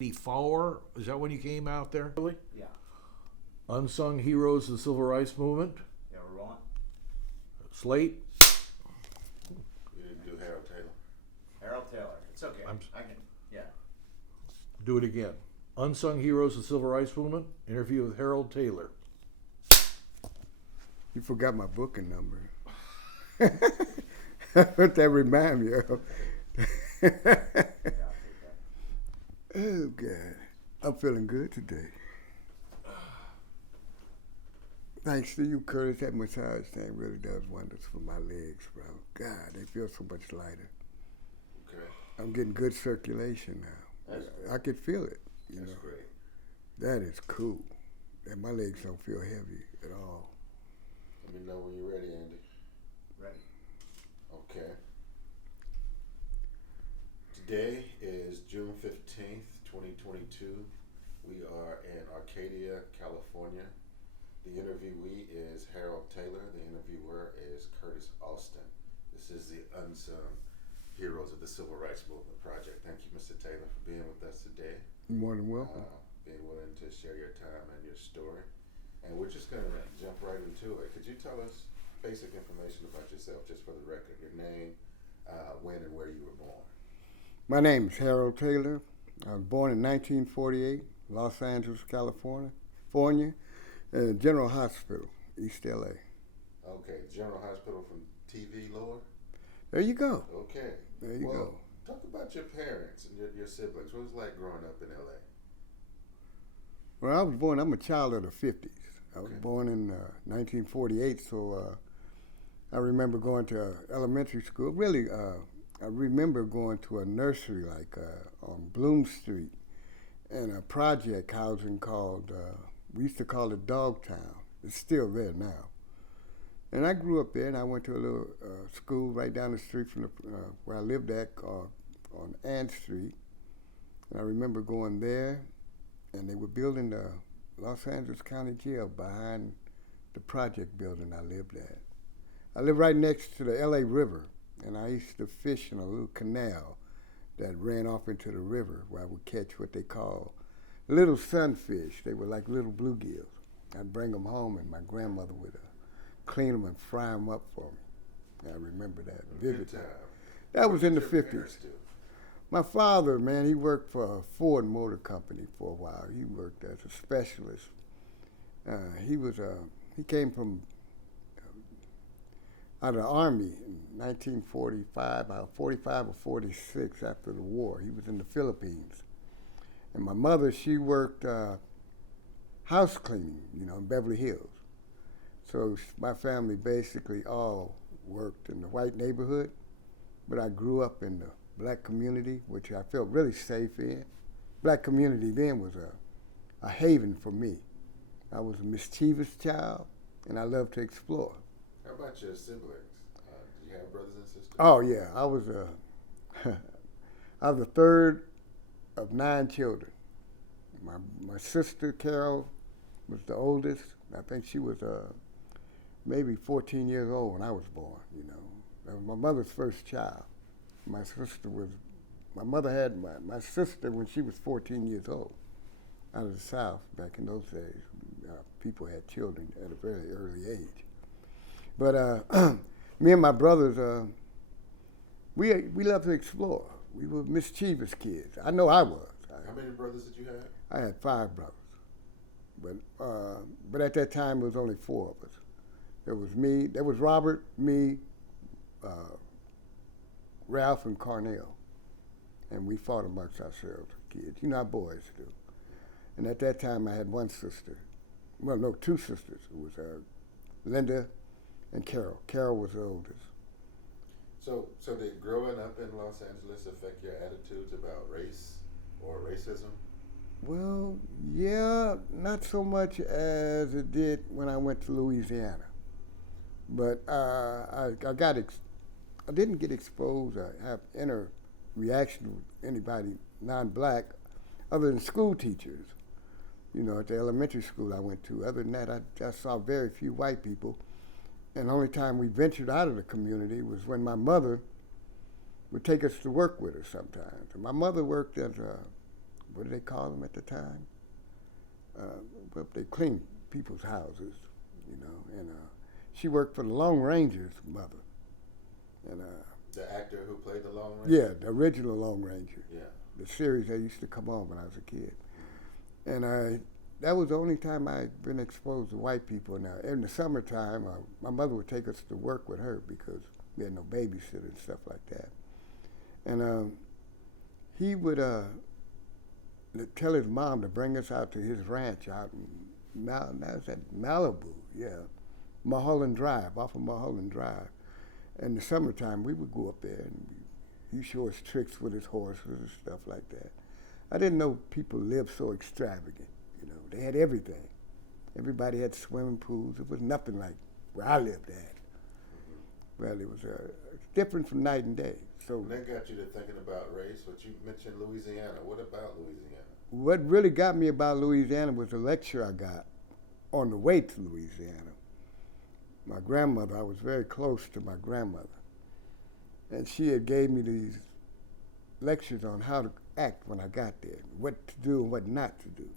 '84, is that when you came out there? Really? Yeah. Unsung Heroes of the Civil Rights Movement. Yeah, we're rolling. Slate. You didn't do Harold Taylor. Harold Taylor. It's okay. I can. Yeah. Do it again. Unsung Heroes of the Civil Rights Movement. Interview with Harold Taylor. You forgot my booking number. What that remind me of? Yeah, I'll take that. Oh, God. I'm feeling good today. Thanks to you, Curtis, that massage thing really does wonders for my legs, bro. God, they feel so much lighter. Okay. I'm getting good circulation now. That's great. I could feel it. You That's know. great. That is cool. And my legs don't feel heavy at all. Let me know when you're ready, Andy. Ready. Okay. Today is June 15th, 2022. We are in Arcadia, California. The interviewee is Harold Taylor. The interviewer is Curtis Austin. This is the Unsung Heroes of the Civil Rights Movement Project. Thank you, Mr. Taylor, for being with us today. You're more than welcome. Being willing to share your time and your story. And we're just going to jump right into it. Could you tell us basic information about yourself, just for the record? Your name, when and where you were born. My name is Harold Taylor. I was born in 1948, Los Angeles, California, General Hospital, East LA. Okay, General Hospital from TV Lower? There you go. Okay. There you go. Talk about your parents and your siblings. What was it like growing up in LA? Well, I'm a child of the 50s. I was Okay. born in 1948, so I remember going to elementary school. Really, I remember going to a nursery on Bloom Street and a project housing called, we used to call it Dogtown. It's still there now. And I grew up there, and I went to a little school right down the street from where I lived at on Ann Street. And I remember going there, and they were building the Los Angeles County Jail behind the project building I lived at. I lived right next to the LA River, and I used to fish in a little canal that ran off into the river where I would catch what they call little sunfish. They were like little bluegills. I'd bring them home, and my grandmother would clean them and fry them up for me. I remember that vividly. That was in the 50s. My father, man, he worked for a Ford Motor Company for a while. He worked as a specialist. He came from out of the Army in 1945, 45 or 46 after the war. He was in the Philippines. And my mother, she worked house cleaning, in Beverly Hills. So my family basically all worked in the white neighborhood, but I grew up in the black community, which I felt really safe in. Black community then was a haven for me. I was a mischievous child, and I loved to explore. How about your siblings? Do you have brothers and sisters? Oh yeah, I was the third of 9 children. My sister Carol was the oldest. I think she was maybe 14 years old when I was born. That was my mother's first child. My mother had my sister when she was 14 years old. Out of the South, back in those days, people had children at a very early age. But me and my brothers, we loved to explore. We were mischievous kids. I know I was. How many brothers did you have? I had 5 brothers, but at that time it was only 4 of us. There was me. There was Robert, me, Ralph, and Carnell, and we fought amongst ourselves, kids. You know how boys do. And at that time I had 1 sister. Well, no, 2 sisters. It was Linda and Carol. Carol was the oldest. So did growing up in Los Angeles affect your attitudes about race or racism? Well, yeah, not so much as it did when I went to Louisiana. But I didn't get exposed or have inner reaction with anybody non-black other than school teachers. At the elementary school I went to. Other than that, I saw very few white people. And the only time we ventured out of the community was when my mother would take us to work with her sometimes. And my mother worked as what do they call them at the time? Well, they cleaned people's houses, you know. And she worked for the Lone Ranger's mother. And The actor who played the Lone Ranger? yeah, the original Lone Ranger. Yeah. The series that used to come on when I was a kid. And that was the only time I'd been exposed to white people. Now, in the summertime, my mother would take us to work with her because we had no babysitter and stuff like that. And he would tell his mom to bring us out to his ranch out in that was at Malibu, yeah, Mulholland Drive, off of Mulholland Drive. In the summertime, we would go up there and he'd show us tricks with his horses and stuff like that. I didn't know people lived so extravagant. You know, they had everything. Everybody had swimming pools. It was nothing like where I lived at. Well, it was different from night and day. So And that got you to thinking about race, but you mentioned Louisiana. What about Louisiana? what really got me about Louisiana was a lecture I got on the way to Louisiana. My grandmother, I was very close to my grandmother. And she had gave me these lectures on how to act when I got there, what to do and what not to do.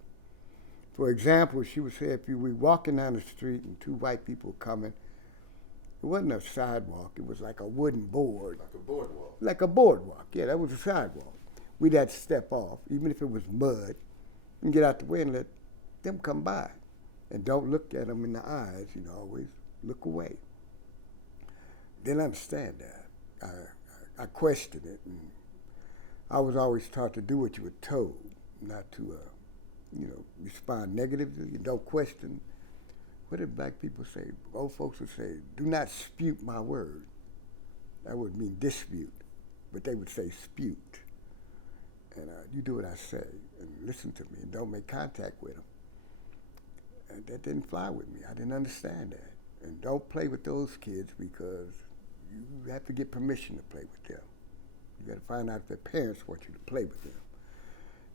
For example, she would say if you were walking down the street and two white people coming, it wasn't a sidewalk, it was like a wooden board. Like a boardwalk. Like a boardwalk, yeah, that was a sidewalk. We'd have to step off, even if it was mud, and get out the way and let them come by. And don't look at them in the eyes, you know, always look away. Didn't understand that. I questioned it, and I was always taught to do what you were told, not to, respond negatively and don't question. What did black people say? Old folks would say, do not spute my word. That would mean dispute, but they would say spute. And you do what I say and listen to me and don't make contact with them. And that didn't fly with me. I didn't understand that. And don't play with those kids because you have to get permission to play with them. You got to find out if their parents want you to play with them.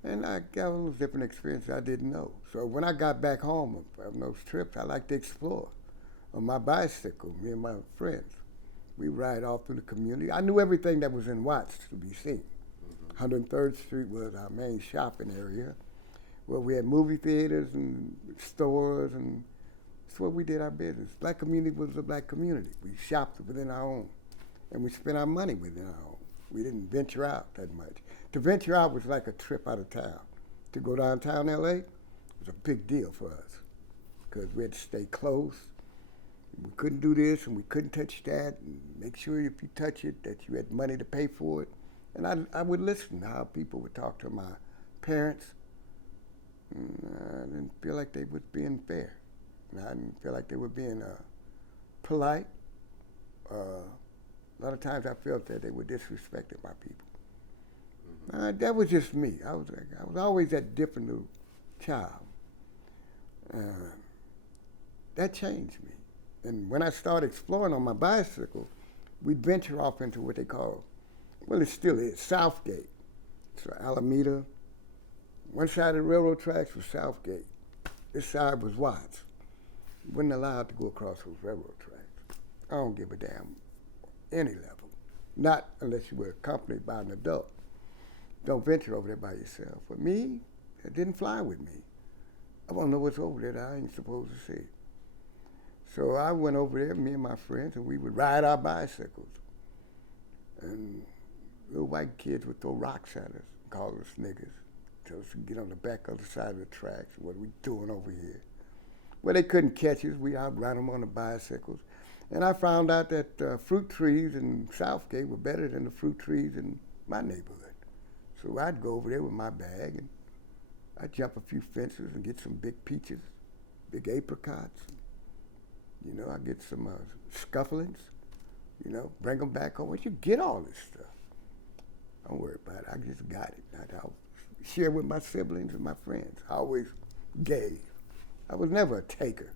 And I got all those different experiences I didn't know. So when I got back home from those trips, I like to explore. On my bicycle, me and my friends, we ride all through the community. I knew everything that was in Watts to be seen. 103rd Street was our main shopping area, where we had movie theaters and stores, and that's where we did our business. Black community was a black community. We shopped within our own, and we spent our money within our own. We didn't venture out that much. To venture out was like a trip out of town. To go downtown LA was a big deal for us because we had to stay close. We couldn't do this and we couldn't touch that, and make sure if you touch it that you had money to pay for it. And I would listen to how people would talk to my parents. And I didn't feel like they were being fair. And I didn't feel like they were being polite. A lot of times I felt that they were disrespecting my people. That was just me. I was always that different little child. That changed me. And when I started exploring on my bicycle, we'd venture off into what they call, well, it still is, Southgate. So Alameda. One side of the railroad tracks was Southgate. This side was Watts. You wasn't allowed to go across those railroad tracks. I don't give a damn any level. Not unless you were accompanied by an adult. Don't venture over there by yourself. For me, it didn't fly with me. I want to know what's over there that I ain't supposed to see. So I went over there, me and my friends, and we would ride our bicycles. And little white kids would throw rocks at us, call us niggas, tell us to get on the back other side of the tracks. What are we doing over here? Well, they couldn't catch us. We outrun them on the bicycles. And I found out that fruit trees in Southgate were better than the fruit trees in my neighborhood. So I'd go over there with my bag and I'd jump a few fences and get some big peaches, big apricots. You know, I'd get some scufflings, you know, bring them back home. Where'd you get all this stuff? Don't worry about it. I just got it. I'll share with my siblings and my friends. I always gave. I was never a taker.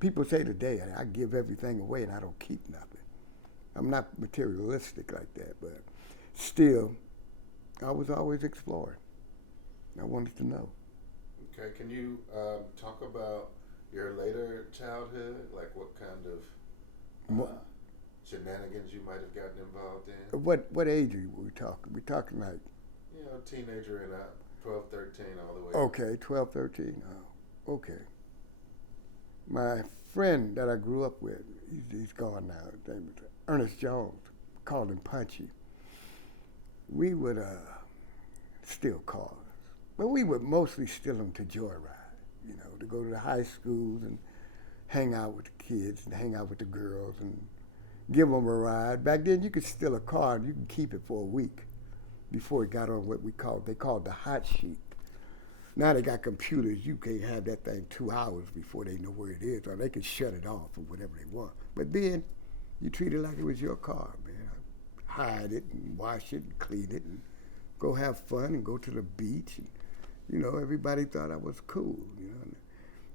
People say today, I give everything away and I don't keep nothing. I'm not materialistic like that, but still, I was always exploring. I wanted to know. Okay, can you talk about your later childhood? Like what kind of shenanigans you might have gotten involved in? What age are we talking? We talking like You know, teenager and up, 12, 13, all the way. Okay, 12, 13. Oh, okay. My friend that I grew up with, he's gone now. His name was Ernest Jones. Called him Punchy. We would steal cars, but we would mostly steal them to joyride. You know, to go to the high schools and hang out with the kids and hang out with the girls and give them a ride. Back then, you could steal a car and you could keep it for a week before it got on what they called the hot sheet. Now they got computers. You can't have that thing 2 hours before they know where it is, or they can shut it off or whatever they want. But then you treat it like it was your car, man. Hide it and wash it and clean it and go have fun and go to the beach. And, you know, everybody thought I was cool, you know.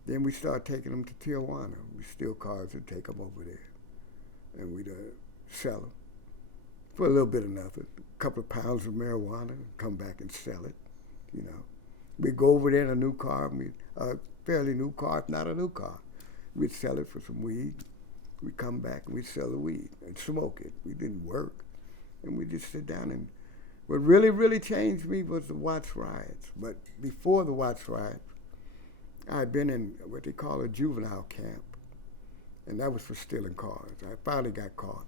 Then we started taking them to Tijuana. We steal cars and take them over there. And we'd sell them for a little bit of nothing, a couple of pounds of marijuana, and come back and sell it, you know. We'd go over there in a new car, a fairly new car, if not a new car. We'd sell it for some weed. We'd come back and we'd sell the weed and smoke it. We didn't work. And we'd just sit down. And what really, really changed me was the Watts riots. But before the Watts riots, I had been in what they call a juvenile camp. And that was for stealing cars. I finally got caught.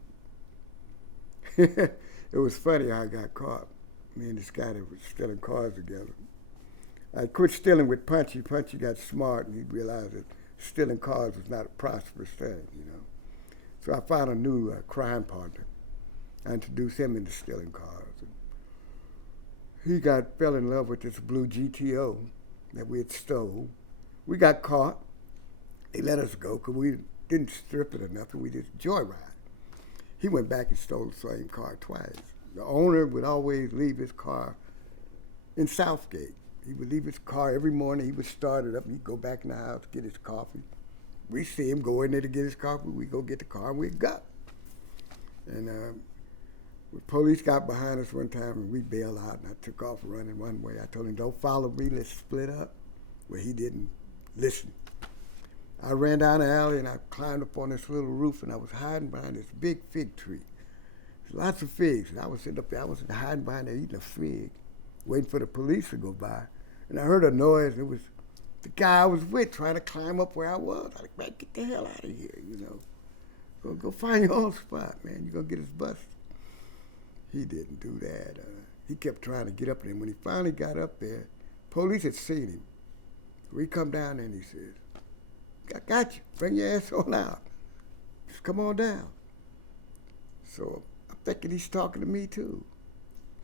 It was funny how I got caught. Me and this guy that was stealing cars together. I quit stealing with Punchy. Punchy got smart and he realized that stealing cars was not a prosperous thing, you know. So I found a new crime partner. I introduced him into stealing cars. And he fell in love with this blue GTO that we had stole. We got caught. They let us go because we didn't strip it or nothing. We just joyride. He went back and stole the same car twice. The owner would always leave his car in Southgate. He would leave his car every morning. He would start it up. He'd go back in the house, get his coffee. We see him go in there to get his coffee. We go get the car and we'd go. And the police got behind us one time and we bailed out and I took off running one way. I told him, don't follow me, let's split up. Well, he didn't listen. I ran down the alley and I climbed up on this little roof and I was hiding behind this big fig tree. There's lots of figs. And I was sitting up there, I was hiding behind there eating a fig, waiting for the police to go by. And I heard a noise. It was the guy I was with trying to climb up where I was. I was like, man, get the hell out of here, you know. Go find your own spot, man. You're going to get us busted. He didn't do that. He kept trying to get up there. And when he finally got up there, police had seen him. So he come down there and he says, I got you. Bring your ass on out. Just come on down. So I'm thinking he's talking to me too.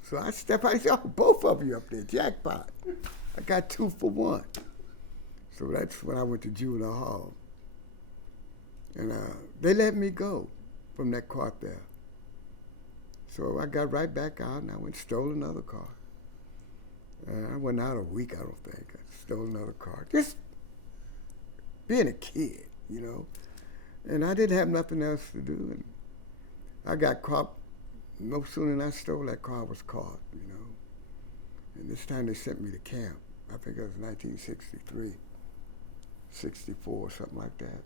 So I step out, I said, oh, both of you up there, jackpot. I got 2 for 1. So that's when I went to juvenile hall. And they let me go from that car there. So I got right back out and I went and stole another car. I went out a week, I don't think. I stole another car. Just being a kid, you know. And I didn't have nothing else to do. And I got caught. No sooner than I stole that car, I was caught, you know. And this time they sent me to camp. I think it was 1963, 64, something like that.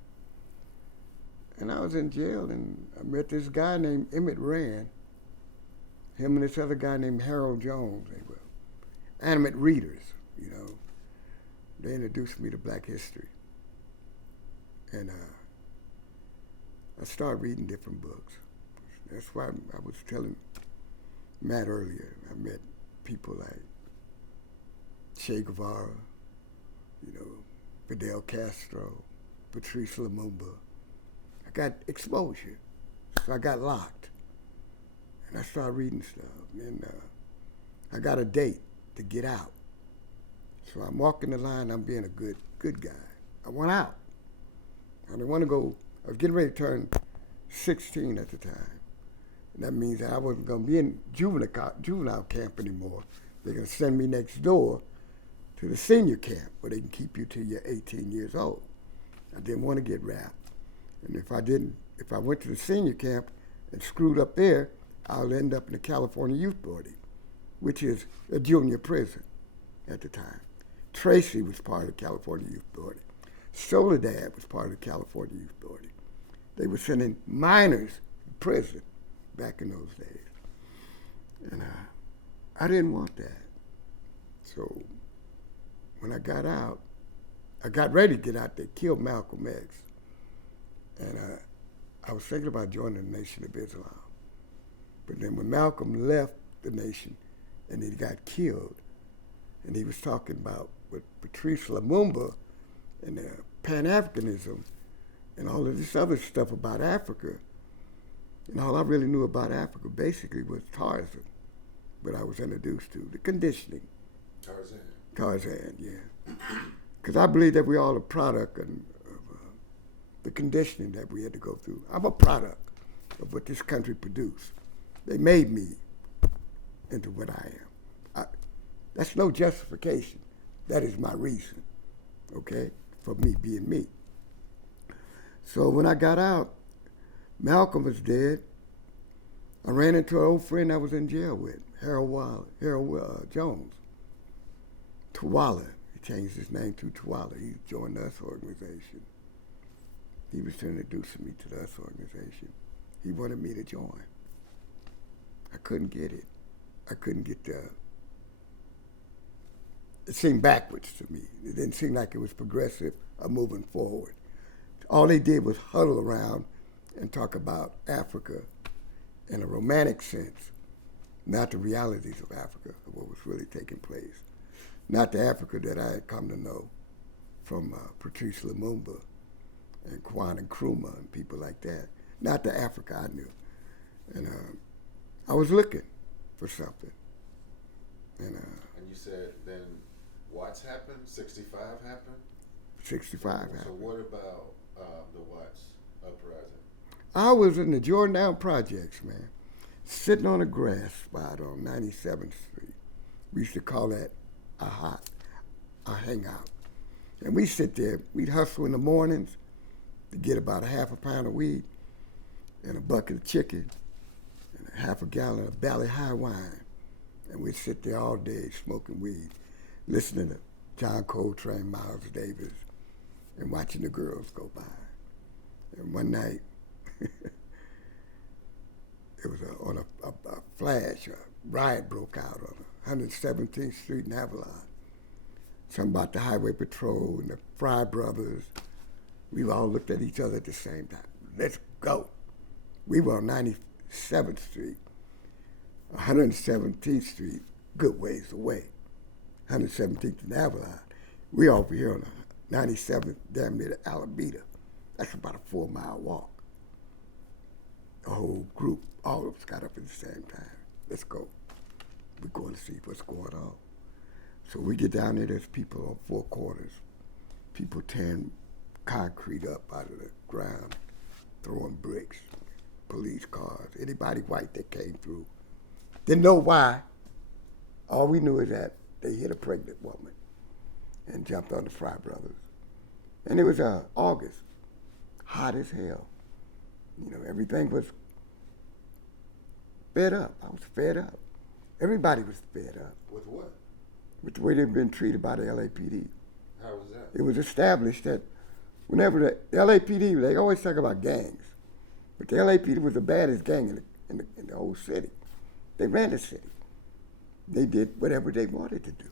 And I was in jail and I met this guy named Emmett Rand. Him and this other guy named Harold Jones. They were animate readers, you know. They introduced me to Black history. And I started reading different books. That's why I was telling Matt earlier. I met people like Che Guevara, you know, Fidel Castro, Patrice Lumumba. I got exposure, so I got locked. And I started reading stuff. And I got a date to get out. So I'm walking the line, I'm being a good guy. I went out. I didn't want to go, I was getting ready to turn 16 at the time. And that means that I wasn't going to be in juvenile camp anymore. They're going to send me next door to the senior camp where they can keep you till you're 18 years old. I didn't want to get wrapped. And if I went to the senior camp and screwed up there, I'll end up in the California Youth Boarding, which is a junior prison at the time. Tracy was part of the California Youth Boarding. Soledad was part of the California Youth Boarding. They were sending minors to prison back in those days. And I didn't want that. So when I got out, I got ready to get out. They killed Malcolm X. And I was thinking about joining the Nation of Islam. But then when Malcolm left the nation and he got killed, and he was talking about with Patrice Lumumba and Pan-Africanism and all of this other stuff about Africa, and all I really knew about Africa basically was Tarzan, what I was introduced to, the conditioning. Tarzan, yeah. Because I believe that we're all a product of the conditioning that we had to go through. I'm a product of what this country produced. They made me into what I am. That's no justification. That is my reason, okay, for me being me. So when I got out, Malcolm was dead. I ran into an old friend I was in jail with, Harold Jones. Tuwala. He changed his name to Tuwala. He joined the US organization. He was introducing me to the US organization. He wanted me to join. I couldn't get it. I couldn't get the... It seemed backwards to me. It didn't seem like it was progressive or moving forward. All they did was huddle around and talk about Africa in a romantic sense, not the realities of Africa, of what was really taking place. Not the Africa that I had come to know from Patrice Lumumba and Kwame Nkrumah and people like that. Not the Africa I knew. And I was looking for something. And you said then Watts happened, 65 happened? 65 happened. So what about the Watts uprising? I was in the Jordan Projects, man, sitting on a grass spot on 97th Street. We used to call that a hangout. And we sit there, we'd hustle in the mornings to get about a half a pound of weed and a bucket of chicken and a half a gallon of Valley High wine. And we'd sit there all day smoking weed, listening to John Coltrane, Miles Davis, and watching the girls go by. And one night, it was on a flash, a riot broke out on 117th Street in Avalon. Something about the Highway Patrol and the Fry Brothers. We all looked at each other at the same time. Let's go. We were on 97th Street, 117th Street, good ways away. 117th in Avalon. We over here on 97th, damn near to Alameda. That's about a 4-mile walk. The whole group, all of us got up at the same time. Let's go. We're going to see what's going on. So we get down there, there's people on four corners, people tearing concrete up out of the ground, throwing bricks, police cars, anybody white that came through. Didn't know why. All we knew is that they hit a pregnant woman and jumped on the Fry Brothers. And it was August, hot as hell. You know, everything was fed up. I was fed up. Everybody was fed up. With what? With the way they've been treated by the LAPD. How was that? It was established that whenever the LAPD, they always talk about gangs, but the LAPD was the baddest gang in the whole city. They ran the city. They did whatever they wanted to do.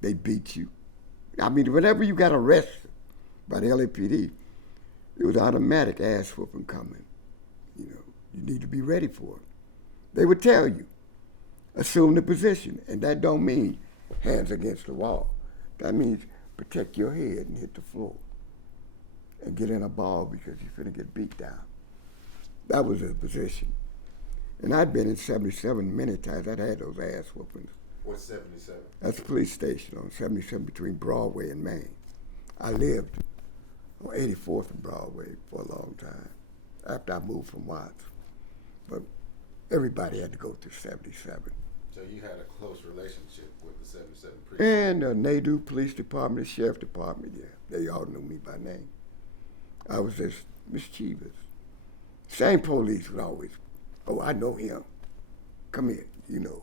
They beat you. I mean, whenever you got arrested by the LAPD, it was automatic ass whooping coming. You know, you need to be ready for it. They would tell you, assume the position, and that don't mean hands against the wall. That means protect your head and hit the floor and get in a ball because you're finna get beat down. That was the position. And I'd been in 77 many times. I'd had those ass whoopings. What's 77? That's a police station on 77 between Broadway and Main. I lived on 84th and Broadway for a long time after I moved from Watts. But everybody had to go through 77. So you had a close relationship with the 77 precinct? And the Nadu Police Department, the Sheriff Department, yeah. They all knew me by name. I was just mischievous. Same police would always, oh, I know him. Come here, you know.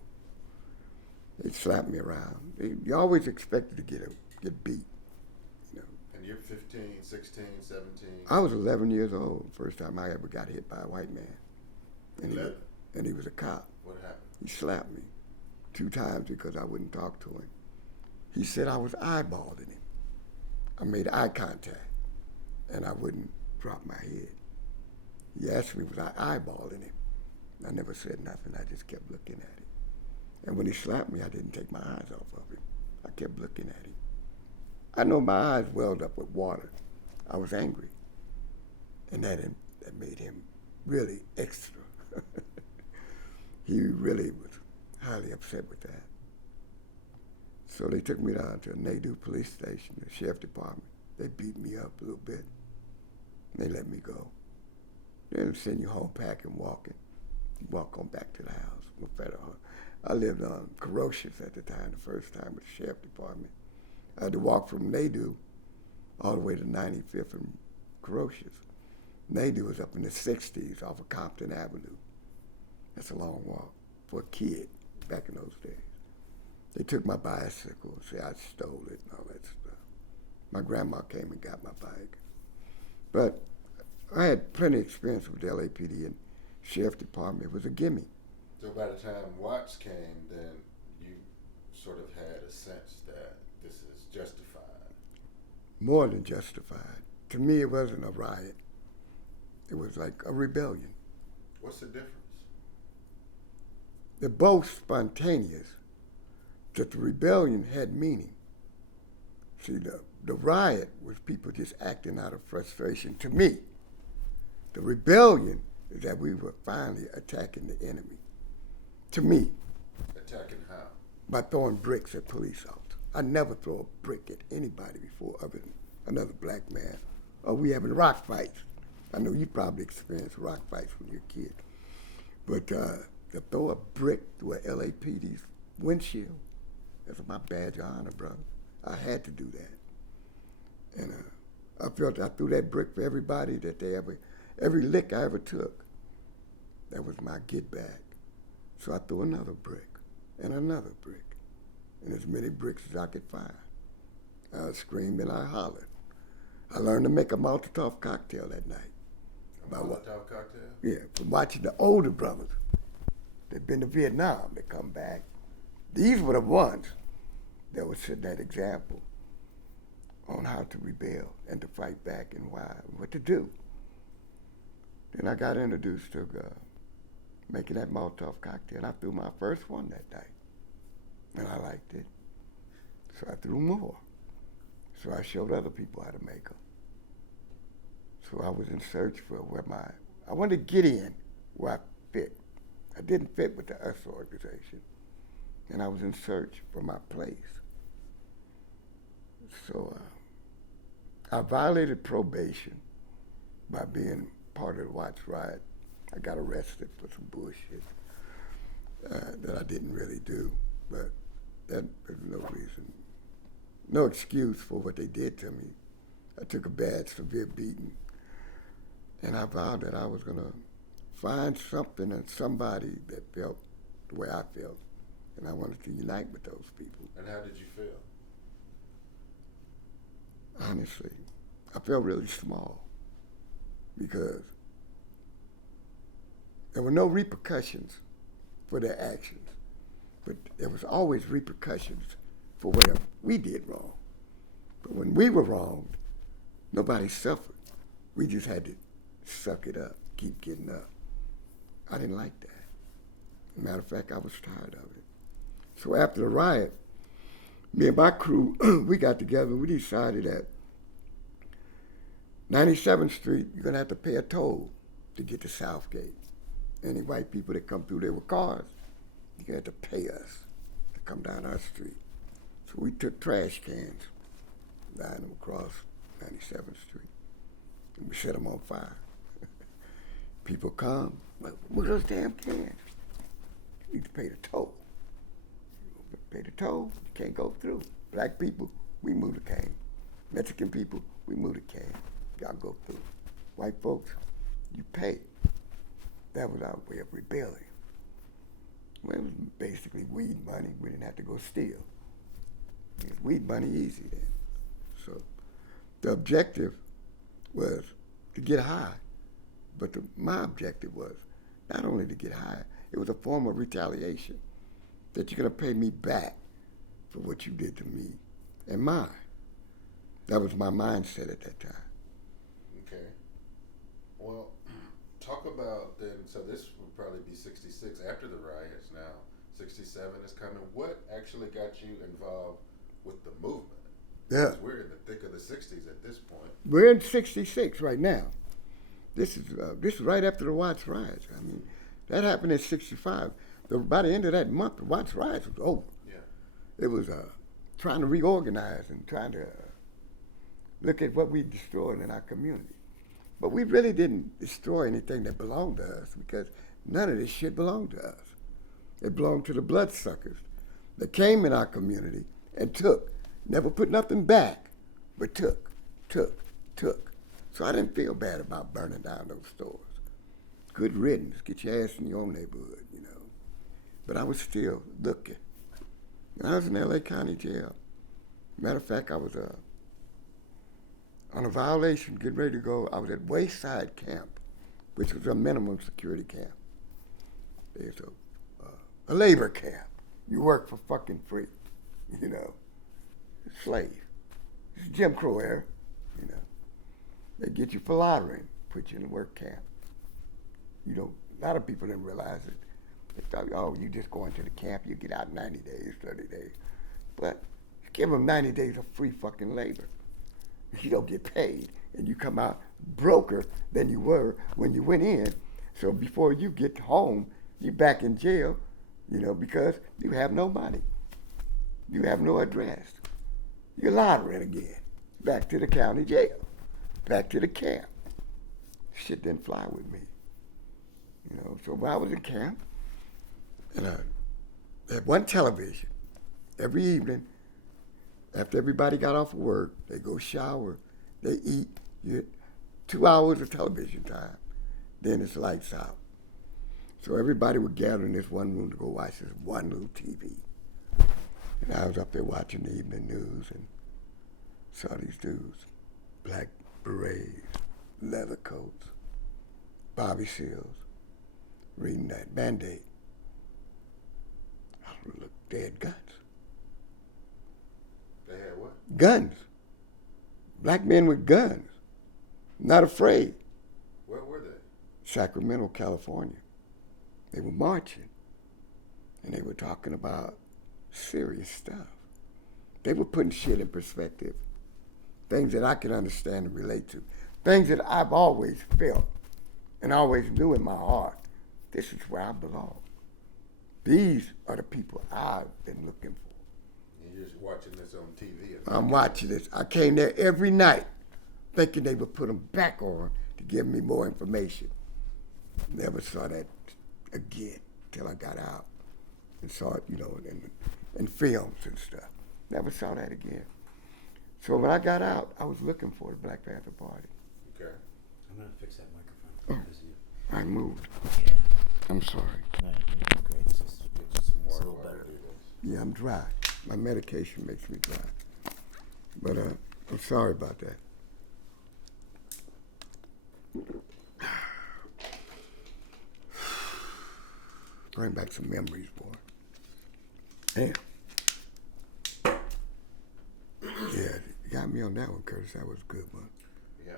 They'd slap me around. You always expected to get beat, you know. And you're 15, 16, 17? I was 11 years old, first time I ever got hit by a white man. And he was a cop. What happened? He slapped me 2 times because I wouldn't talk to him. He said I was eyeballing him. I made eye contact, and I wouldn't drop my head. He asked me, was I eyeballing him? I never said nothing. I just kept looking at him. And when he slapped me, I didn't take my eyes off of him. I kept looking at him. I know my eyes welled up with water. I was angry. And that made him really extra. He really was highly upset with that. So they took me down to a Nadu police station, the sheriff department. They beat me up a little bit. They let me go. They'll send you home packing, walking. Walk on back to the house. I lived on Carocious at the time, the first time with the sheriff department. I had to walk from Nadu all the way to 95th and Carocious. Nadu was up in the 60s off of Compton Avenue. That's a long walk for a kid back in those days. They took my bicycle, say I stole it and all that stuff. My grandma came and got my bike. But I had plenty of experience with the LAPD and sheriff department. It was a gimme. So by the time Watts came, then you sort of had a sense that this is justified. More than justified. To me, it wasn't a riot. It was like a rebellion. What's the difference? They're both spontaneous, but the rebellion had meaning. See, the riot was people just acting out of frustration. To me, the rebellion is that we were finally attacking the enemy. To me. Attacking how? By throwing bricks at police officers. I never throw a brick at anybody before other than another black man. Or we having rock fights. I know you probably experienced rock fights when you were a kid. But to throw a brick through a LAPD's windshield, that's my badge of honor, brother. I had to do that. And I felt I threw that brick for everybody that every lick I ever took. That was my get back. So I threw another brick and another brick and as many bricks as I could find. I screamed and I hollered. I learned to make a Molotov cocktail that night. A Molotov cocktail? Yeah, from watching the older brothers. They've been to Vietnam, they come back. These were the ones that would set that example on how to rebel and to fight back and why, what to do. Then I got introduced to making that Molotov cocktail. I threw my first one that night, and I liked it. So I threw more. So I showed other people how to make them. So I was in search for I wanted to get in where I fit. I didn't fit with the US organization, and I was in search for my place. So I violated probation by being part of the Watts riot. I got arrested for some bullshit that I didn't really do, but that was no reason, no excuse for what they did to me. I took a bad, severe beating, and I vowed that I was gonna find something and somebody that felt the way I felt, and I wanted to unite with those people. And how did you feel? Honestly, I felt really small because there were no repercussions for their actions, but there was always repercussions for whatever we did wrong. But when we were wronged, nobody suffered. We just had to suck it up, keep getting up. I didn't like that. Matter of fact, I was tired of it. So after the riot, me and my crew, we got together and we decided that 97th Street, you're gonna have to pay a toll to get to Southgate. Any white people that come through there with cars, you're gonna have to pay us to come down our street. So we took trash cans, lined them across 97th Street, and we set them on fire. People come, look at those damn cans. You need to pay the toll. You pay the toll, you can't go through. Black people, we move the cane. Mexican people, we move the cane. Y'all go through. White folks, you pay. That was our way of rebelling. Well, it was basically weed money. We didn't have to go steal. Weed money easy then. So the objective was to get high, but my objective was not only to get high, it was a form of retaliation that you're gonna pay me back for what you did to me and mine. That was my mindset at that time. Okay. Well, talk about then. So this would probably be '66 after the riots. Now '67 is coming. What actually got you involved with the movement? Yeah. 'Cause we're in the thick of the '60s at this point. We're in '66 right now. This is right after the Watts riots. I mean, that happened in '65. By the end of that month, the Watts riots was over. Yeah. It was trying to reorganize and trying to look at what we destroyed in our community. But we really didn't destroy anything that belonged to us because none of this shit belonged to us. It belonged to the bloodsuckers that came in our community and took. Never put nothing back, but took. So I didn't feel bad about burning down those stores. Good riddance. Get your ass in your own neighborhood, you know. But I was still looking. And I was in L.A. County Jail. Matter of fact, I was on a violation, getting ready to go. I was at Wayside Camp, which was a minimum security camp. There's a labor camp. You work for fucking free, you know. Slave. It's Jim Crow era, you know. They get you for loitering, put you in a work camp. You know, a lot of people didn't realize it. They thought, oh, you just go into the camp, you get out in 90 days, 30 days. But you give them 90 days of free fucking labor. You don't get paid, and you come out broker than you were when you went in. So before you get home, you're back in jail, you know, because you have no money. You have no address. You're loitering again. Back to the county jail. Back to the camp. Shit didn't fly with me. You know, so when I was in camp, and I had one television. Every evening, after everybody got off of work, they go shower, they eat, you get 2 hours of television time, then it's lights out. So everybody would gather in this one room to go watch this one little TV. And I was up there watching the evening news and saw these dudes, black berets, leather coats, bobby seals, reading that Band-Aid. I look, they had guns. They had what? Guns. Black men with guns. Not afraid. Where were they? Sacramento, California. They were marching. And they were talking about serious stuff. They were putting shit in perspective. Things that I could understand and relate to. Things that I've always felt and always knew in my heart. This is where I belong. These are the people I've been looking for. You're just watching this on TV. I'm watching this. I came there every night thinking they would put them back on to give me more information. Never saw that again till I got out and saw it, you know, in films and stuff. Never saw that again. So when I got out, I was looking for the Black Panther Party. Okay. I'm gonna fix that microphone. Oh. I moved. Yeah. I'm sorry. No, you're doing great. It's just Get you some It's a water little while better. we do this. Yeah, I'm dry. My medication makes me dry. But I'm sorry about that. Bring back some memories, boy. Damn. Yeah, you got me on that one, Curtis. That was a good one. Yeah.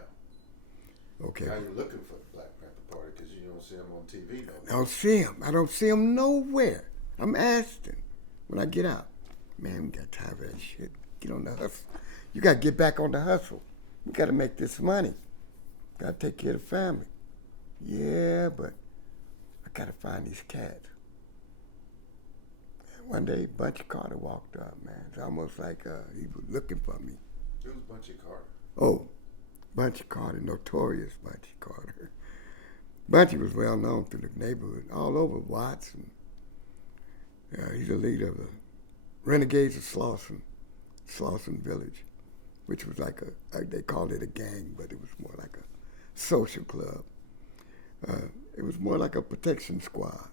Okay. Now you're looking for the Black Panther Party because you don't see them on TV no I more. don't see him. I don't see him nowhere. I'm asking when I get out. Man, we got time for that shit. Get on the hustle. You got to get back on the hustle. We got to make this money. Got to take care of the family. Yeah, but I got to find these cats. And one day, Bunchy Carter walked up, man. It's almost like he was looking for me. Who's Bunchy Carter? Oh, Bunchy Carter, notorious Bunchy Carter. Bunchy was well known through the neighborhood, all over Watts. He's the leader of the Renegades of Slauson Village, which was like they called it a gang, but it was more like a social club. It was more like a protection squad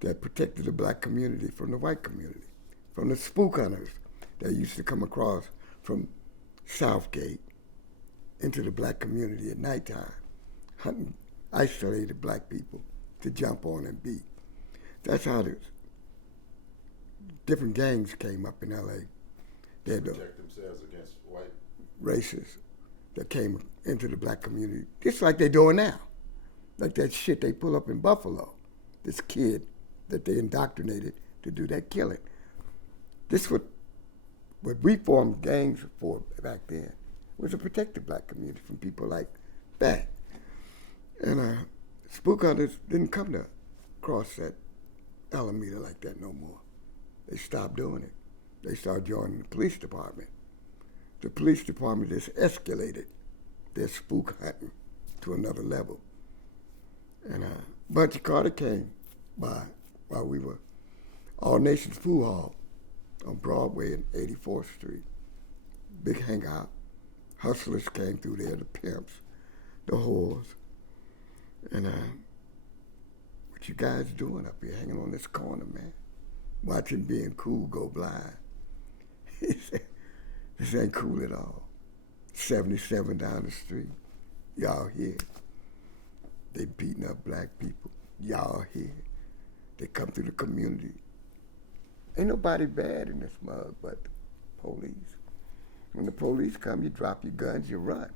that protected the black community from the white community, from the spook hunters that used to come across from Southgate into the black community at nighttime, hunting isolated black people to jump on and beat. That's how the different gangs came up in L.A. They're the Protect themselves against white. racists that came into the black community, just like they're doing now. Like that shit they pull up in Buffalo. This kid that they indoctrinated to do that killing. This what we formed gangs for back then was to protect the black community from people like that. And spook hunters didn't come to cross that Alameda like that no more. They stopped doing it. They started joining the police department. The police department just escalated their spook hunting to another level. And Bunch of Carter came by while we were All Nations Food Hall on Broadway and 84th Street. Big hangout. Hustlers came through there, the pimps, the whores. And what you guys doing up here, hanging on this corner, man? Watching Being Cool go blind. He said, this ain't cool at all. 77 down the street. Y'all here. They beating up black people. Y'all here. They come through the community. Ain't nobody bad in this mug but the police. When the police come, you drop your guns, you run.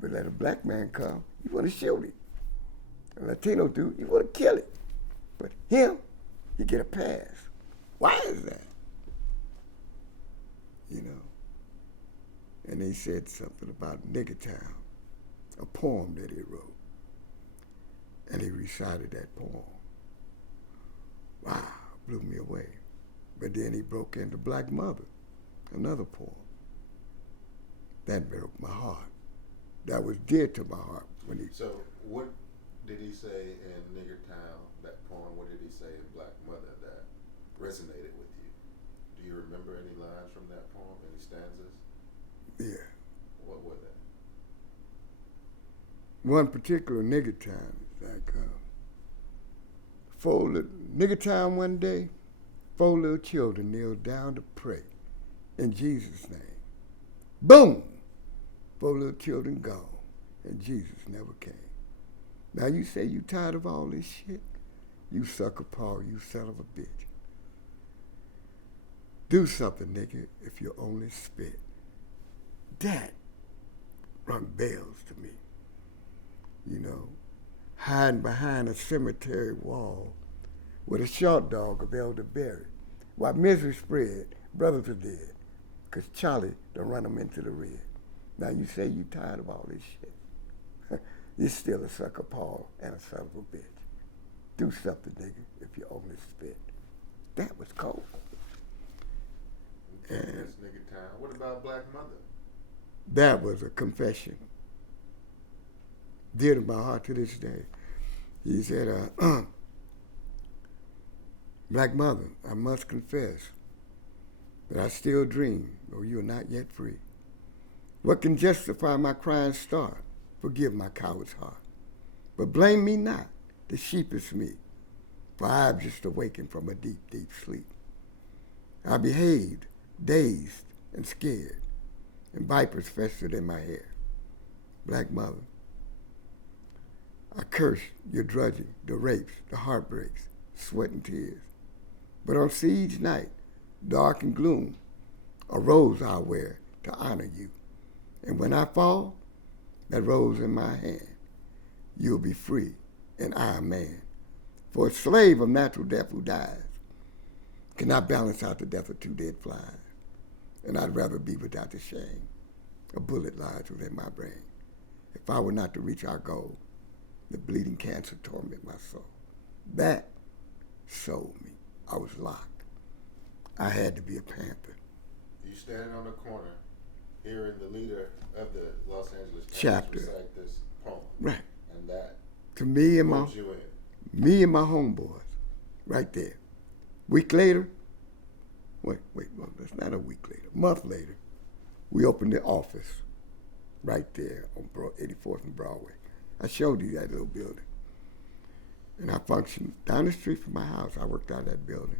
But let a black man come, you want to shoot him. A Latino dude, you want to kill him. But him, you get a pass. Why is that? You know? And they said something about Nigger Town, a poem that he wrote. And he recited that poem. Wow, blew me away. But then he broke into Black Mother, another poem. That broke my heart. That was dear to my heart when he. So what did he say in Nigger Town, that poem? What did he say in Black Mother that resonated with you? Do you remember any lines from that poem, any stanzas? Yeah. What were they? One particular Nigger Town, like Nigger Town one day, 4 little children kneeled down to pray in Jesus' name. Boom! 4 little children gone, and Jesus never came. Now you say you tired of all this shit? You sucker Paul, you son of a bitch. Do something, nigga, if you only spit. That rung bells to me. You know, hiding behind a cemetery wall with a short dog of elderberry. While misery spread, brothers are dead, 'cause Charlie done run them into the red. Now you say you tired of all this shit. You're still a sucker Paul and a son of a bitch. Do something, nigga, if you only spit. That was cold. That's Nigger Town. What about Black Mother? That was a confession. Dear to my heart to this day. He said, Black Mother, I must confess that I still dream, though you are not yet free. What can justify my crying start? Forgive my coward's heart. But blame me not, the sheepish me, for I have just awakened from a deep, deep sleep. I behaved, dazed and scared, and vipers festered in my hair. Black Mother, I curse your drudging, the rapes, the heartbreaks, sweat and tears. But on siege night, dark and gloom, a rose I'll wear to honor you. And when I fall, that rose in my hand, you'll be free and I a man. For a slave of natural death who dies cannot balance out the death of 2 dead flies. And I'd rather be without the shame. A bullet lies within my brain. If I were not to reach our goal, the bleeding cancer torment my soul. That sold me. I was locked. I had to be a Panther. You standing on the corner, hearing the leader of the Los Angeles Chapter. recite this poem. Right. And that To me and pulled you in. my homeboys, right there. Week later, well, that's not a week later, a month later, we opened the office right there on 84th and Broadway. I showed you that little building. And I functioned down the street from my house. I worked out of that building.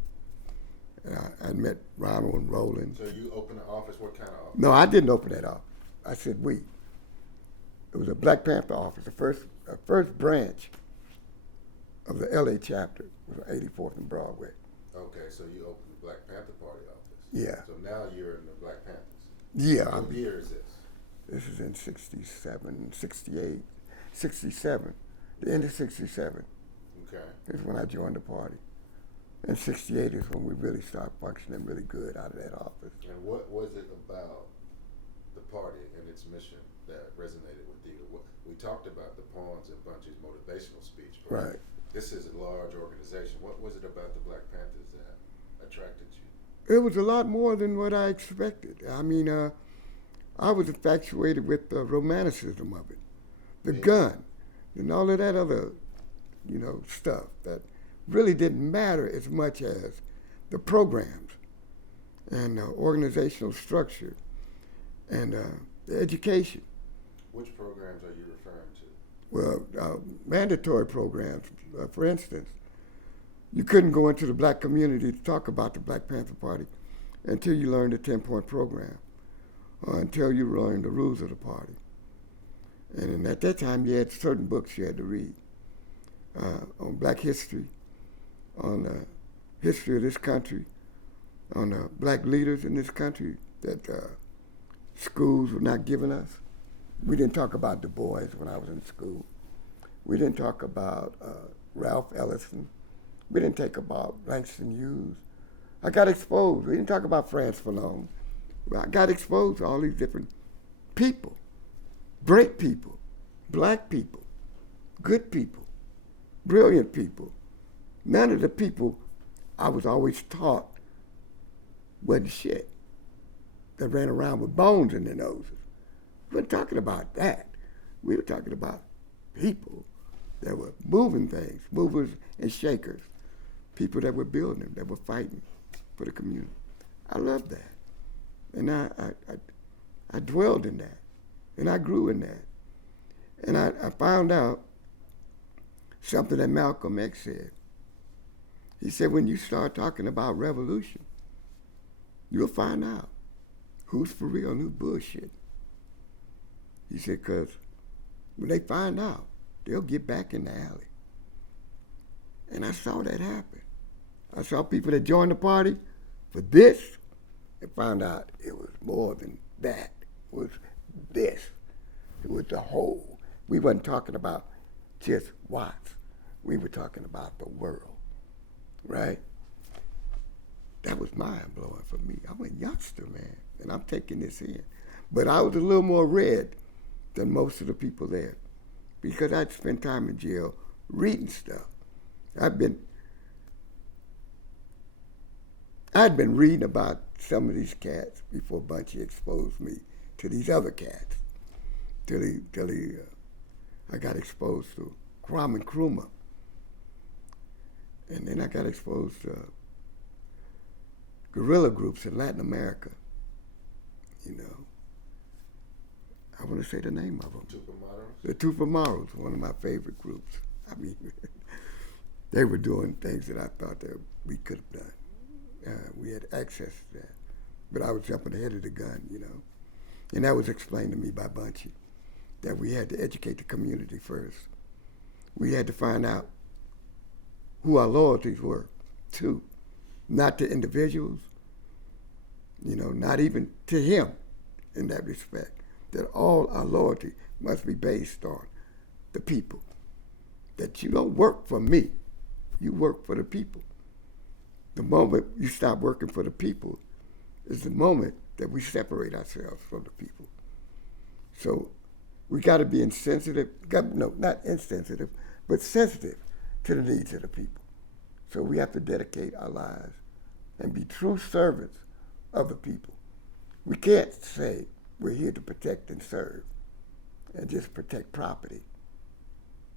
And I met Ronald and Roland. So you opened the office, what kind of office? No, I didn't open that office. I said we. It was a Black Panther office, the first branch of the LA chapter was on 84th and Broadway. Okay, so you opened the Black Panther Party office. Yeah. So now you're in the Yeah, What year is this? this is in 67, 68, 67. The end of 67 Okay. is when I joined the party. And 68 is when we really started functioning really good out of that office. And what was it about the party and its mission that resonated with you? We talked about the Pawns and Bunchy's motivational speech, but Right. this is a large organization. What was it about the Black Panthers that attracted you? It was a lot more than what I expected. I mean, I was infatuated with the romanticism of it, the Yeah. gun, and all of that other, stuff that really didn't matter as much as the programs and the organizational structure and the education. Which programs are you referring to? Well, mandatory programs, for instance, you couldn't go into the black community to talk about the Black Panther Party until you learned the 10-point program or until you learned the rules of the party. And at that time, you had certain books you had to read on black history, on the history of this country, on the black leaders in this country that schools were not giving us. We didn't talk about Du Bois when I was in school. We didn't talk about Ralph Ellison. We didn't talk about Langston Hughes. I got exposed. We didn't talk about Franz Fanon. I got exposed to all these different people, great people, black people, good people, brilliant people. None of the people I was always taught wasn't shit, that ran around with bones in their noses. We weren't talking about that. We were talking about people that were moving things, movers and shakers, people that were building, that were fighting for the community. I loved that. And I dwelled in that. And I grew in that. And I found out something that Malcolm X said. He said, when you start talking about revolution, you'll find out who's for real and who's bullshit. He said, because when they find out, they'll get back in the alley. And I saw that happen. I saw people that joined the party for this and found out it was more than that. It was this. It was the whole. We wasn't talking about just Watts. We were talking about the world, right? That was mind-blowing for me. I'm a youngster, man, and I'm taking this in. But I was a little more red than most of the people there because I'd spent time in jail reading stuff. I'd been reading about some of these cats before Bunchy exposed me to these other cats. Till I got exposed to Kwame Nkrumah. And then I got exposed to guerrilla groups in Latin America. I want to say the name of them. Tupamaros? The Tupamaros, one of my favorite groups. I mean, they were doing things that I thought that we could have done. We had access to that. But I was jumping ahead of the gun, And that was explained to me by Bunchy, that we had to educate the community first. We had to find out who our loyalties were to, not to individuals, not even to him in that respect, that all our loyalty must be based on the people, that you don't work for me, you work for the people. The moment you stop working for the people is the moment that we separate ourselves from the people. So we got to be insensitive, not insensitive, but sensitive to the needs of the people. So we have to dedicate our lives and be true servants of the people. We can't say we're here to protect and serve and just protect property,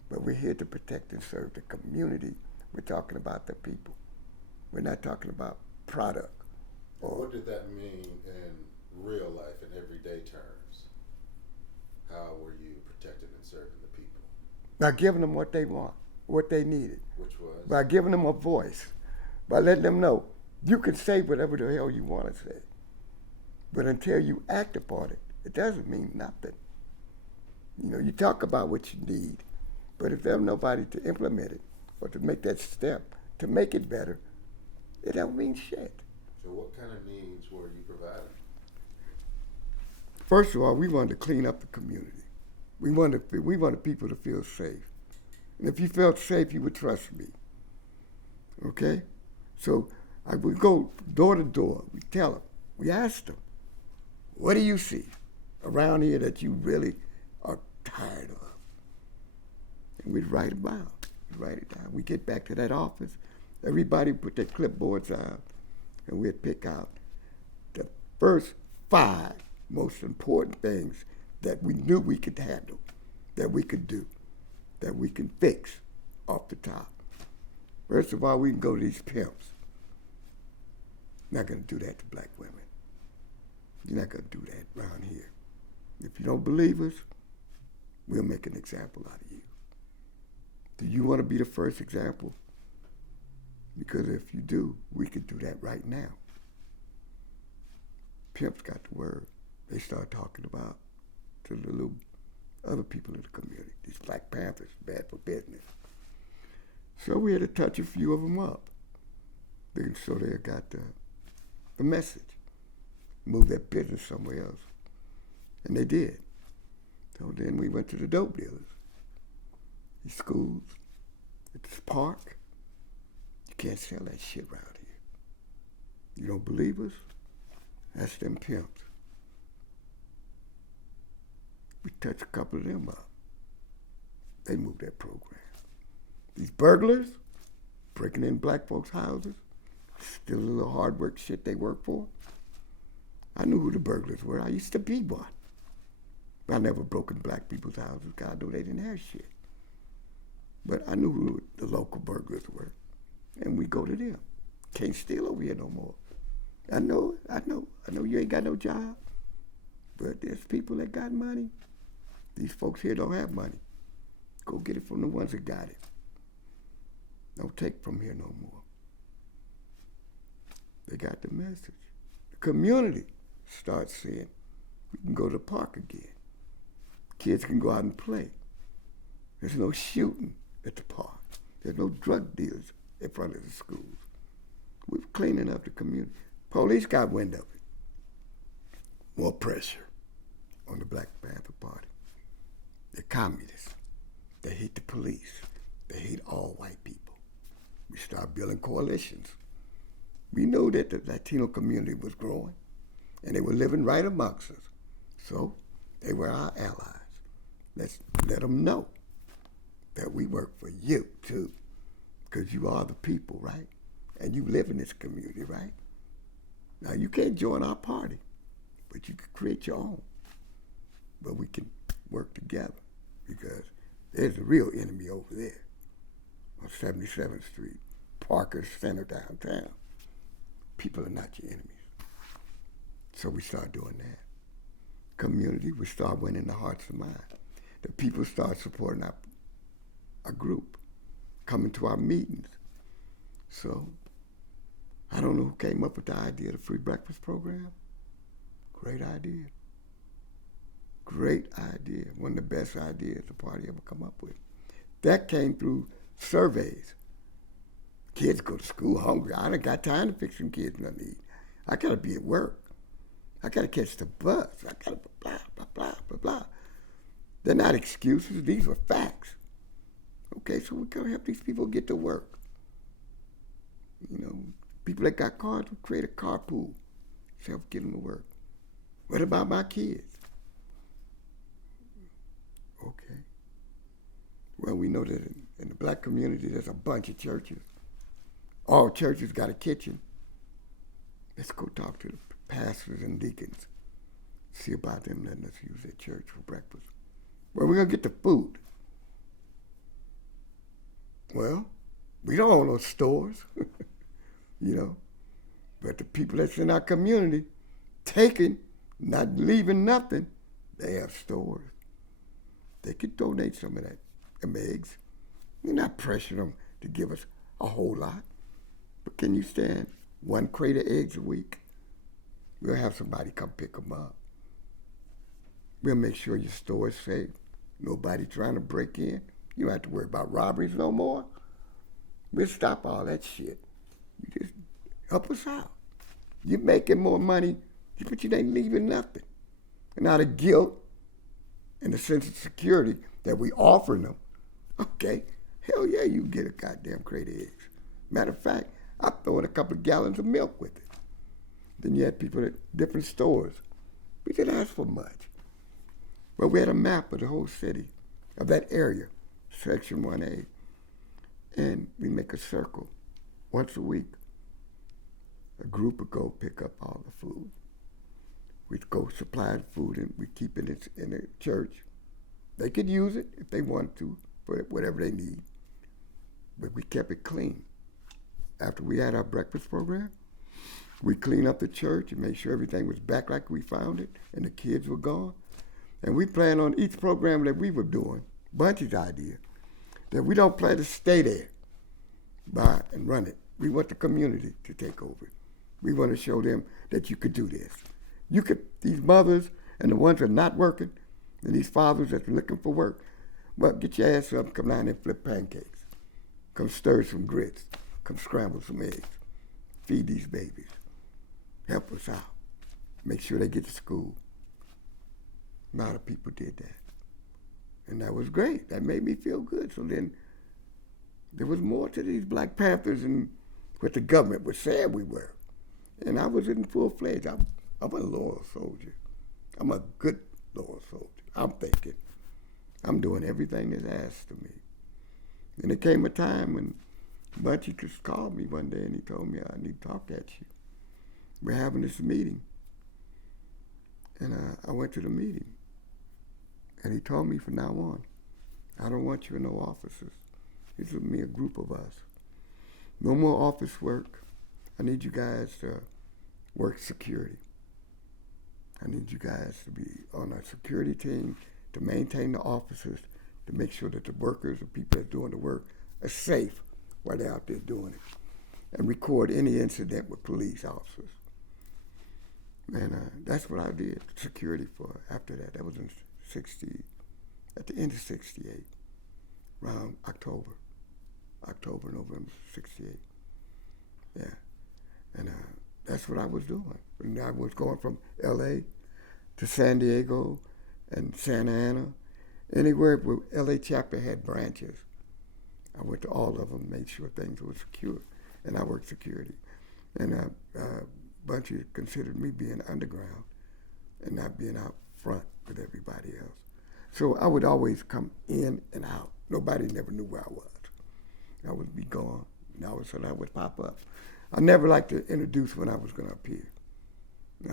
but we're here to protect and serve the community. We're talking about the people. We're not talking about product. What did that mean in real life, in everyday terms? How were you protecting and serving the people? By giving them what they want, what they needed. Which was? By giving them a voice. By letting them know you can say whatever the hell you want to say. But until you act upon it, it doesn't mean nothing. You talk about what you need, but if there's nobody to implement it or to make that step, to make it better, it don't mean shit. So what kind of needs were you providing? First of all, we wanted to clean up the community. We wanted people to feel safe. And if you felt safe, you would trust me. Okay? So I would go door to door. We tell them. We ask them, what do you see around here that you really are tired of? And we'd write them out. We'd write it down. We get back to that office. Everybody put their clipboards out, and we'd pick out the first 5 most important things that we knew we could handle, that we could do, that we can fix off the top. First of all, we can go to these pimps. Not going to do that to black women. You're not going to do that around here. If you don't believe us, we'll make an example out of you. Do you want to be the first example? Because if you do, we could do that right now. Pimps got the word. They start talking about to the little other people in the community. These Black Panthers, bad for business. So we had to touch a few of them up. So they got the message. Move their business somewhere else. And they did. So then we went to the dope dealers. These schools, at this park. You can't sell that shit around here. You don't believe us? Ask them pimps. We touched a couple of them up. They moved that program. These burglars, breaking in black folks' houses, still a little hard work shit they work for. I knew who the burglars were. I used to be one. I never broke in black people's houses. God knew they didn't have shit. But I knew who the local burglars were. And we go to them. Can't steal over here no more. I know you ain't got no job. But there's people that got money. These folks here don't have money. Go get it from the ones that got it. Don't take from here no more. They got the message. The community starts saying, we can go to the park again. Kids can go out and play. There's no shooting at the park. There's no drug dealers in front of the schools. We're cleaning up the community. Police got wind of it. More pressure on the Black Panther Party. They're communists. They hate the police. They hate all white people. We start building coalitions. We knew that the Latino community was growing, and they were living right amongst us. So they were our allies. Let's let them know that we work for you, too, because you are the people, right? And you live in this community, right? Now, you can't join our party, but you can create your own. But we can work together, because there's a real enemy over there on 77th Street, Parker Center downtown. People are not your enemies. So we start doing that. Community, we start winning the hearts and minds. The people start supporting our group, coming to our meetings. So I don't know who came up with the idea of the free breakfast program. Great idea. Great idea. One of the best ideas the party ever come up with. That came through surveys. Kids go to school hungry. I ain't got time to fix some kids nothing to eat. I gotta be at work. I gotta catch the bus. I gotta blah, blah, blah, blah, blah. They're not excuses. These were facts. Okay, so we're gonna help these people get to work. You know, people that got cars, we create a carpool. Help get them to work. What about my kids? Okay. Well, we know that in the black community, there's a bunch of churches. All churches got a kitchen. Let's go talk to the pastors and deacons. See about them letting us use their church for breakfast. Where we gonna get the food? Well, we don't own those stores, you know. But the people that's in our community, taking, not leaving nothing, they have stores. They could donate some of that, them eggs. You're not pressuring them to give us a whole lot. But can you stand 1 crate of eggs a week? We'll have somebody come pick them up. We'll make sure your store is safe. Nobody trying to break in. You don't have to worry about robberies no more. We'll stop all that shit. You just help us out. You're making more money, but you ain't leaving nothing. and out of guilt and a sense of security that we offering them, okay, hell yeah, you can get a goddamn crate of eggs. Matter of fact, I throw in a couple of gallons of milk with it. Then you had people at different stores. We didn't ask for much. But we had a map of the whole city, of that area, Section 1A. And we make a circle once a week. A group would go pick up all the food. We'd go supply the food and we keep it in the church. They could use it if they wanted to for whatever they need. But we kept it clean. After we had our breakfast program, we cleaned up the church and made sure everything was back like we found it and the kids were gone. And we planned on each program that we were doing, Bunty's idea, that we don't plan to stay there by and run it. We want the community to take over it. We want to show them that you could do this. You could, these mothers and the ones that are not working, and these fathers that are looking for work, well, get your ass up, come down there and flip pancakes. Come stir some grits. Come scramble some eggs. Feed these babies. Help us out. Make sure they get to school. A lot of people did that. And that was great. That made me feel good. So then there was more to these Black Panthers than what the government was saying we were. And I was in full-fledged. I'm a loyal soldier. I'm a good loyal soldier. I'm thinking. I'm doing everything that's asked of me. And there came a time when Bunchy just called me one day and he told me, I need to talk at you. We're having this meeting. And I went to the meeting. And he told me from now on, I don't want you in no offices. This is me, a group of us. No more office work. I need you guys to work security. I need you guys to be on a security team to maintain the offices, to make sure that the workers, the people that's doing the work, are safe while they're out there doing it, and record any incident with police officers. And that's what I did, security for after that. That was in at the end of 68, around October, November 68. Yeah, and that's what I was doing. And I was going from LA to San Diego and Santa Ana, anywhere where LA chapter had branches. I went to all of them, made sure things were secure, and I worked security. And Bunchy considered me being underground and not being out front with everybody else. So I would always come in and out. Nobody never knew where I was. I would be gone, and all of a sudden I would pop up. I never liked to introduce when I was going to appear.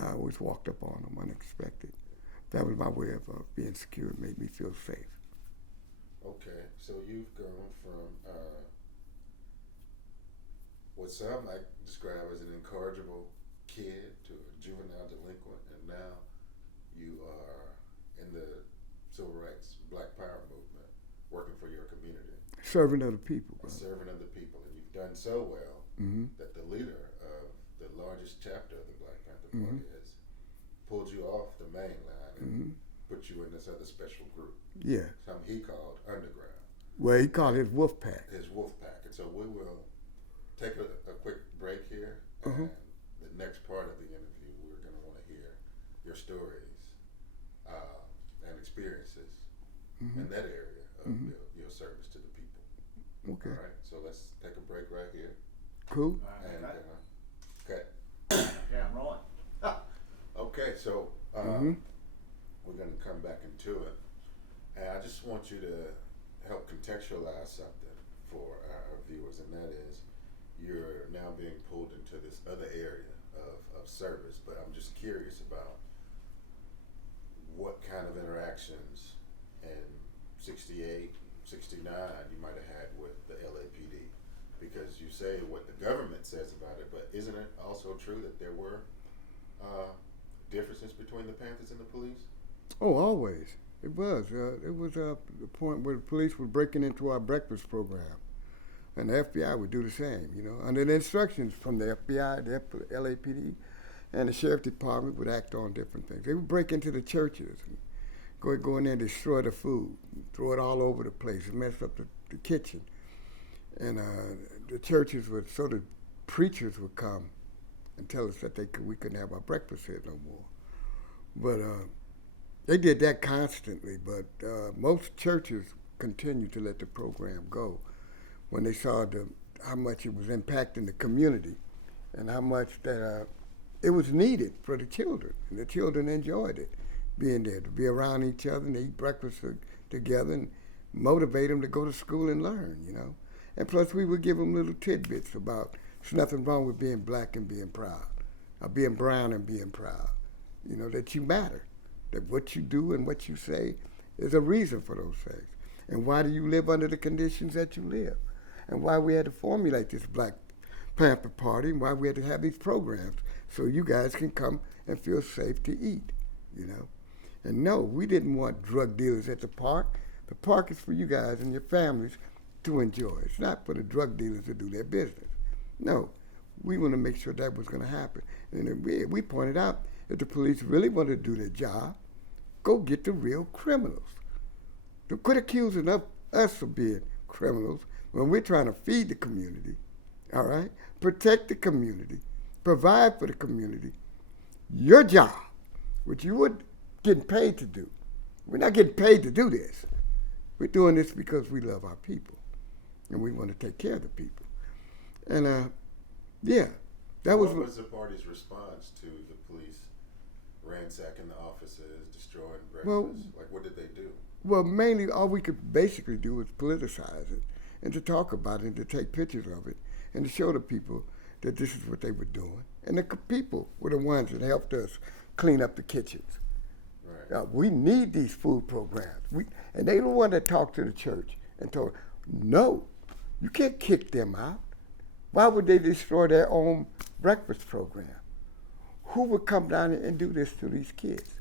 I always walked up on them unexpected. That was my way of being secure. It made me feel safe. Okay, so you've gone from what some might describe as an incorrigible kid to a juvenile delinquent, and now you are in the civil rights Black Power movement, working for your community. Serving other people. A servant of the people, and you've done so well that the leader of the largest chapter of the Black Panther Party has pulled you off the main line and put you in this other special group. Yeah. Something he called underground. Well, he called his wolf pack. His wolf pack. And so we will take a quick break here. And the next part of the interview, we're going to want to hear your stories and experiences in that area of your service to the people. Okay. All right. So let's take a break right here. Cool. And okay. Yeah, I'm rolling. Okay, so we're going to come back into it. And I just want you to help contextualize something for our viewers, and that is you're now being pulled into this other area of service, but I'm just curious about what kind of interactions in 68, 69 you might have had with the LAPD. Because you say what the government says about it, but isn't it also true that there were differences between the Panthers and the police? Oh, always. It was. It was the point where the police were breaking into our breakfast program. And the FBI would do the same, you know. Under the instructions from the FBI, the LAPD, and the Sheriff Department would act on different things. They would break into the churches and go in there and destroy the food, throw it all over the place, and mess up the kitchen. And the churches would, so the preachers would come and tell us that we couldn't have our breakfast here no more. But They did that constantly, but most churches continued to let the program go when they saw how much it was impacting the community and how much that it was needed for the children. And the children enjoyed it, being there, to be around each other and eat breakfast together and motivate them to go to school and learn, you know. And plus, we would give them little tidbits about there's nothing wrong with being black and being proud, or being brown and being proud, you know, that you matter, that what you do and what you say is a reason for those things. And why do you live under the conditions that you live? And why we had to formulate this Black Panther Party and why we had to have these programs so you guys can come and feel safe to eat, you know. And no, we didn't want drug dealers at the park. The park is for you guys and your families to enjoy. It's not for the drug dealers to do their business. No, we want to make sure that was going to happen. And then we pointed out, if the police really want to do their job, go get the real criminals. Don't quit accusing us of being criminals when we're trying to feed the community, all right? Protect the community, provide for the community. Your job, which you were getting paid to do. We're not getting paid to do this. We're doing this because we love our people and we want to take care of the people. And yeah, that was. What was the party's response to the police ransacking the offices, destroying breakfast? Well, like, what did they do? Well, mainly all we could basically do was politicize it and to talk about it and to take pictures of it and to show the people that this is what they were doing. And the people were the ones that helped us clean up the kitchens. Right. We need these food programs. And they the one that talked to the church and told, no, you can't kick them out. Why would they destroy their own breakfast program? Who would come down and do this to these kids?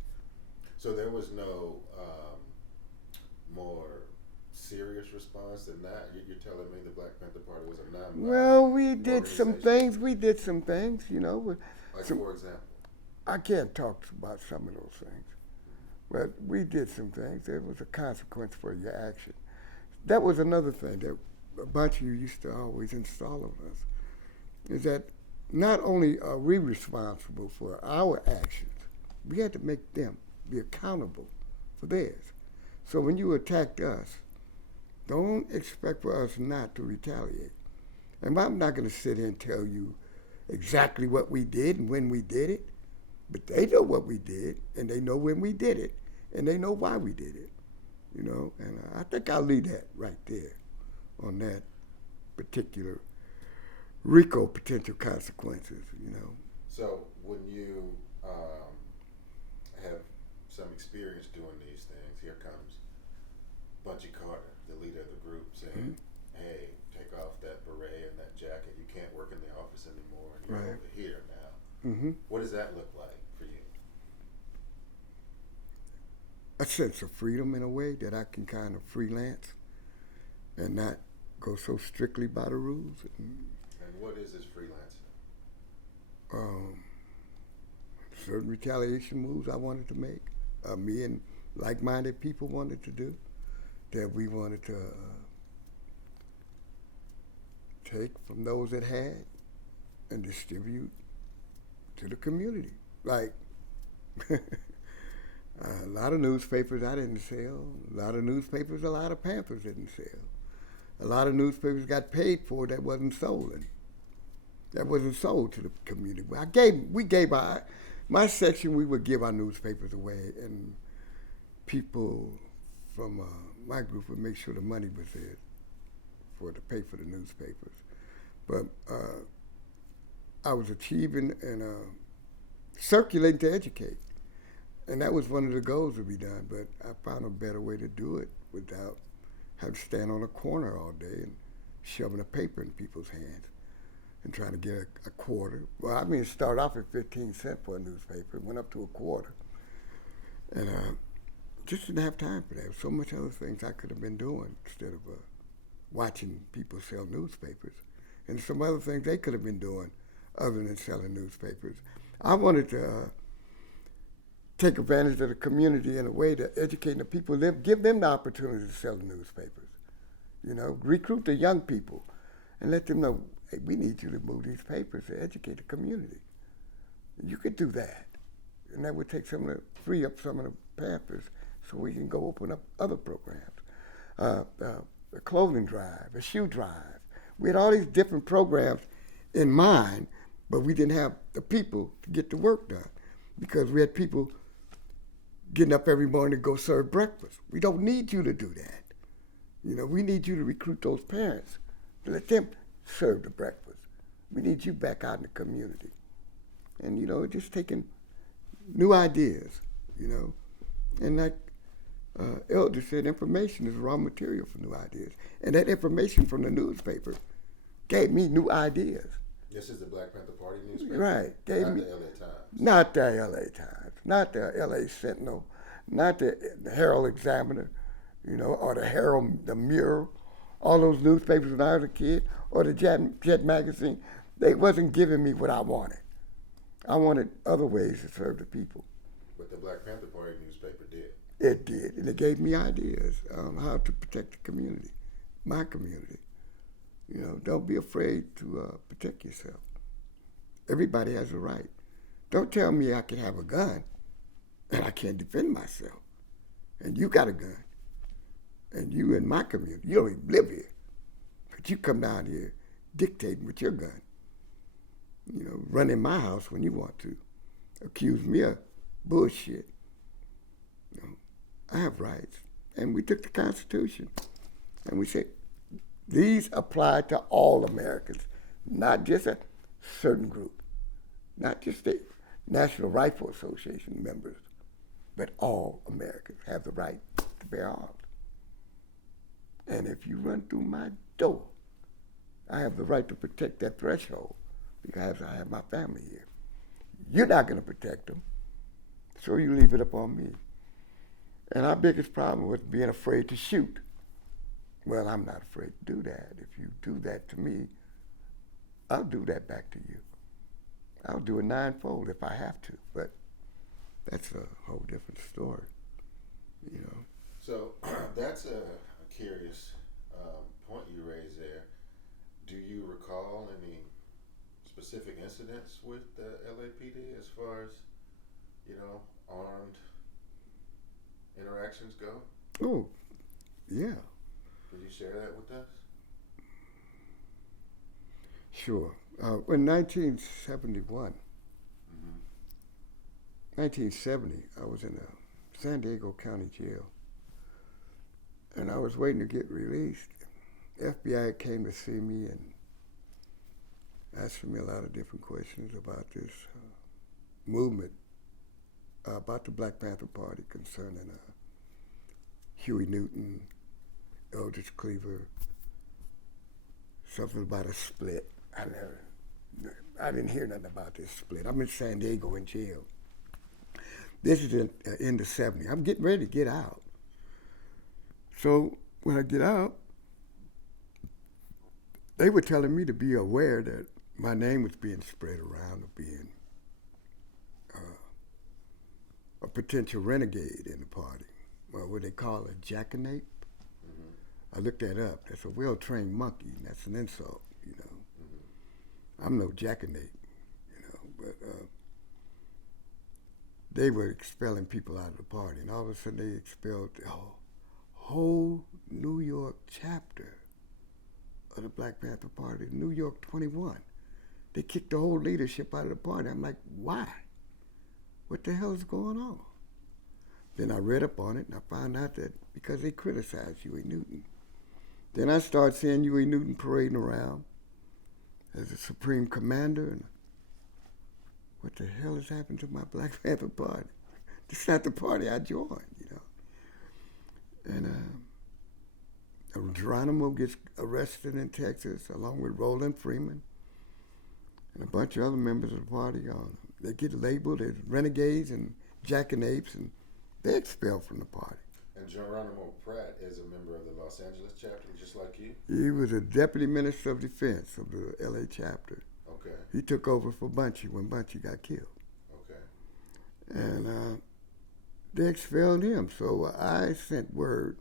So there was no more serious response than that? You're telling me the Black Panther Party was a non-violent Well, we did some organization? things. We did some things, you know. Like, some, for example? I can't talk about some of those things. But we did some things. There was a consequence for your action. That was another thing that a bunch of you used to always install on us, is that not only are we responsible for our actions, we had to make them be accountable for theirs. So when you attacked us, don't expect for us not to retaliate. And I'm not going to sit here and tell you exactly what we did and when we did it, but they know what we did, and they know when we did it, and they know why we did it, you know. And I think I'll leave that right there on that particular RICO potential consequences, you know. So when you have some experience doing these things, here comes Bunchy Carter, the leader of the group, saying, hey, take off that beret and that jacket. You can't work in the office anymore, and you're Right. over here now. Mm-hmm. What does that look like for you? A sense of freedom in a way that I can kind of freelance and not go so strictly by the rules. And what is this freelancing? Certain retaliation moves I wanted to make, me and like-minded people wanted to do, that we wanted to take from those that had and distribute to the community. Like, a lot of newspapers I didn't sell. A lot of newspapers, a lot of Panthers didn't sell. A lot of newspapers got paid for that wasn't stolen. That wasn't sold to the community. My section, we would give our newspapers away, and people from my group would make sure the money was there to pay for the newspapers. But I was achieving and circulating to educate. And that was one of the goals to be done, but I found a better way to do it without having to stand on a corner all day and shoving a paper in people's hands and trying to get a quarter. Well, I mean, it started off at 15 cents for a newspaper. It went up to a quarter. And just didn't have time for that. So much other things I could have been doing instead of watching people sell newspapers. And some other things they could have been doing other than selling newspapers. I wanted to take advantage of the community in a way to educate the people, give them the opportunity to sell the newspapers. You know, recruit the young people and let them know, hey, we need you to move these papers to educate the community. You could do that. And that would take free up some of the Panthers so we can go open up other programs. A clothing drive, a shoe drive. We had all these different programs in mind, but we didn't have the people to get the work done because we had people getting up every morning to go serve breakfast. We don't need you to do that. You know, we need you to recruit those parents to let them serve the breakfast. We need you back out in the community. And, you know, just taking new ideas, you know. And like Elder said, information is raw material for new ideas. And that information from the newspaper gave me new ideas. This is the Black Panther Party newspaper? Right. Gave Not me, the LA Times. Not the LA Times, not the LA Sentinel, not the Herald Examiner, you know, or the Herald, the Mirror, all those newspapers when I was a kid, or the Jet Magazine. They wasn't giving me what I wanted. I wanted other ways to serve the people. But the Black Panther Party newspaper did. It did, and it gave me ideas on how to protect the community, my community. You know, don't be afraid to protect yourself. Everybody has a right. Don't tell me I can have a gun and I can't defend myself. And you got a gun. And you in my community, you don't even live here. But you come down here dictating with your gun. You know, run in my house when you want to. Accuse me of bullshit. You know, I have rights. And we took the Constitution and we said, these apply to all Americans, not just a certain group, not just the National Rifle Association members, but all Americans have the right to bear arms. And if you run through my door, I have the right to protect that threshold because I have my family here. You're not going to protect them, so you leave it up on me. And our biggest problem was being afraid to shoot. Well, I'm not afraid to do that. If you do that to me, I'll do that back to you. I'll do it ninefold if I have to, but that's a whole different story, you know. So that's a curious point you raised there. Do you recall any specific incidents with the LAPD as far as, you know, armed interactions go? Oh, yeah. Could you share that with us? Sure. In 1971, 1970, I was in a San Diego County jail, and I was waiting to get released. FBI came to see me and asked me a lot of different questions about this movement, about the Black Panther Party concerning Huey Newton, Eldridge Cleaver, something about a split. I didn't hear nothing about this split. I'm in San Diego in jail. This is in the 70s. I'm getting ready to get out. So when I get out, they were telling me to be aware that my name was being spread around of being a potential renegade in the party. Well, what they call a jackanape. I looked that up. That's a well-trained monkey, and that's an insult, you know. I'm no jackanape, you know, but they were expelling people out of the party, and all of a sudden they expelled the whole New York chapter of the Black Panther Party, New York 21. They kicked the whole leadership out of the party. I'm like, why? What the hell is going on? Then I read up on it, and I found out that because they criticized Huey Newton. Then I started seeing Huey Newton parading around as a supreme commander, and what the hell has happened to my Black Panther Party? This is not the party I joined, you know. And Geronimo gets arrested in Texas, along with Roland Freeman and a bunch of other members of the party. They get labeled as renegades and jackanapes, and they're expelled from the party. And Geronimo Pratt is a member of the Los Angeles chapter, just like you? He was a deputy minister of defense of the LA chapter. Okay. He took over for Bunchy when Bunchy got killed. Okay. And they expelled him. So I sent word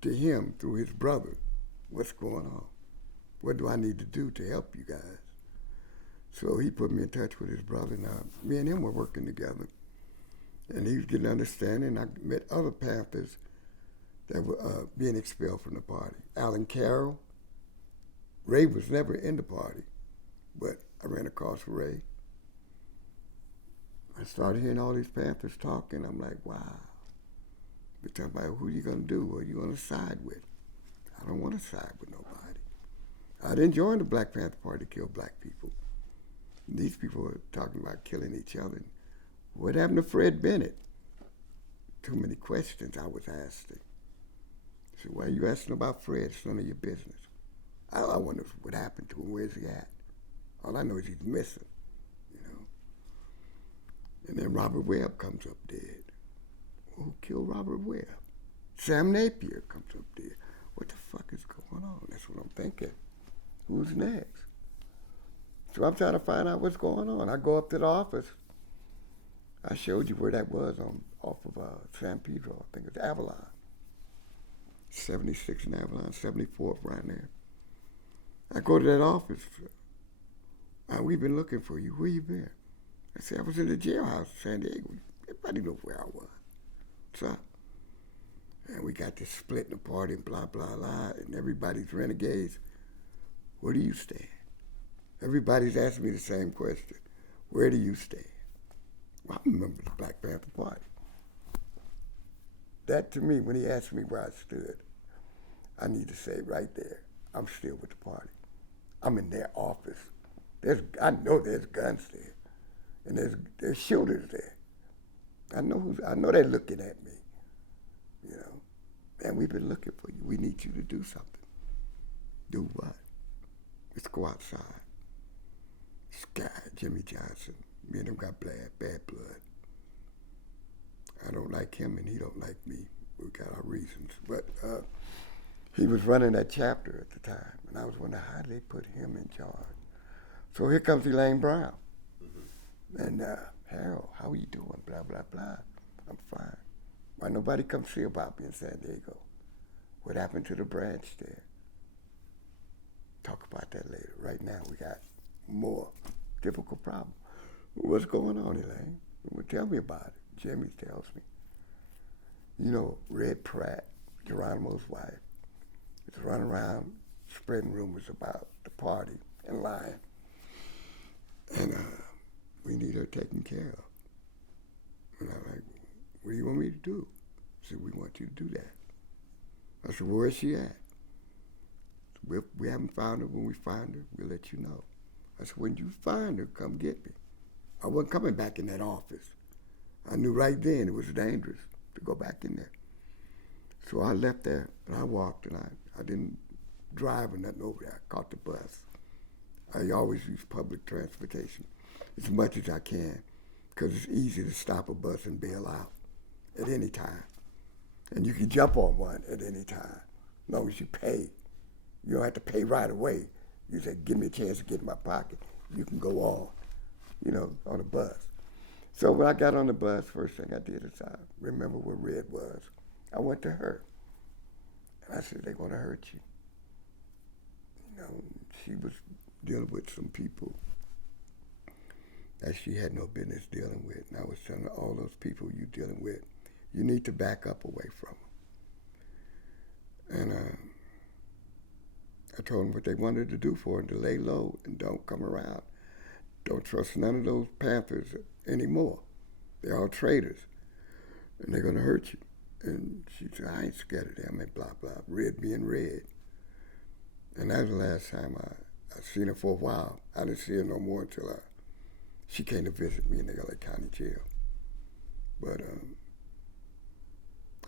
to him through his brother, what's going on? What do I need to do to help you guys? So he put me in touch with his brother. Now, me and him were working together. And he was getting understanding. I met other Panthers that were being expelled from the party. Alan Carroll. Ray was never in the party, but I ran across Ray. I started hearing all these Panthers talking. I'm like, wow. They're talking about who you going to do, what you going to side with. I don't want to side with nobody. I didn't join the Black Panther Party to kill black people. These people were talking about killing each other. What happened to Fred Bennett? Too many questions I was asking. I said, why are you asking about Fred? It's none of your business. I wonder what happened to him. Where's he at? All I know is he's missing, you know. And then Robert Webb comes up dead. Who killed Robert Webb? Sam Napier comes up dead. What the fuck is going on? That's what I'm thinking. Who's next? So I'm trying to find out what's going on. I go up to the office. I showed you where that was off of San Pedro. I think it's Avalon. 76 in Avalon, 74th right there. I go to that office. We've been looking for you. Where you been? I said, I was in the jailhouse in San Diego. Everybody knows where I was. What's up? And we got this split in the party and blah, blah, blah, and everybody's renegades. Where do you stand? Everybody's asking me the same question. Where do you stand? Well, I remember the Black Panther Party. That, to me, when he asked me where I stood, I need to say right there, I'm still with the party. I'm in their office. I know there's guns there, and there's shooters there. I know they're looking at me, you know. And we've been looking for you. We need you to do something. Do what? Let's go outside. This guy, Jimmy Johnson, me and him got bad blood. I don't like him, and he don't like me. We got our reasons, but he was running that chapter at the time, and I was wondering how did they put him in charge. So here comes Elaine Brown. Mm-hmm. And Harold, how are you doing? Blah, blah, blah. I'm fine. Why nobody come see about me in San Diego? What happened to the branch there? Talk about that later. Right now we got more difficult problems. What's going on, Elaine? Well, tell me about it. Jimmy tells me. You know, Red Pratt, Geronimo's wife, is running around spreading rumors about the party and lying. And we need her taken care of. And I'm like, what do you want me to do? She said, we want you to do that. I said, well, where's she at? We haven't found her. When we find her, we'll let you know. I said, when you find her, come get me. I wasn't coming back in that office. I knew right then it was dangerous to go back in there. So I left there, and I walked, and I didn't drive or nothing over there. I caught the bus. I always use public transportation as much as I can because it's easy to stop a bus and bail out at any time. And you can jump on one at any time, as long as you pay. You don't have to pay right away. You say, give me a chance to get in my pocket. You can go on, you know, on the bus. So when I got on the bus, first thing I did is I remember where Red was. I went to her. And I said, they're going to hurt you. You know, she was dealing with some people that she had no business dealing with. And I was telling her, all those people you're dealing with, you need to back up away from them. And I told them what they wanted to do for them, to lay low and don't come around. Don't trust none of those Panthers anymore. They're all traitors, and they're going to hurt you. And she said, I ain't scared of them, and blah, blah, red being red. And that was the last time I seen her for a while. I didn't see her no more until she came to visit me in the LA County Jail. But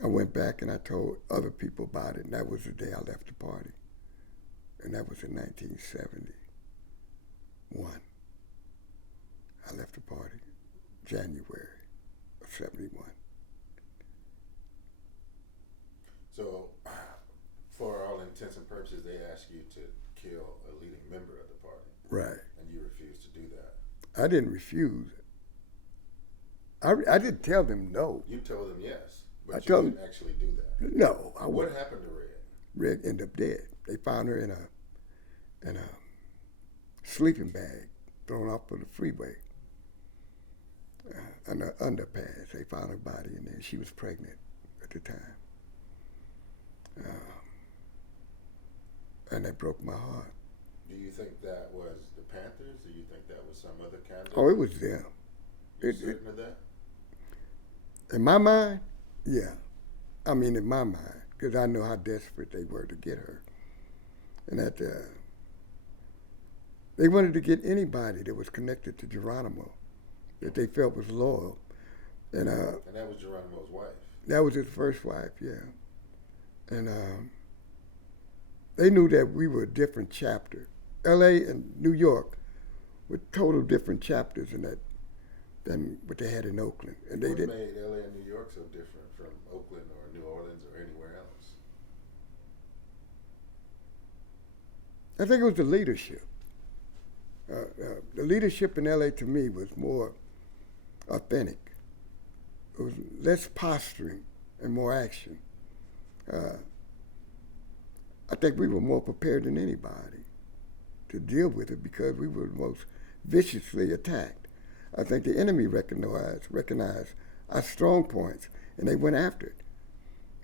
I went back and I told other people about it, and that was the day I left the party. And that was in 1971. I left the party, January of 71. So, for all intents and purposes, they asked you to kill a leading member of the party. Right. And you refused to do that. I didn't refuse. I didn't tell them no. You told them yes, but I you told didn't actually do that. No. What happened to Red? Red ended up dead. They found her in a sleeping bag thrown off of the freeway. on the underpass. They found her body in there. She was pregnant at the time. And that broke my heart. Do you think that was the Panthers, or you think that was some other candidate? Oh, it was them. You certain of that? In my mind, yeah. I mean, in my mind, because I know how desperate they were to get her. And that they wanted to get anybody that was connected to Geronimo that they felt was loyal. And that was Geronimo's wife. that was his first wife, yeah. And they knew that we were a different chapter. L.A. and New York were total different chapters in that than what they had in Oakland. And they What did. made L.A. and New York so different from Oakland or New Orleans or anywhere else? I think it was the leadership. The leadership in L.A. to me was more authentic. It was less posturing and more action. I think we were more prepared than anybody to deal with it because we were most viciously attacked. I think the enemy recognized our strong points, and they went after it.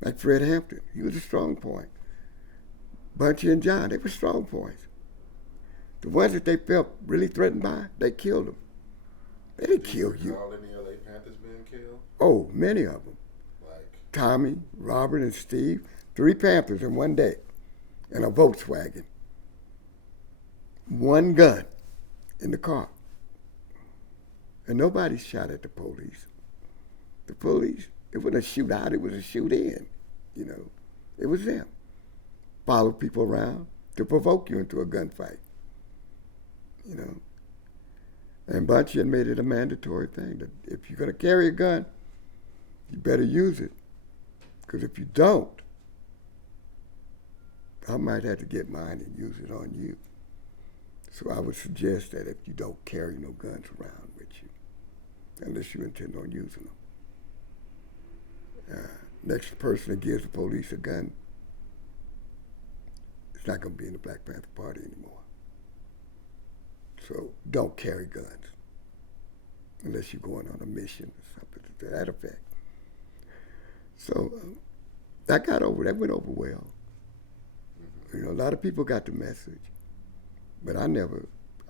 Like Fred Hampton, he was a strong point. Bunchy and John, they were strong points. The ones that they felt really threatened by, they killed them. They didn't kill Do you recall any L.A. Panthers being killed? Oh, many of them. Like, Tommy, Robert, and Steve, 3 Panthers in one day, in a Volkswagen. 1 gun in the car. And nobody shot at the police. The police, it wasn't a shootout, it was a shoot in. You know, it was them. Follow people around to provoke you into a gunfight. You know. And Bunchy had made it a mandatory thing that if you're going to carry a gun, you better use it. Because if you don't, I might have to get mine and use it on you. So I would suggest that if you don't carry no guns around with you, unless you intend on using them. Next person that gives the police a gun, it's not going to be in the Black Panther Party anymore. So don't carry guns unless you're going on a mission or something to that effect. So that went over well. You know, a lot of people got the message, but I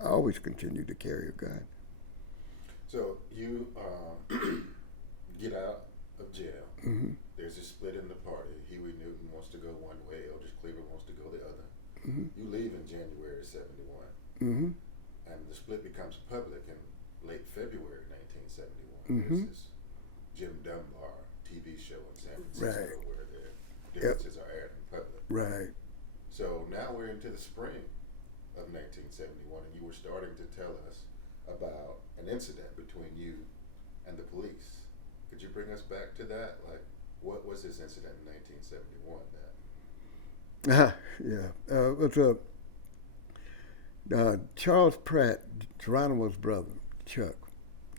always continued to carry a gun. so you get out of jail. Mm-hmm. There's a split in the party. Huey Newton wants to go one way. Eldridge Cleaver wants to go the other. Mm-hmm. You leave in January of 71. Mm-hmm. And the split becomes public in late February 1971. Mm-hmm. There's this Jim Dunbar TV show in San Francisco Right. where the differences are aired in public. Right. So now we're into the spring of 1971, and you were starting to tell us about an incident between you and the police. Could you bring us back to that? Like, what was this incident in 1971 that? Yeah. It was Charles Pratt, Geronimo's brother, Chuck,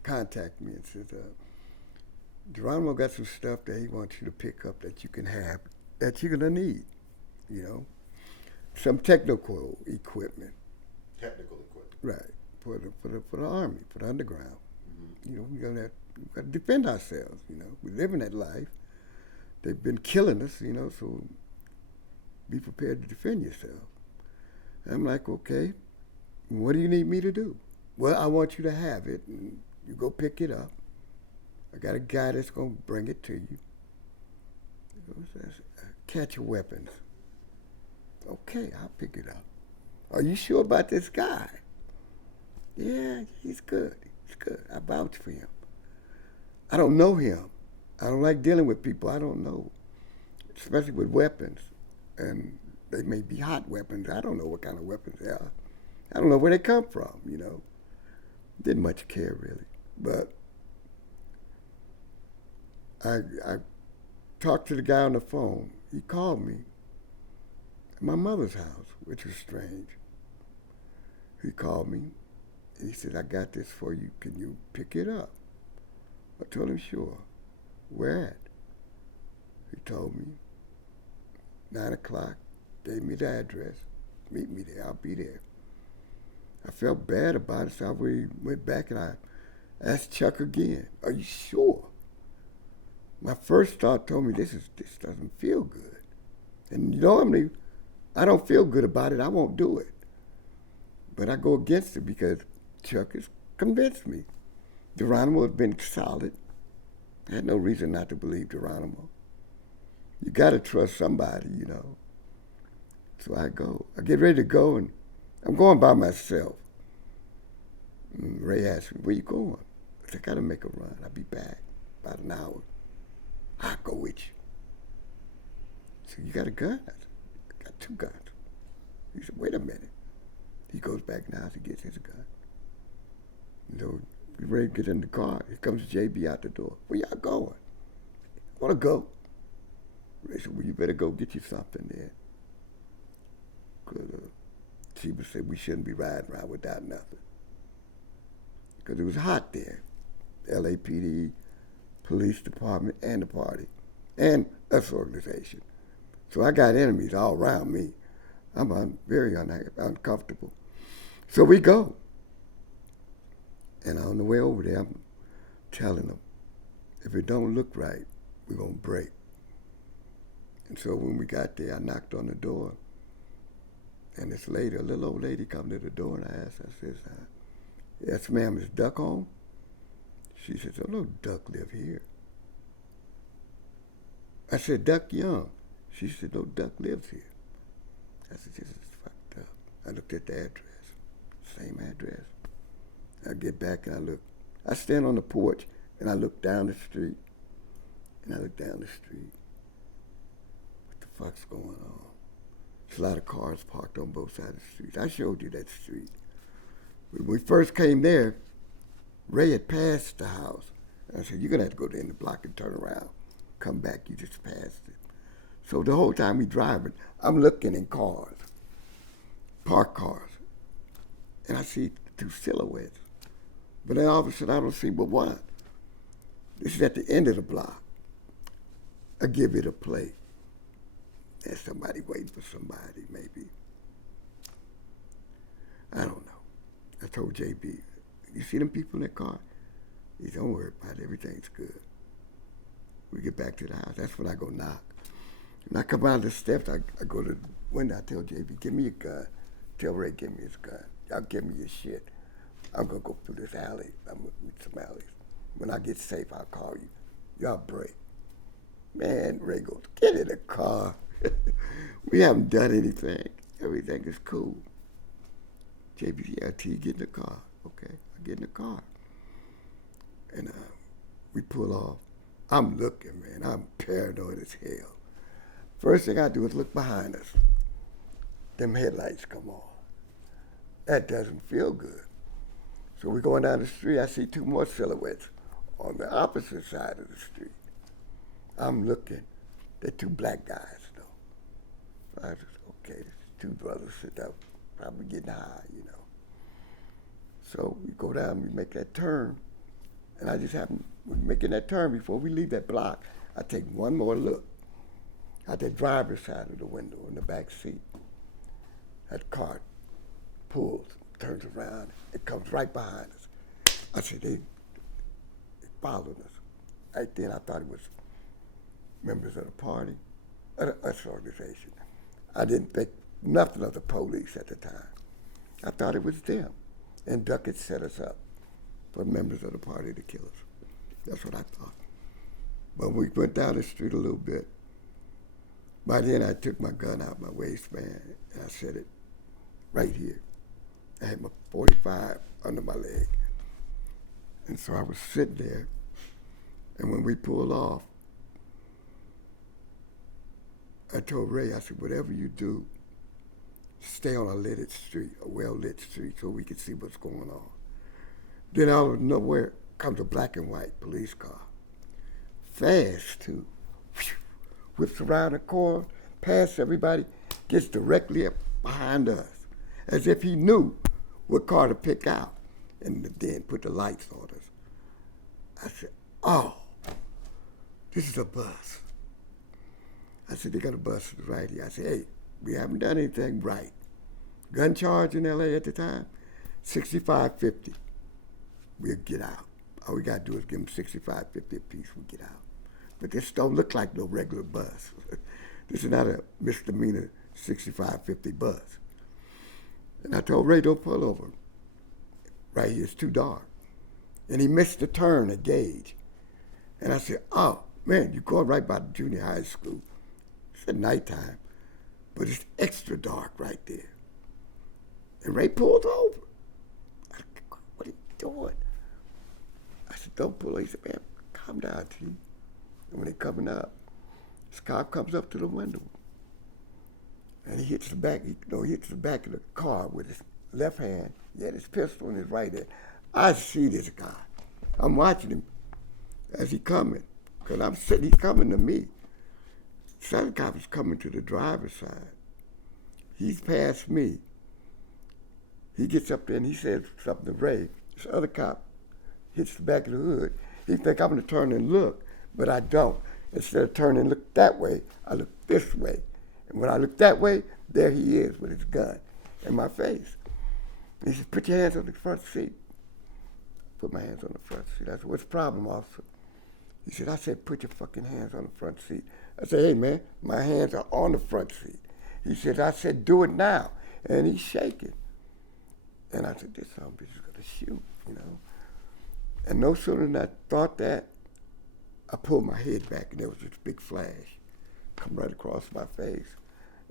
contacted me and said, Geronimo got some stuff that he wants you to pick up that you can have, that you're going to need, you know. Some technical equipment. Technical equipment. Right. For the Army, for the underground. Mm-hmm. You know, we got to defend ourselves, you know. We're living that life. They've been killing us, you know, so be prepared to defend yourself. And I'm like, okay, what do you need me to do? Well, I want you to have it, and you go pick it up. I got a guy that's going to bring it to you. Catch your weapons. Okay, I'll pick it up. Are you sure about this guy? Yeah, he's good. He's good. I vouch for him. I don't know him. I don't like dealing with people I don't know, especially with weapons. And they may be hot weapons. I don't know what kind of weapons they are. I don't know where they come from, you know. Didn't much care, really. But I talked to the guy on the phone. He called me at my mother's house, which was strange. He called me, and he said, I got this for you. Can you pick it up? I told him, sure. Where at? He told me. 9 o'clock, gave me the address. Meet me there, I'll be there. I felt bad about it, so I went back and I I asked Chuck again, are you sure? My first thought told me this doesn't feel good. And normally, I don't feel good about it. I won't do it. But I go against it because Chuck has convinced me. Geronimo has been solid. I had no reason not to believe Geronimo. You got to trust somebody, you know. So I go. I get ready to go, and I'm going by myself. And Ray asked me, where you going? I said, I got to make a run. I'll be back about an hour. I'll go with you. So you got a gun? I said, I got 2 guns. He said, wait a minute. He goes back now to get his gun. You know, we ready to get in the car. Here comes JB out the door. Where y'all going? I want to go. Ray said, well, you better go get you something there. Because Sheba said we shouldn't be riding around without nothing. Because it was hot there. LAPD, police department, and the party, and us organization. So I got enemies all around me. I'm very uncomfortable. So we go. And on the way over there, I'm telling them, if it don't look right, we're going to break. And so when we got there, I knocked on the door. And this lady, a little old lady, come to the door, and I asked her, I says, yes, ma'am, is Duck home? She says, oh, no, Duck live here. I said, Duck Young. She said, no, Duck lives here. I said, this is fucked up. I looked at the address, same address. I get back and I look. I stand on the porch and I look down the street. And I look down the street. What the fuck's going on? There's a lot of cars parked on both sides of the street. I showed you that street. When we first came there, Ray had passed the house. And I said, you're going to have to go to the end of the block and turn around. Come back, you just passed it. So the whole time we driving, I'm looking in cars, parked cars. And I see 2 silhouettes. But then all of a sudden I don't see but one. This is at the end of the block. I give it a play. There's somebody waiting for somebody, maybe. I don't know. I told JB, you see them people in that car? He said, don't worry about it, everything's good. We get back to the house, that's when I go knock. When I come out of the steps, I go to the window, I tell JB, give me your gun. Tell Ray, give me his gun. Y'all give me your shit. I'm gonna go through this alley. I'm gonna meet some alleys. When I get safe, I'll call you. Y'all break. Man, Ray goes, get in the car. We haven't done anything. Everything is cool. JB, yeah, T, get in the car. Okay, I get in the car. And we pull off. I'm looking, man. I'm paranoid as hell. First thing I do is look behind us. Them headlights come on. That doesn't feel good. So we're going down the street. I see 2 more silhouettes on the opposite side of the street. I'm looking. They're 2 black guys, though. So I said, okay, 2 brothers sit up, probably getting high, you know. So we go down, we make that turn, and I just happen, we're making that turn before we leave that block. I take one more look at the driver's side of the window in the back seat. That car pulls, turns around, it comes right behind us. I said, they followed us. Right then, I thought it was members of the party, us organization. I didn't think nothing of the police at the time. I thought it was them. And Duck had set us up for members of the party to kill us. That's what I thought. But we went down the street a little bit. By then, I took my gun out of my waistband and I set it right here. I had my 45 under my leg. And so I was sitting there, and when we pulled off, I told Ray, I said, whatever you do, stay on a lit street, a well-lit street, so we can see what's going on. Then out of nowhere comes a black and white police car. Fast, too. Whips around the corner, past everybody, gets directly up behind us, as if he knew what car to pick out, and then put the lights on us. I said, oh, this is a bus. I said, they got a bus right here. I said, hey, we haven't done anything right. Gun charge in LA at the time, $65.50. We'll get out. all we got to do is give them $65.50 a piece, we get out. But this don't look like no regular bus. This is not a misdemeanor $65.50 bus. And I told Ray, don't pull over. Right here, it's too dark. And he missed the turn at Gage. And I said, oh, man, you're going right by the junior high school. It's at nighttime, but it's extra dark right there. And Ray pulled over. I said, what are you doing? I said, don't pull over. He said, man, calm down, T. And when they're coming up, this cop comes up to the window. And he hits the back, he hits the back of the car with his left hand. He had his pistol in his right hand. I see this guy. I'm watching him as he coming. Because I'm sitting, he's coming to me. This other cop is coming to the driver's side. He's past me. He gets up there and he says something to Ray. This other cop hits the back of the hood. He think I'm going to turn and look, but I don't. Instead of turning and look that way, I look this way. And when I look that way, there he is with his gun in my face. And he said, put your hands on the front seat. Put my hands on the front seat. I said, what's the problem, officer? He said, I said, put your fucking hands on the front seat. I said, hey, man, my hands are on the front seat. He said, I said, do it now. And he's shaking. And I said, this son of a bitch is going to shoot, you know. And no sooner than I thought that, I pulled my head back, and there was this big flash come right across my face.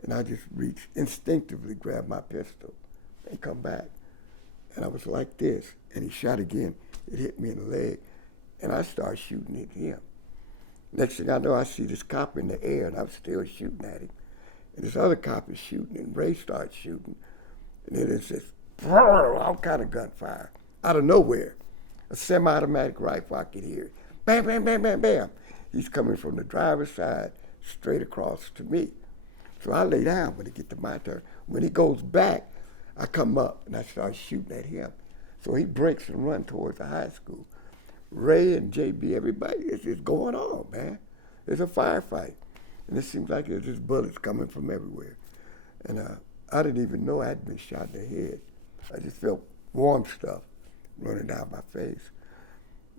And I just reached, instinctively grabbed my pistol and come back. And I was like this, and he shot again. It hit me in the leg, and I started shooting at him. Next thing I know, I see this cop in the air, and I'm still shooting at him. And this other cop is shooting, and Ray starts shooting. And then it's this, all kind of gunfire out of nowhere. A semi-automatic rifle, I could hear it. Bam, bam, bam, bam, bam. He's coming from the driver's side straight across to me. So I lay down when it get to my turn. When he goes back, I come up and I start shooting at him. So he breaks and runs towards the high school. Ray and JB, everybody, it's just going on, man. It's a firefight. And it seems like there's just bullets coming from everywhere. And I didn't even know I had been shot in the head. I just felt warm stuff running down my face.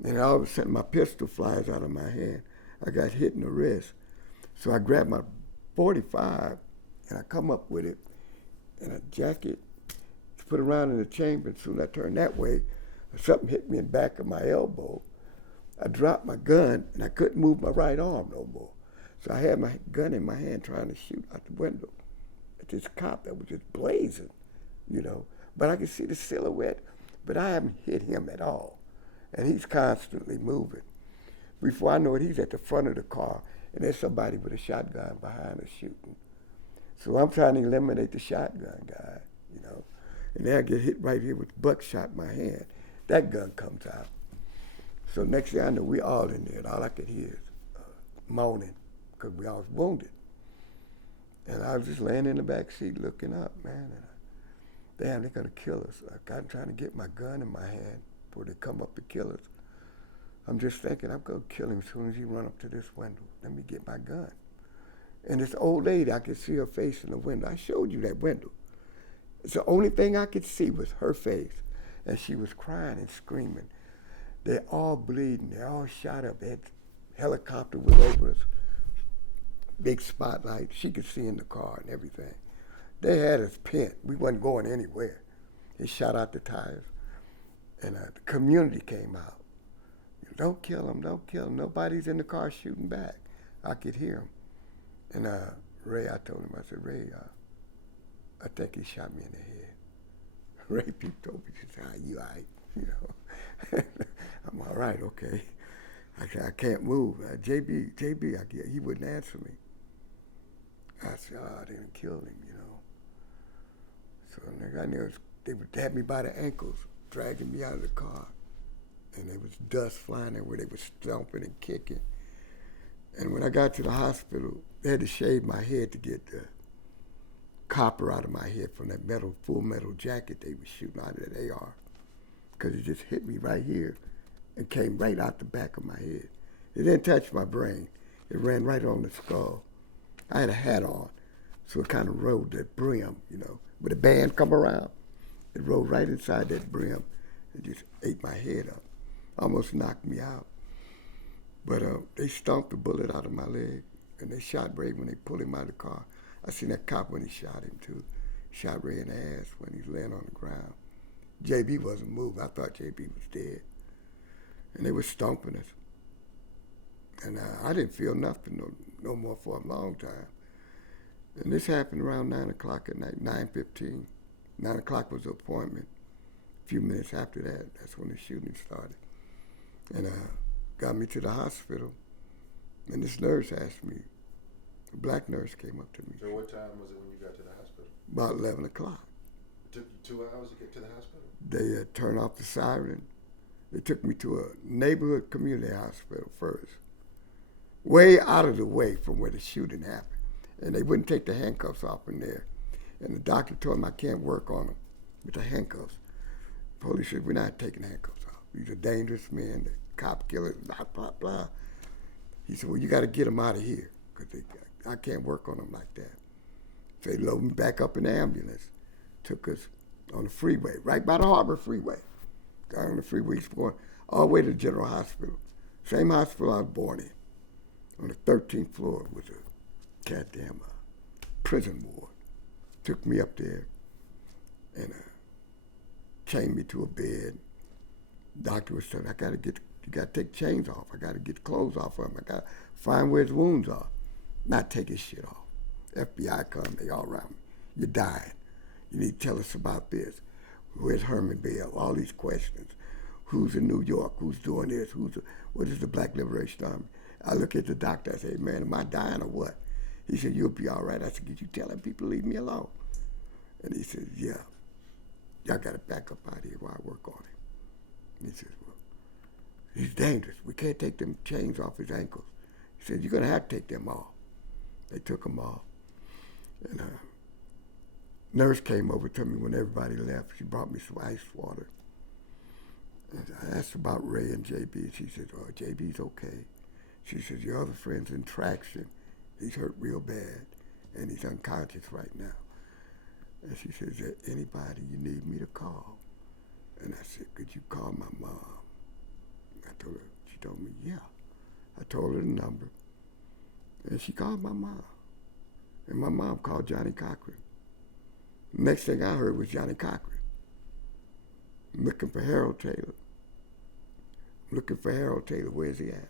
And all of a sudden, my pistol flies out of my hand. I got hit in the wrist. So I grabbed my .45, and I come up with it in a jacket to put around in the chamber. And soon I turned that way, something hit me in the back of my elbow. I dropped my gun, and I couldn't move my right arm no more. So I had my gun in my hand trying to shoot out the window at this cop that was just blazing, you know. But I could see the silhouette, but I haven't hit him at all. And he's constantly moving. Before I know it, he's at the front of the car, and there's somebody with a shotgun behind us shooting. So I'm trying to eliminate the shotgun guy, you know. And then I get hit right here with buckshot in my hand. That gun comes out. So next thing I know, we all in there, and all I could hear is moaning, because we all was wounded. And I was just laying in the back seat looking up, man. And damn, they're going to kill us. I'm trying to get my gun in my hand before they come up to kill us. I'm just thinking, I'm going to kill him as soon as he run up to this window. Let me get my gun. And this old lady, I could see her face in the window. I showed you that window. It's the only thing I could see was her face. And she was crying and screaming. They're all bleeding. They're all shot up. That helicopter was over us. Big spotlight. She could see in the car and everything. They had us pinned. We wasn't going anywhere. They shot out the tires. And the community came out. Don't kill him, don't kill him. Nobody's in the car shooting back. I could hear him. And Ray, I told him, I said, Ray, I think he shot me in the head. Ray Pete told me, he said, you all right? You know, I'm all right, okay. I said, I can't move. JB, he wouldn't answer me. I said, I didn't kill him, you know. So I knew they would have me by the ankles, dragging me out of the car. And there was dust flying everywhere. They were stomping and kicking. And when I got to the hospital, they had to shave my head to get the copper out of my head from that full metal jacket they were shooting out of that AR. Because it just hit me right here and came right out the back of my head. It didn't touch my brain. It ran right on the skull. I had a hat on, so it kind of rolled that brim, you know. When the band come around, it rolled right inside that brim and just ate my head up. almost knocked me out. But they stomped the bullet out of my leg, and they shot Ray when they pulled him out of the car. I seen that cop when he shot him, too. Shot Ray in the ass when he was laying on the ground. JB wasn't moved. I thought JB was dead. And they were stomping us. And I didn't feel nothing no more for a long time. And this happened around 9 o'clock at night, 9:15. 9 o'clock was the appointment. A few minutes after that, that's when the shooting started. And got me to the hospital. And this nurse asked me, a black nurse came up to me. So what time was it when you got to the hospital? About 11 o'clock. It took you 2 hours to get to the hospital? They turned off the siren. They took me to a neighborhood community hospital first, way out of the way from where the shooting happened. And they wouldn't take the handcuffs off in there. And the doctor told him I can't work on them with the handcuffs. Police said, we're not taking handcuffs off. These are dangerous men, the cop killers, blah, blah, blah. He said, well, you got to get them out of here because I can't work on them like that. So they loaded me back up in the ambulance, took us on the freeway, right by the Harbor Freeway. Got on the freeway, going all the way to the General Hospital. Same hospital I was born in. On the 13th floor was a goddamn prison ward. Took me up there and chained me to a bed. Doctor was saying, you got to take chains off. I got to get the clothes off of him. I got to find where his wounds are. Not take his shit off. FBI come, they all around me. You're dying. You need to tell us about this. Where's Herman Bell? All these questions. Who's in New York? Who's doing this? What is the Black Liberation Army? I look at the doctor, I say, man, am I dying or what? He said, you'll be all right. I said, could you tell them people leave me alone? And he said, yeah. Y'all got to back up out of here while I work on him. And he says, well, he's dangerous. We can't take them chains off his ankles. He said, you're going to have to take them off. They took them off. And nurse came over to me when everybody left. She brought me some ice water. And I asked about Ray and JB. She said, oh, JB's okay. She says, your other friend's in traction. He's hurt real bad, and he's unconscious right now. And she says, is there anybody you need me to call? And I said, could you call my mom? I told her, she told me, yeah. I told her the number, and she called my mom. And my mom called Johnny Cochran. Next thing I heard was Johnny Cochran. I'm looking for Harold Taylor. Where's he at?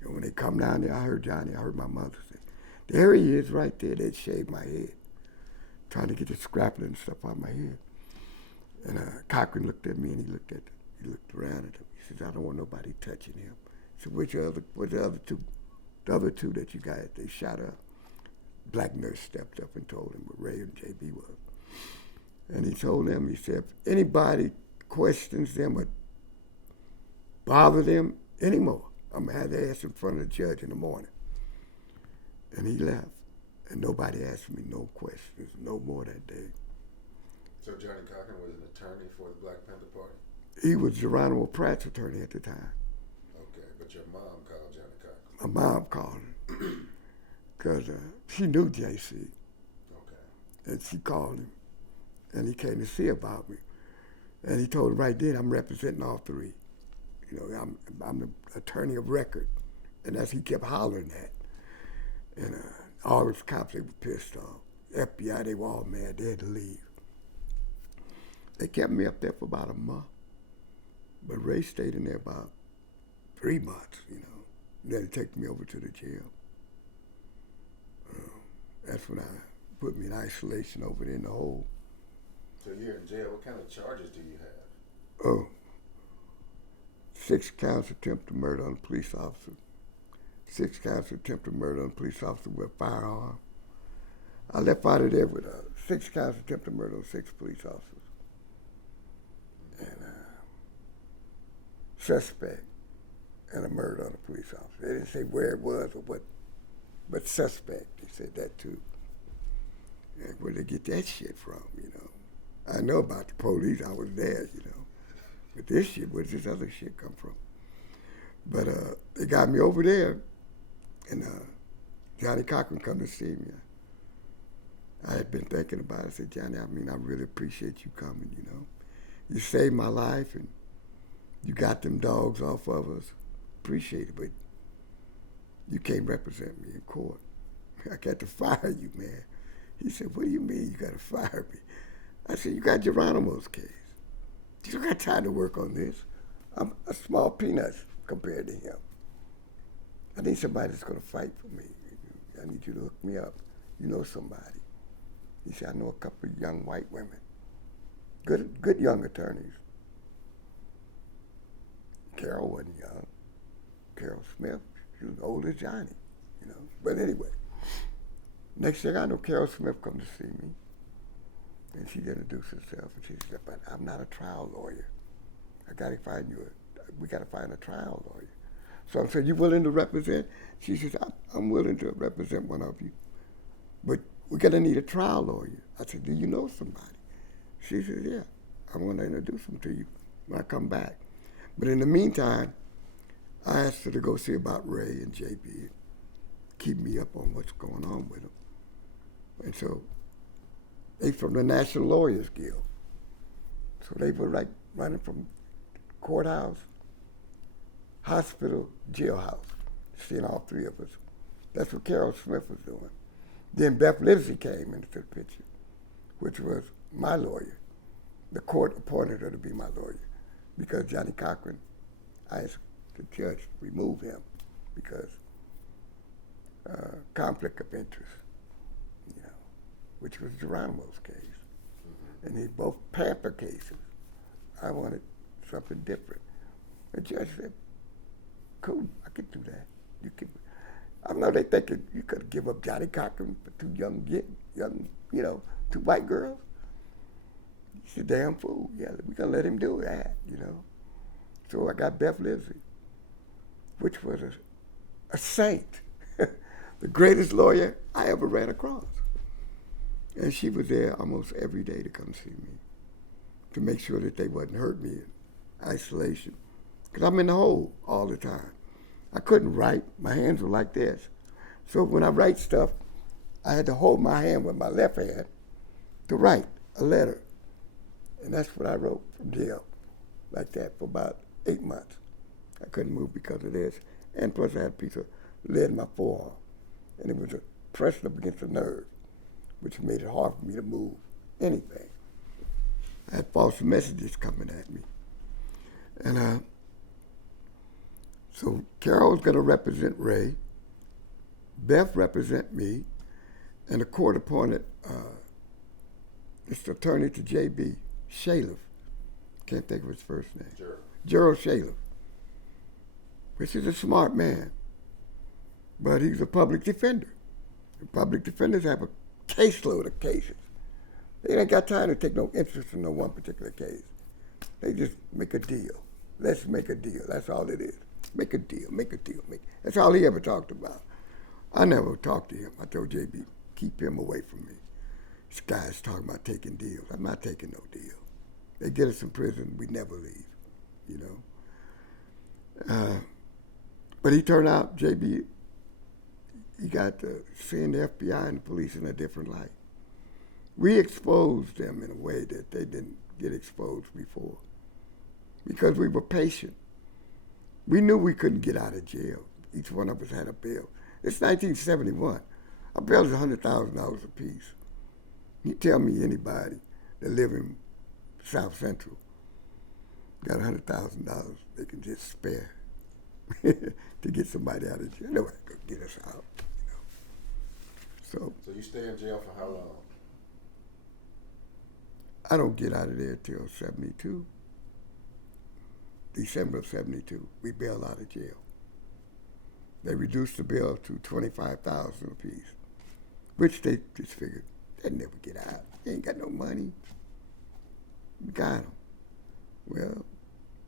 And when they come down there, I heard Johnny. I heard my mother say, there he is right there. They'd shaved my head, trying to get the scrapping and stuff out of my head. And Cochran looked at me and he looked around at him. He says, I don't want nobody touching him. I said, where's the other two? The other two that you got, they shot up. Black nurse stepped up and told him what Ray and JB was. And he told them, he said, if anybody questions them or bother them anymore, I'm going to have their ass in front of the judge in the morning. And he left. And nobody asked me no questions, no more that day. So Johnny Cochran was an attorney for the Black Panther Party? He was Geronimo Pratt's attorney at the time. Okay, but your mom called Johnny Cochran? My mom called him because she knew JC. Okay. And she called him. And he came to see about me. And he told her right then, I'm representing all three. You know, I'm the attorney of record. And that's he kept hollering at. And all those cops, they were pissed off. FBI, they were all mad. They had to leave. They kept me up there for about a month. But Ray stayed in there about 3 months, you know. Then they took me over to the jail. That's when I put me in isolation over there in the hole. So you're in jail. What kind of charges do you have? Oh, 6 counts attempt to murder on a police officer. 6 counts attempt to murder on a police officer with a firearm. I left out of there with 6 counts attempt to murder on 6 police officers. And suspect and a murder on a police officer. They didn't say where it was or what, but suspect. They said that too. And where they get that shit from, you know. I know about the police. I was there, you know. But this shit, where does this other shit come from? But they got me over there, and Johnny Cochran come to see me. I had been thinking about it. I said, Johnny, I mean, I really appreciate you coming, you know. You saved my life, and you got them dogs off of us. Appreciate it, but you can't represent me in court. I got to fire you, man. He said, what do you mean you got to fire me? I said, you got Geronimo's case. You don't got time to work on this. I'm a small peanuts compared to him. I need somebody that's going to fight for me. I need you to hook me up. You know somebody. He said, I know a couple of young white women. Good young attorneys. Carol wasn't young. Carol Smith, she was old as Johnny, you know. But anyway, next thing I know, Carol Smith come to see me. And she introduced herself, and she said, but I'm not a trial lawyer. We got to find a trial lawyer. So I said, you willing to represent? She says, I'm willing to represent one of you. But we're going to need a trial lawyer. I said, do you know somebody? She says, yeah, I want to introduce them to you when I come back. But in the meantime, I asked her to go see about Ray and JB, keep me up on what's going on with them. And so they from the National Lawyers Guild. So they were like running from courthouse, hospital, jailhouse, seeing all three of us. That's what Carol Smith was doing. Then Beth Livesey came into the picture, which was my lawyer. The court appointed her to be my lawyer because Johnny Cochran, I asked the judge to remove him because conflict of interest, you know, which was Geronimo's case. And they both Panther cases. I wanted something different. The judge said, cool, I could do that. You can. I know they think you could give up Johnny Cochran for two young, you know, two white girls. He's a damn fool. Yeah, we're going to let him do that, you know. So I got Beth Livesey, which was a saint, the greatest lawyer I ever ran across. And she was there almost every day to come see me, to make sure that they wouldn't hurt me in isolation. Because I'm in the hole all the time. I couldn't write. My hands were like this. So when I write stuff, I had to hold my hand with my left hand to write a letter. And that's what I wrote from jail, like that, for about 8 months. I couldn't move because of this. And plus I had a piece of lead in my forearm. And it was pressed up against the nerve, which made it hard for me to move anything. I had false messages coming at me. And so Carol was going to represent Ray, Beth represent me, and the court appointed this attorney to JB, Shaliff. Can't think of his first name. Gerald Shaliff, which is a smart man, but he's a public defender. And public defenders have a caseload of cases. They ain't got time to take no interest in no one particular case. They just make a deal. Let's make a deal. That's all it is. Make a deal, make a deal. That's all he ever talked about. I never talked to him. I told JB, keep him away from me. This guy's talking about taking deals. I'm not taking no deal. They get us in prison, we never leave, you know. But he turned out, JB, he got to seeing the FBI and the police in a different light. We exposed them in a way that they didn't get exposed before because we were patient. We knew we couldn't get out of jail. Each one of us had a bail. It's 1971. Our bail is $100,000 apiece. You tell me anybody that live in South Central got $100,000 they can just spare to get somebody out of jail. Nobody could get us out, you know. So you stay in jail for how long? I don't get out of there till 72. December of 72, we bailed out of jail. They reduced the bail to $25,000 apiece, which they just figured they'd never get out. They ain't got no money. We got them. Well,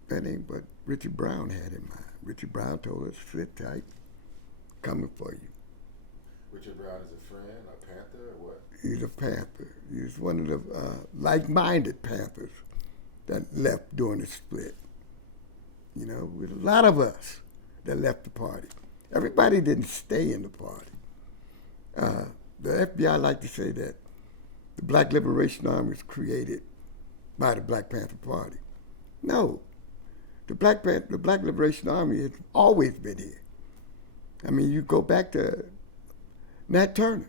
that ain't what Richard Brown had in mind. Richard Brown told us, sit tight, coming for you. Richard Brown is a friend, a Panther, or what? He's a Panther. He's one of the like-minded Panthers that left during the split. You know, with a lot of us that left the party. Everybody didn't stay in the party. The FBI like to say that the Black Liberation Army was created by the Black Panther Party. No. the Black Liberation Army has always been here. I mean, you go back to Nat Turner.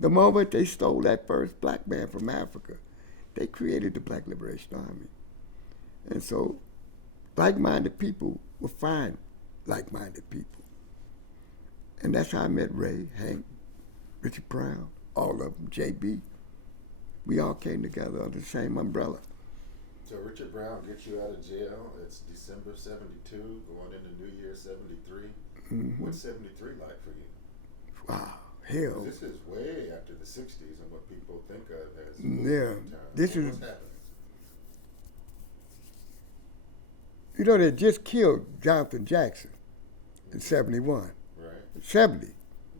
The moment they stole that first black man from Africa, they created the Black Liberation Army. And so like-minded people will find like-minded people. And that's how I met Ray, Hank, Richard Brown, all of them, JB. We all came together under the same umbrella. So Richard Brown gets you out of jail. It's December 72, going into New Year 73. Mm-hmm. What's 73 like for you? Wow, hell. This is way after the 60s and what people think of as Yeah, time. this What's is, happening? you know, they just killed Jonathan Jackson in 71. Right. 70,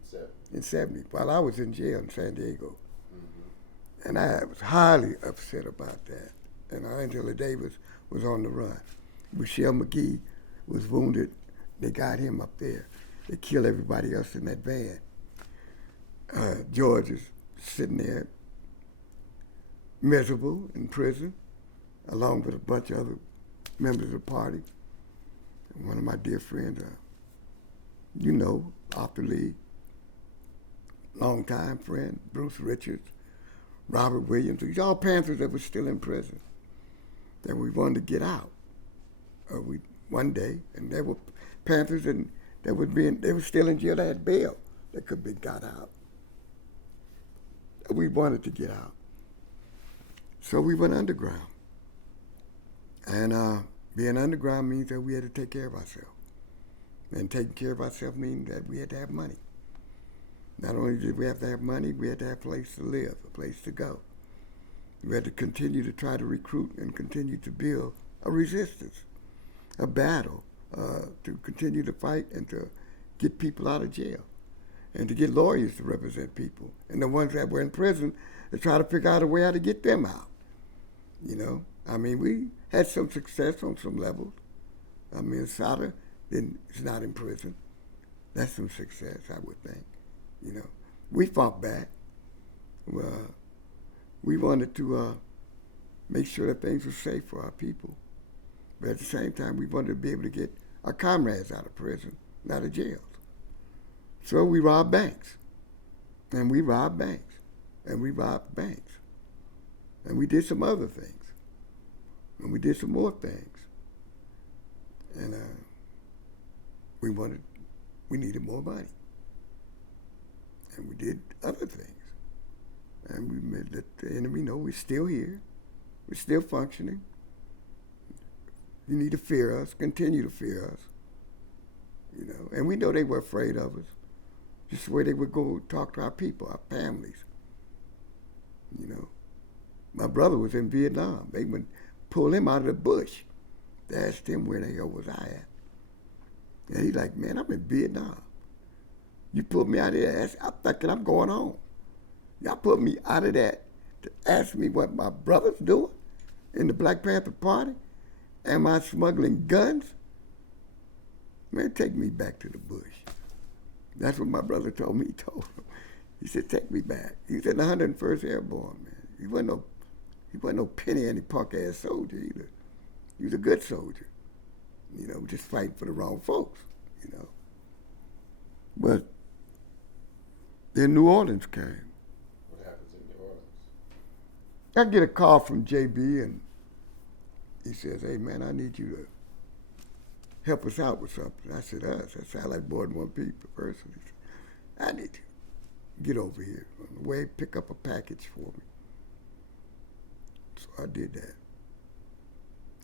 It's 70. in 70, while I was in jail in San Diego. Mm-hmm. And I was highly upset about that. And Angela Davis was on the run. Michelle McGee was wounded. They got him up there. They killed everybody else in that van. George is sitting there miserable in prison, along with a bunch of other members of the party. And one of my dear friends, you know, off the league, longtime friend, Bruce Richards, Robert Williams, these all Panthers that were still in prison, that we wanted to get out. One day, and there were Panthers and they were still in jail. They had bail that could be got out. We wanted to get out. So we went underground. And being underground means that we had to take care of ourselves. And taking care of ourselves means that we had to have money. Not only did we have to have money, we had to have a place to live, a place to go. We had to continue to try to recruit and continue to build a resistance, a battle, to continue to fight and to get people out of jail and to get lawyers to represent people. And the ones that were in prison, to try to figure out a way how to get them out. You know, I mean, we had some success on some levels. I mean, Sada is not in prison. That's some success, I would think. You know, we fought back. We wanted to make sure that things were safe for our people. But at the same time, we wanted to be able to get our comrades out of prison, out of jails. So we robbed banks. And we robbed banks. And we robbed banks. And we did some other things. And we did some more things. And we needed more money. And we did other things. And we made let the enemy know we're still here. We're still functioning. You need to fear us, continue to fear us. You know, and we know they were afraid of us. Just the way they would go talk to our people, our families. You know, my brother was in Vietnam. They would pull him out of the bush. They asked him where the hell was I at. And he's like, man, I'm in Vietnam. You pulled me out of there. I'm thinking I'm going home. Y'all put me out of that to ask me what my brother's doing in the Black Panther Party? Am I smuggling guns? Man, take me back to the bush. That's what my brother told me. He told him. He said, take me back. He was in the 101st Airborne, man. He wasn't no penny any punk ass soldier either. He was a good soldier. You know, just fighting for the wrong folks, you know. But then New Orleans came. What happens in New Orleans? I get a call from JB and he says, hey man, I need you to help us out with something. I said, us? That sounds like more than one person. He said, I need you to get over here. On the way, pick up a package for me. So I did that.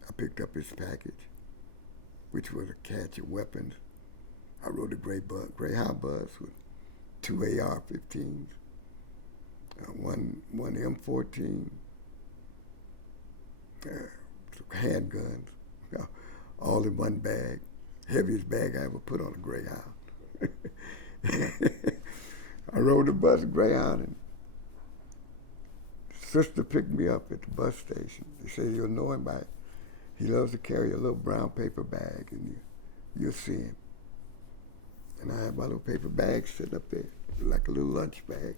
I picked up his package, which was a catch of weapons. I rode a Greyhound bus with 2 AR-15s, one M14, handguns, all in one bag. Heaviest bag I ever put on a Greyhound. I rode the bus Greyhound, and sister picked me up at the bus station. They said, you'll know him by, he loves to carry a little brown paper bag, and you'll see him. And I had my little paper bag sitting up there, like a little lunch bag.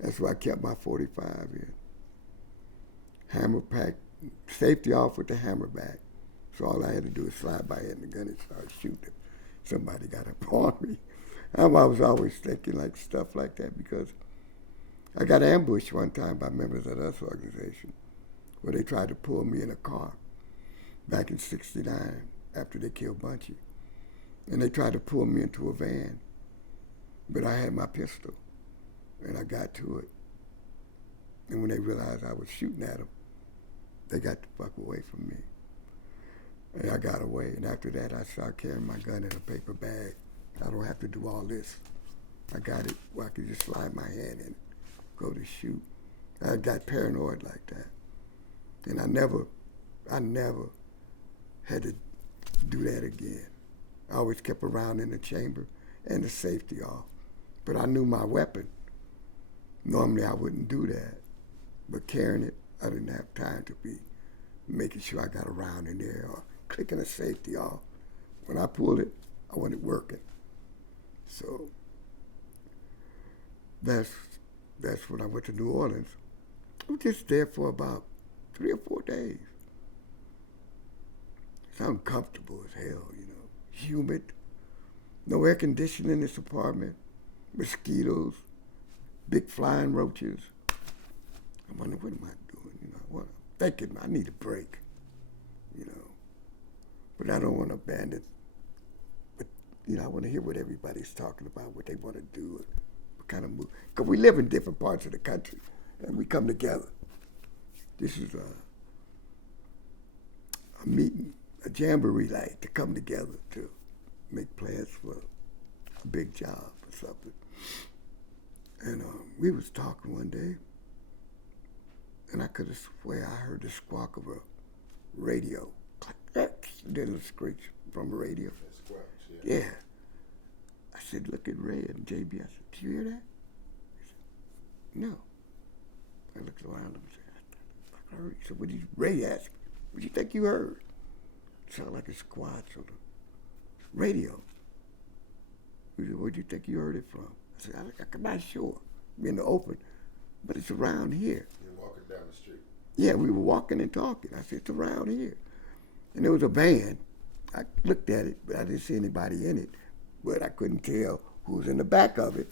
That's where I kept my 45 in. Hammer pack, safety off with the hammer back. So all I had to do was slide by in the gun and start shooting. Somebody got up on me. I was always thinking like stuff like that because I got ambushed one time by members of this organization where they tried to pull me in a car back in '69 after they killed Bunchy. And they tried to pull me into a van. But I had my pistol and I got to it. And when they realized I was shooting at them, they got the fuck away from me. And I got away. And after that, I started carrying my gun in a paper bag. I don't have to do all this. I got it where I could just slide my hand in, go to shoot. I got paranoid like that. And I never had to do that again. I always kept around in the chamber and the safety off. But I knew my weapon. Normally I wouldn't do that. But carrying it, I didn't have time to be making sure I got around in there or clicking the safety off. When I pulled it, I wanted it working. So that's when I went to New Orleans. I was just there for about 3 or 4 days. It's uncomfortable as hell, you know. Humid, no air conditioning in this apartment, mosquitoes, big flying roaches. I wonder, what am I doing? You know, what I'm thinking, I need a break, you know. But I don't want to abandon. But you know, I want to hear what everybody's talking about, what they want to do, what kind of move. Because we live in different parts of the country, and we come together. This is a meeting, a jamboree like to come together to make plans for a big job or something. And we was talking one day, and I could have swear I heard the squawk of a radio. Then a screech from a radio. Squelch, yeah. Yeah. I said, look at Ray and JB. I said, did you hear that? He said, no. I looked around and said, I heard. He said, what did Ray ask me? What do you think you heard? It sounded like a squatch on the radio. He said, where do you think you heard it from? I said, I'm not sure. We're in the open, but it's around here. You're walking down the street. Yeah, we were walking and talking. I said, it's around here. And there was a van. I looked at it, but I didn't see anybody in it. But I couldn't tell who was in the back of it,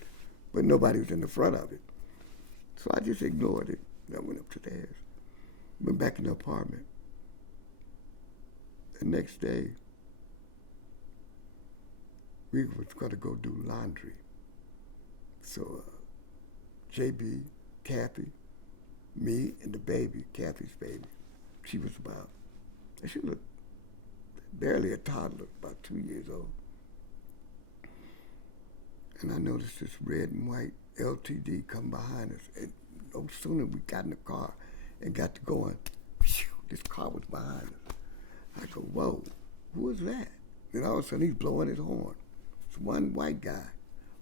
but nobody was in the front of it. So I just ignored it. I went upstairs, went back in the apartment. The next day, we was going to go do laundry. So JB, Kathy, me, and the baby, Kathy's baby, she looked barely a toddler, about 2 years old. And I noticed this red and white LTD come behind us. And no sooner we got in the car and got to going, whew, this car was behind us. I go, whoa, who is that? And all of a sudden he's blowing his horn. It's one white guy.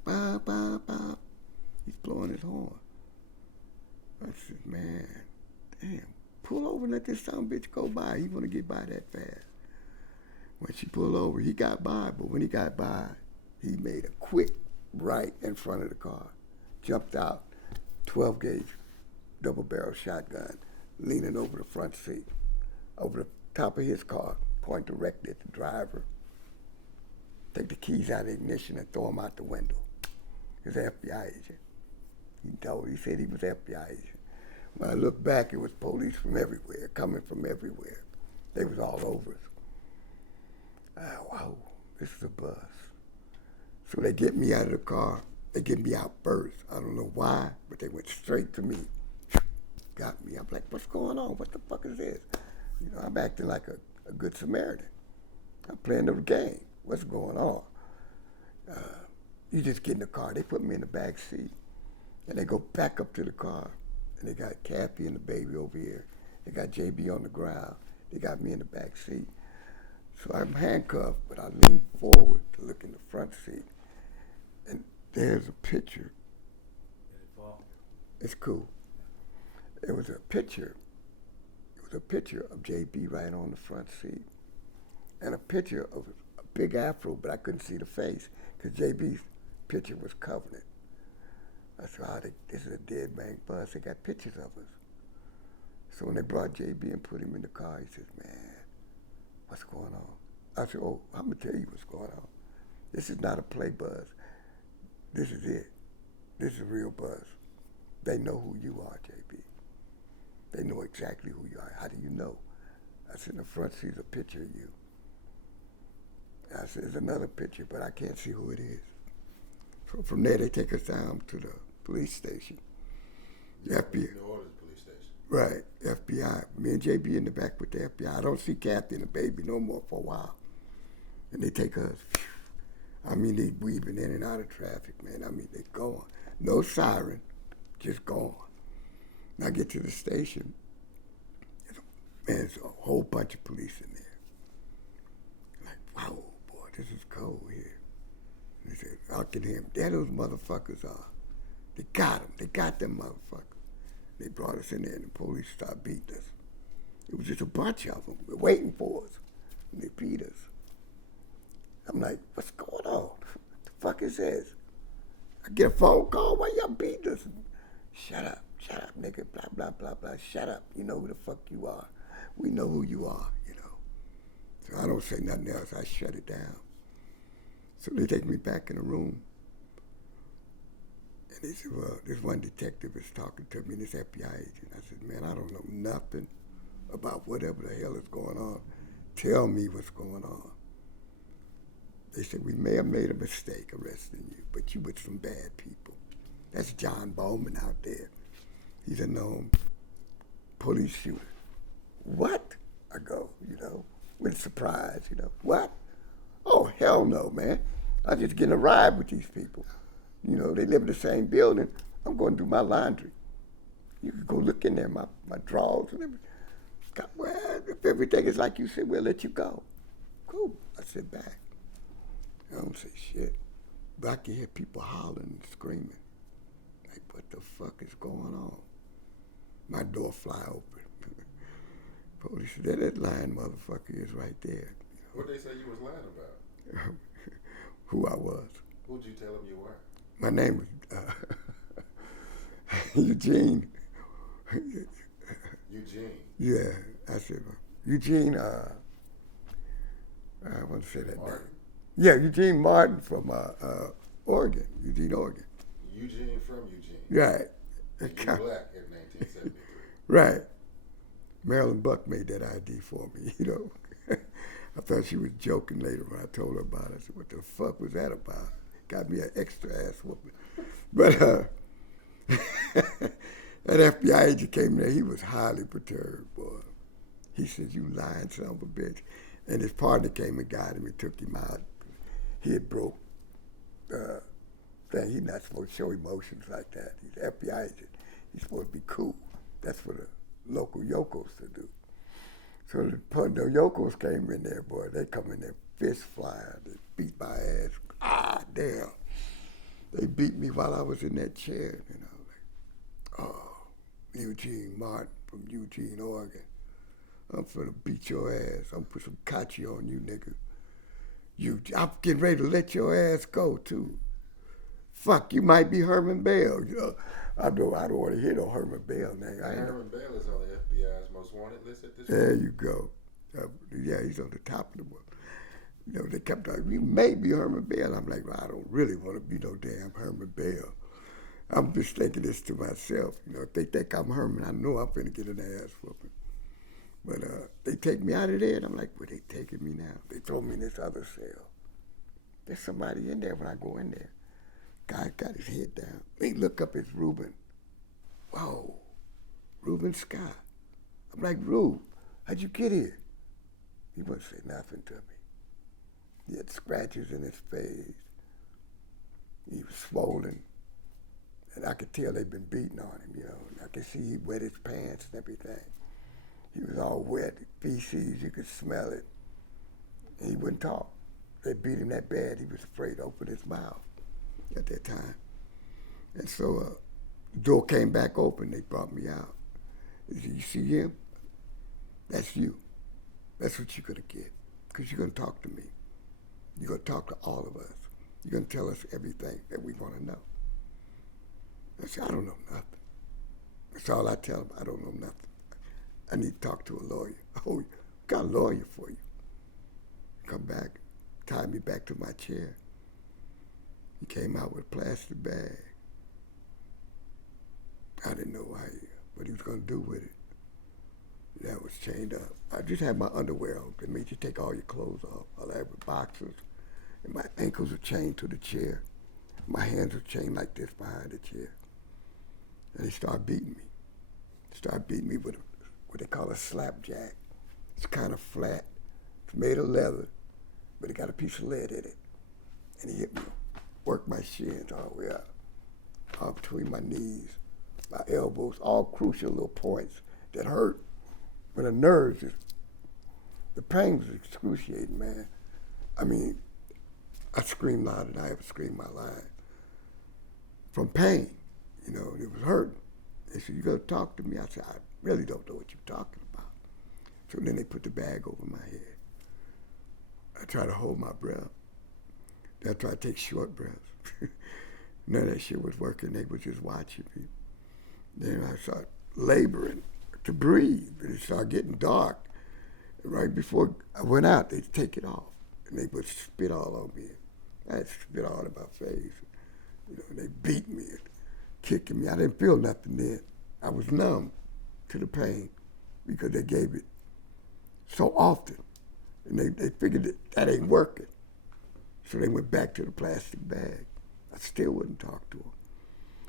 Bop, bop, bop. He's blowing his horn. I said, man, damn, pull over and let this son of a bitch go by. He want to get by that fast. When she pulled over, he got by, but when he got by, he made a quick right in front of the car, jumped out, 12 gauge, double barrel shotgun, leaning over the front seat, over the top of his car, point directly at the driver, take the keys out of the ignition and throw them out the window. He's an FBI agent. He said he was an FBI agent. When I looked back, it was police from everywhere, coming from everywhere. They was all over us. Wow, this is a bus. So they get me out of the car. They get me out first. I don't know why, but they went straight to me. Got me. I'm like, what's going on? What the fuck is this? You know, I'm acting like a good Samaritan. I'm playing the game. What's going on? You just get in the car. They put me in the back seat, and they go back up to the car, and they got Kathy and the baby over here. They got JB on the ground. They got me in the back seat. So I'm handcuffed, but I lean forward to look in the front seat, and there's a picture. It's cool. It was a picture of JB right on the front seat, and a picture of a big afro, but I couldn't see the face because JB's picture was covering it. I said, this is a dead man bus. They got pictures of us. So when they brought JB and put him in the car, he says, man, What's going on? I said, oh, I'm going to tell you what's going on. This is not a play buzz. This is it. This is real buzz. They know who you are, JB. They know exactly who you are. How do you know? I said, in the front seat's a picture of you. I said, there's another picture, but I can't see who it is. So from there, they take us down to the police station. The FBI. New Orleans police station. Right, FBI. Me and JB in the back with the FBI. I don't see Kathy and the baby no more for a while. And they take us. I mean, they weaving in and out of traffic, man. I mean, they gone. No siren, just gone. And I get to the station, and there's a whole bunch of police in there. Like, wow, boy, this is cold here. And they said, I can hear them. There those motherfuckers are. They got them. They got them motherfuckers. They brought us in there, and the police started beating us. It was just a bunch of them. They're waiting for us, and they beat us. I'm like, what's going on? What the fuck is this? I get a phone call, why y'all beating us? Shut up, nigga, blah, blah, blah, blah. Shut up. You know who the fuck you are. We know who you are, you know. So I don't say nothing else. I shut it down. So they take me back in the room. And they said, well, this one detective is talking to me, this FBI agent. I said, man, I don't know nothing about whatever the hell is going on. Tell me what's going on. They said, we may have made a mistake arresting you, but you with some bad people. That's John Bowman out there. He's a known police shooter. What? I go, you know, with surprise, you know. What? Oh, hell no, man. I'm just getting a ride with these people. You know, they live in the same building. I'm going to do my laundry. You can go look in there, my drawers and everything. Well, if everything is like you said, we'll let you go. Cool. I sit back. I don't say shit. But I can hear people hollering and screaming. Like, what the fuck is going on? My door fly open. Police said, that lying motherfucker is right there. What they say you was lying about? Who I was. Who'd you tell them you were? My name was Eugene. Eugene. Yeah, I said, Eugene, I want to say that Martin? name. Yeah, Eugene Martin from Oregon, Eugene, Oregon. Eugene from Eugene. Right. You black in 1973. Right. Marilyn Buck made that ID for me, you know. I thought she was joking later when I told her about it. I said, what the fuck was that about? Got me an extra ass whooping. But that FBI agent came there, he was highly perturbed, boy. He said, you lying son of a bitch. And his partner came and got him and took him out. He had broke thing. He's not supposed to show emotions like that. He's an FBI agent. He's supposed to be cool. That's for the local yokos to do. So the yokos came in there, boy. They come in there, fist flying. They beat my ass. Ah, damn. They beat me while I was in that chair, you know. Like, oh, Eugene Martin from Eugene, Oregon. I'm finna beat your ass. I'm gonna put some kachi on you, nigga. I'm getting ready to let your ass go, too. Fuck, you might be Herman Bell, you know. I don't want to hear no Herman Bell name. Herman Bell is on the FBI's most wanted list at this There point. you go. Yeah, he's on the top of the book. You know, they kept talking, you may be Herman Bell. I'm like, well, I don't really want to be no damn Herman Bell. I'm just thinking this to myself. You know, if they think I'm Herman, I know I'm finna get an ass whooping. But they take me out of there, and I'm like, where they taking me now? They throw me in this other cell. There's somebody in there when I go in there. Guy got his head down. They look up, it's Reuben. Whoa, Reuben Scott. I'm like, Rube, how'd you get here? He wouldn't say nothing to me. He had scratches in his face. He was swollen. And I could tell they'd been beating on him, you know. And I could see he wet his pants and everything. He was all wet, feces, you could smell it. And he wouldn't talk. They beat him that bad, he was afraid to open his mouth at that time. And so the door came back open, they brought me out. They said, you see him? That's you. That's what you're gonna get. Because you're gonna talk to me. You're gonna talk to all of us. You're gonna tell us everything that we wanna know. I said, I don't know nothing. That's all I tell them, I don't know nothing. I need to talk to a lawyer. Oh, got a lawyer for you. Come back, tied me back to my chair. He came out with a plastic bag. I didn't know what he was going to do with it. That was chained up. I just had my underwear on. It made you take all your clothes off. I had boxers, and my ankles were chained to the chair. My hands were chained like this behind the chair. And they started beating me. Started beating me with what they call a slapjack. It's kind of flat. It's made of leather, but it got a piece of lead in it. And he hit me, worked my shins all the way up, all between my knees, my elbows, all crucial little points that hurt. When the nerves, the pain was excruciating, man. I mean, I screamed louder than I ever screamed in my life. From pain, you know, it was hurting. They said, you gotta talk to me. I said, I really don't know what you're talking about. So then they put the bag over my head. I tried to hold my breath. Then I tried to take short breaths. None of that shit was working. They were just watching me. Then I started laboring to breathe. And it started getting dark. And right before I went out, they'd take it off. And they would spit all on me. I had spit all in my face. You know, and they beat me and kicking me. I didn't feel nothing then. I was numb to the pain because they gave it so often. And they figured that ain't working. So they went back to the plastic bag. I still wouldn't talk to them.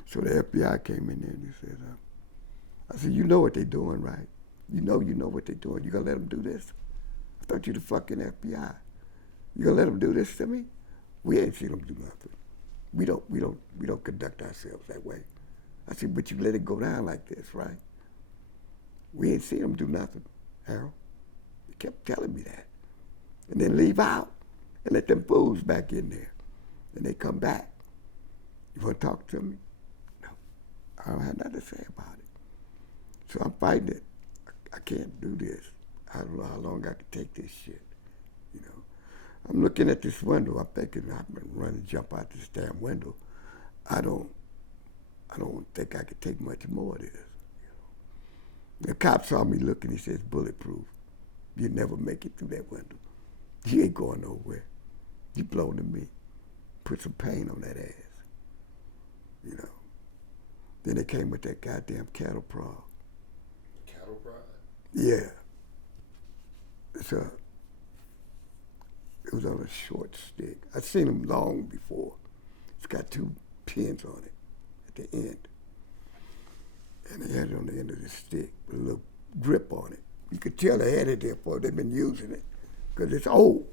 So the FBI came in there and he said, I said, you know what they're doing, right? You know what they're doing. You gonna let them do this? I thought you the fucking FBI. You gonna let them do this to me? We ain't seen them do nothing. We don't conduct ourselves that way. I said, but you let it go down like this, right? We ain't seen them do nothing, Harold. He kept telling me that. And then leave out and let them fools back in there. And they come back. You want to talk to me? No. I don't have nothing to say about it. So I'm fighting it. I can't do this. I don't know how long I can take this shit, you know. I'm looking at this window. I'm thinking I'm gonna run and jump out this damn window. I don't think I could take much more of this. You know. The cop saw me looking. He says, bulletproof. You never make it through that window. You ain't going nowhere. You blown to me. Put some pain on that ass. You know. Then they came with that goddamn cattle prod. Cattle prod? Yeah. It was on a short stick. I'd seen them long before. It's got two pins on it at the end. And they had it on the end of the stick with a little grip on it. You could tell they had it there for they've been using it because it's old.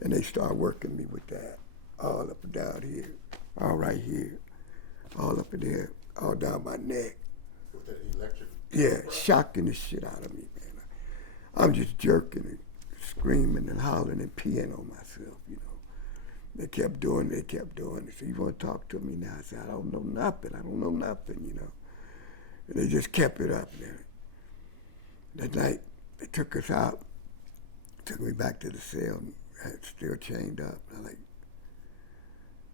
And they started working me with that all up and down here, all right here, all up in there, all down my neck. With that electric? Yeah, shocking the shit out of me, man. I'm just jerking and screaming and hollering and peeing on myself, you know. They kept doing it. So you want to talk to me now? I said, I don't know nothing, you know. And they just kept it up there. That night, they took us out, took me back to the cell, and I had still chained up. And I'm like,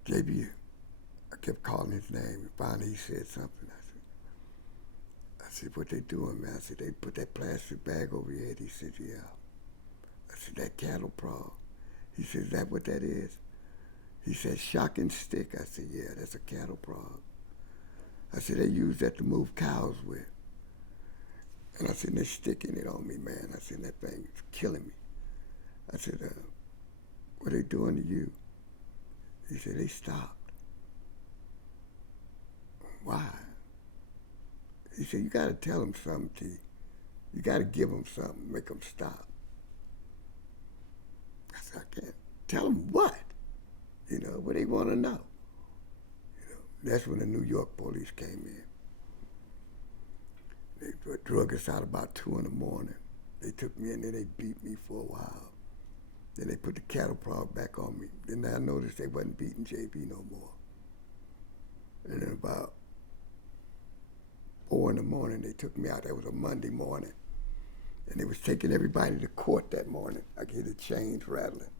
JB, I kept calling his name, and finally he said something. I said, what they doing, man? I said, they put that plastic bag over your head. He said, yeah. I said, that cattle prod. He said, is that what that is? He said, shocking stick. I said, yeah, that's a cattle prod. I said, they use that to move cows with. And I said, they're sticking it on me, man. I said, that thing is killing me. I said, what are they doing to you? He said, they stopped. Why? He said, you got to tell them something, T. You got to give them something, make them stop. I said, I can't. Tell them what? You know, what they want to know. You know, that's when the New York police came in. They drug us out about 2 in the morning. They took me in there, they beat me for a while. Then they put the cattle prod back on me. Then I noticed they wasn't beating JB no more. And then about 4 in the morning, they took me out. That was a Monday morning. And they was taking everybody to court that morning. I could hear the chains rattling.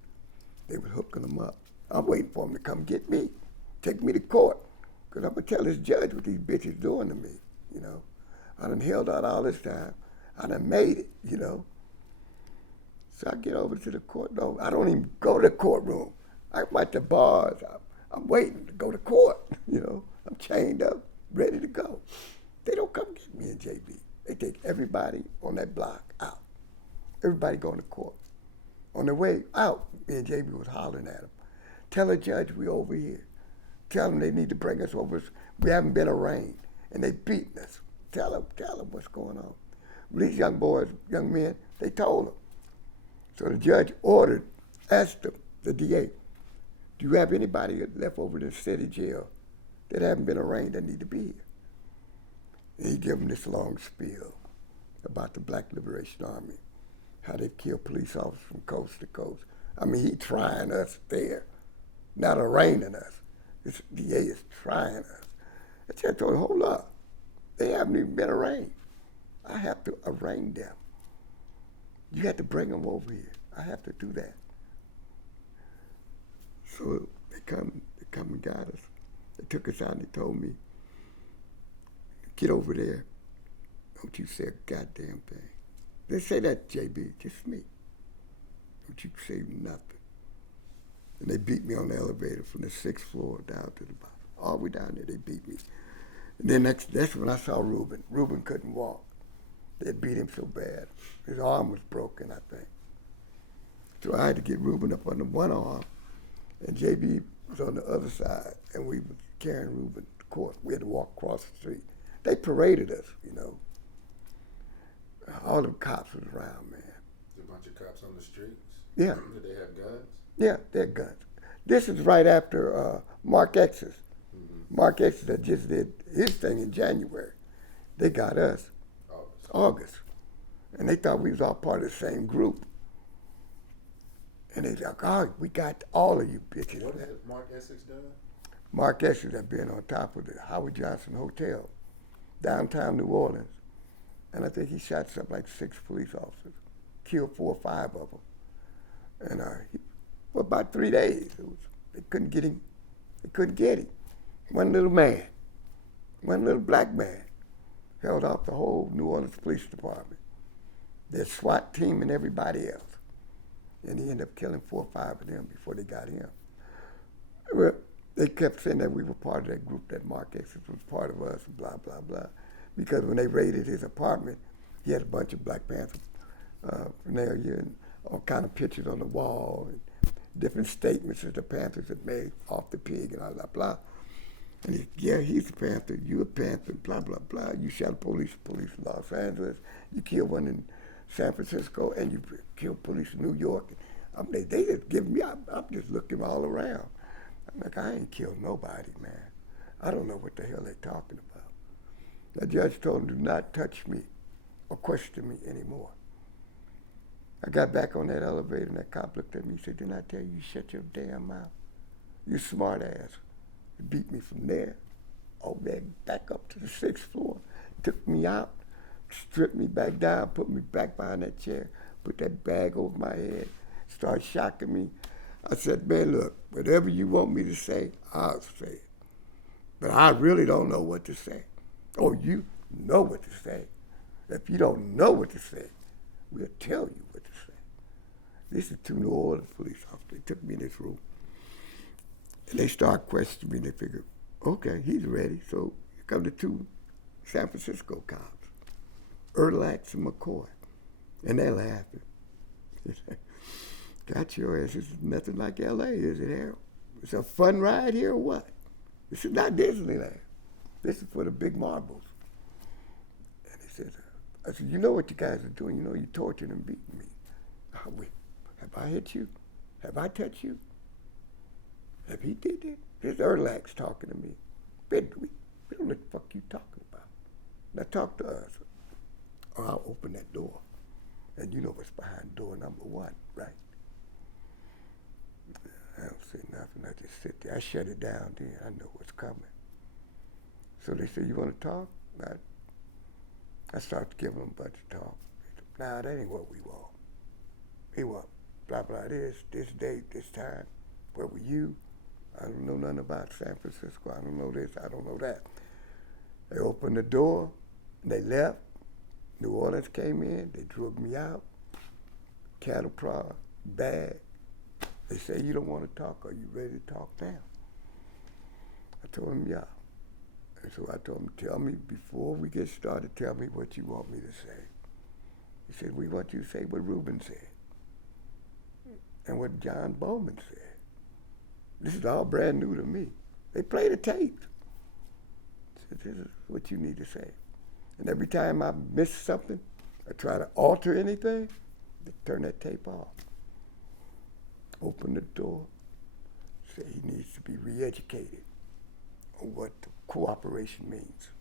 They were hooking them up. I'm waiting for them to come get me, take me to court. Because I'm going to tell this judge what these bitches doing to me, you know. I done held out all this time. I done made it, you know. So I get over to the court. No, I don't even go to the courtroom. I'm at the bars. I'm waiting to go to court. You know, I'm chained up, ready to go. They don't come get me and JB. They take everybody on that block out. Everybody going to court. On their way out, me and JB was hollering at them. Tell the judge we over here. Tell them they need to bring us over. We haven't been arraigned, and they beating us. Tell them what's going on. These young boys, young men, they told them. So the judge asked the DA, do you have anybody left over in the city jail that haven't been arraigned that need to be here? And he gave them this long spiel about the Black Liberation Army, how they've killed police officers from coast to coast. I mean, he trying us there, not arraigning us. This DA is trying us. The judge told him, hold up. They haven't even been arraigned. I have to arraign them. You have to bring them over here. I have to do that. So they come and got us. They took us out and they told me, get over there. Don't you say a goddamn thing. They say that, JB, just me. Don't you say nothing. And they beat me on the elevator from the 6th floor down to the bottom. All the way down there, they beat me. And then that's when I saw Reuben. Reuben couldn't walk. They beat him so bad. His arm was broken, I think. So I had to get Reuben up on the one arm, and JB was on the other side, and we were carrying Reuben to court. We had to walk across the street. They paraded us, you know. All the cops was around, man. There's a bunch of cops on the streets. Yeah. Did they have guns? Yeah, they had guns. This is right after Mark X's. Mm-hmm. Mark X that just did his thing in January. They got us August. And they thought we was all part of the same group. And they like, oh, we got all of you bitches. What has Mark Essex done? Mark Essex had been on top of the Howard Johnson Hotel, downtown New Orleans. And I think he shot something like 6 police officers, killed 4 or 5 of them. And for about 3 days, they couldn't get him. They couldn't get him. One little man, one little black man, held off the whole New Orleans Police Department, their SWAT team and everybody else. And he ended up killing 4 or 5 of them before they got him. Well, they kept saying that we were part of that group, that Mark X was part of us, blah, blah, blah. Because when they raided his apartment, he had a bunch of Black Panther paraphernalia and all kind of pictures on the wall and different statements that the Panthers had made off the pig and blah, blah. And he, yeah, he's a Panther, you a Panther, blah, blah, blah. You shot police in Los Angeles, you killed one in San Francisco, and you killed police in New York. They just give me, I'm just looking all around. I'm like, I ain't killed nobody, man. I don't know what the hell they're talking about. The judge told him, do not touch me or question me anymore. I got back on that elevator and that cop looked at me and said, didn't I tell you, shut your damn mouth? You smart ass. He beat me from there, over there, back up to the 6th floor, took me out, stripped me back down, put me back behind that chair, put that bag over my head, started shocking me. I said, man, look, whatever you want me to say, I'll say it. But I really don't know what to say. Oh, you know what to say. If you don't know what to say, we'll tell you what to say. This is 2 New Orleans police officers. They took me in this room. And they started questioning me. They figured, okay, he's ready. So here come the 2 San Francisco cops, Erlax and McCoy. And they're laughing. Got your ass. This is nothing like L.A., is it, Harold? It's a fun ride here or what? This is not Disneyland. This is for the big marbles. And he said, I said, you know what you guys are doing. You know you tortured and beating me. Oh, wait, have I hit you? Have I touched you? Have he did that? There's Erlax talking to me. We don't know what the fuck you talking about. Now talk to us, or I'll open that door. And you know what's behind door number 1, right? I don't say nothing. I just sit there. I shut it down then. I know what's coming. So they said, you want to talk? I started giving them a bunch of talk. They said, nah, that ain't what we want. We want blah, blah, this date, this time. Where were you? I don't know nothing about San Francisco. I don't know this. I don't know that. They opened the door, and they left. New Orleans came in. They drug me out. cattle prod, bag. They say you don't want to talk. Are you ready to talk now? I told him, yeah. And so I told him, tell me, before we get started, tell me what you want me to say. He said, we want you to say what Reuben said and what John Bowman said. This is all brand new to me. They play the tape. I said, this is what you need to say. And every time I miss something, I try to alter anything, they turn that tape off. Open the door, say he needs to be re-educated on what cooperation means.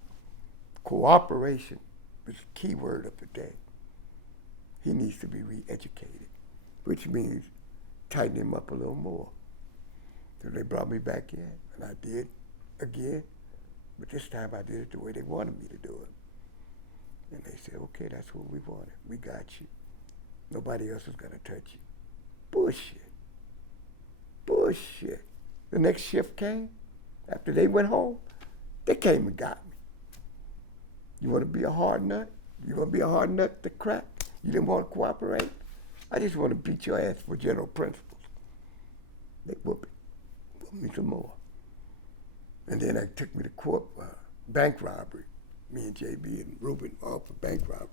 Cooperation is the key word of the day. He needs to be re-educated, which means tighten him up a little more. So they brought me back in, and I did again, but this time I did it the way they wanted me to do it. And they said, okay, that's what we wanted. We got you. Nobody else is gonna touch you. Bullshit. Bullshit. The next shift came, after they went home, they came and got me. You wanna be a hard nut? You wanna be a hard nut to crack? You didn't wanna cooperate? I just wanna beat your ass for general principles. They whoop me some more. And then they took me to court for bank robbery. Me and JB and Reuben all for bank robbery.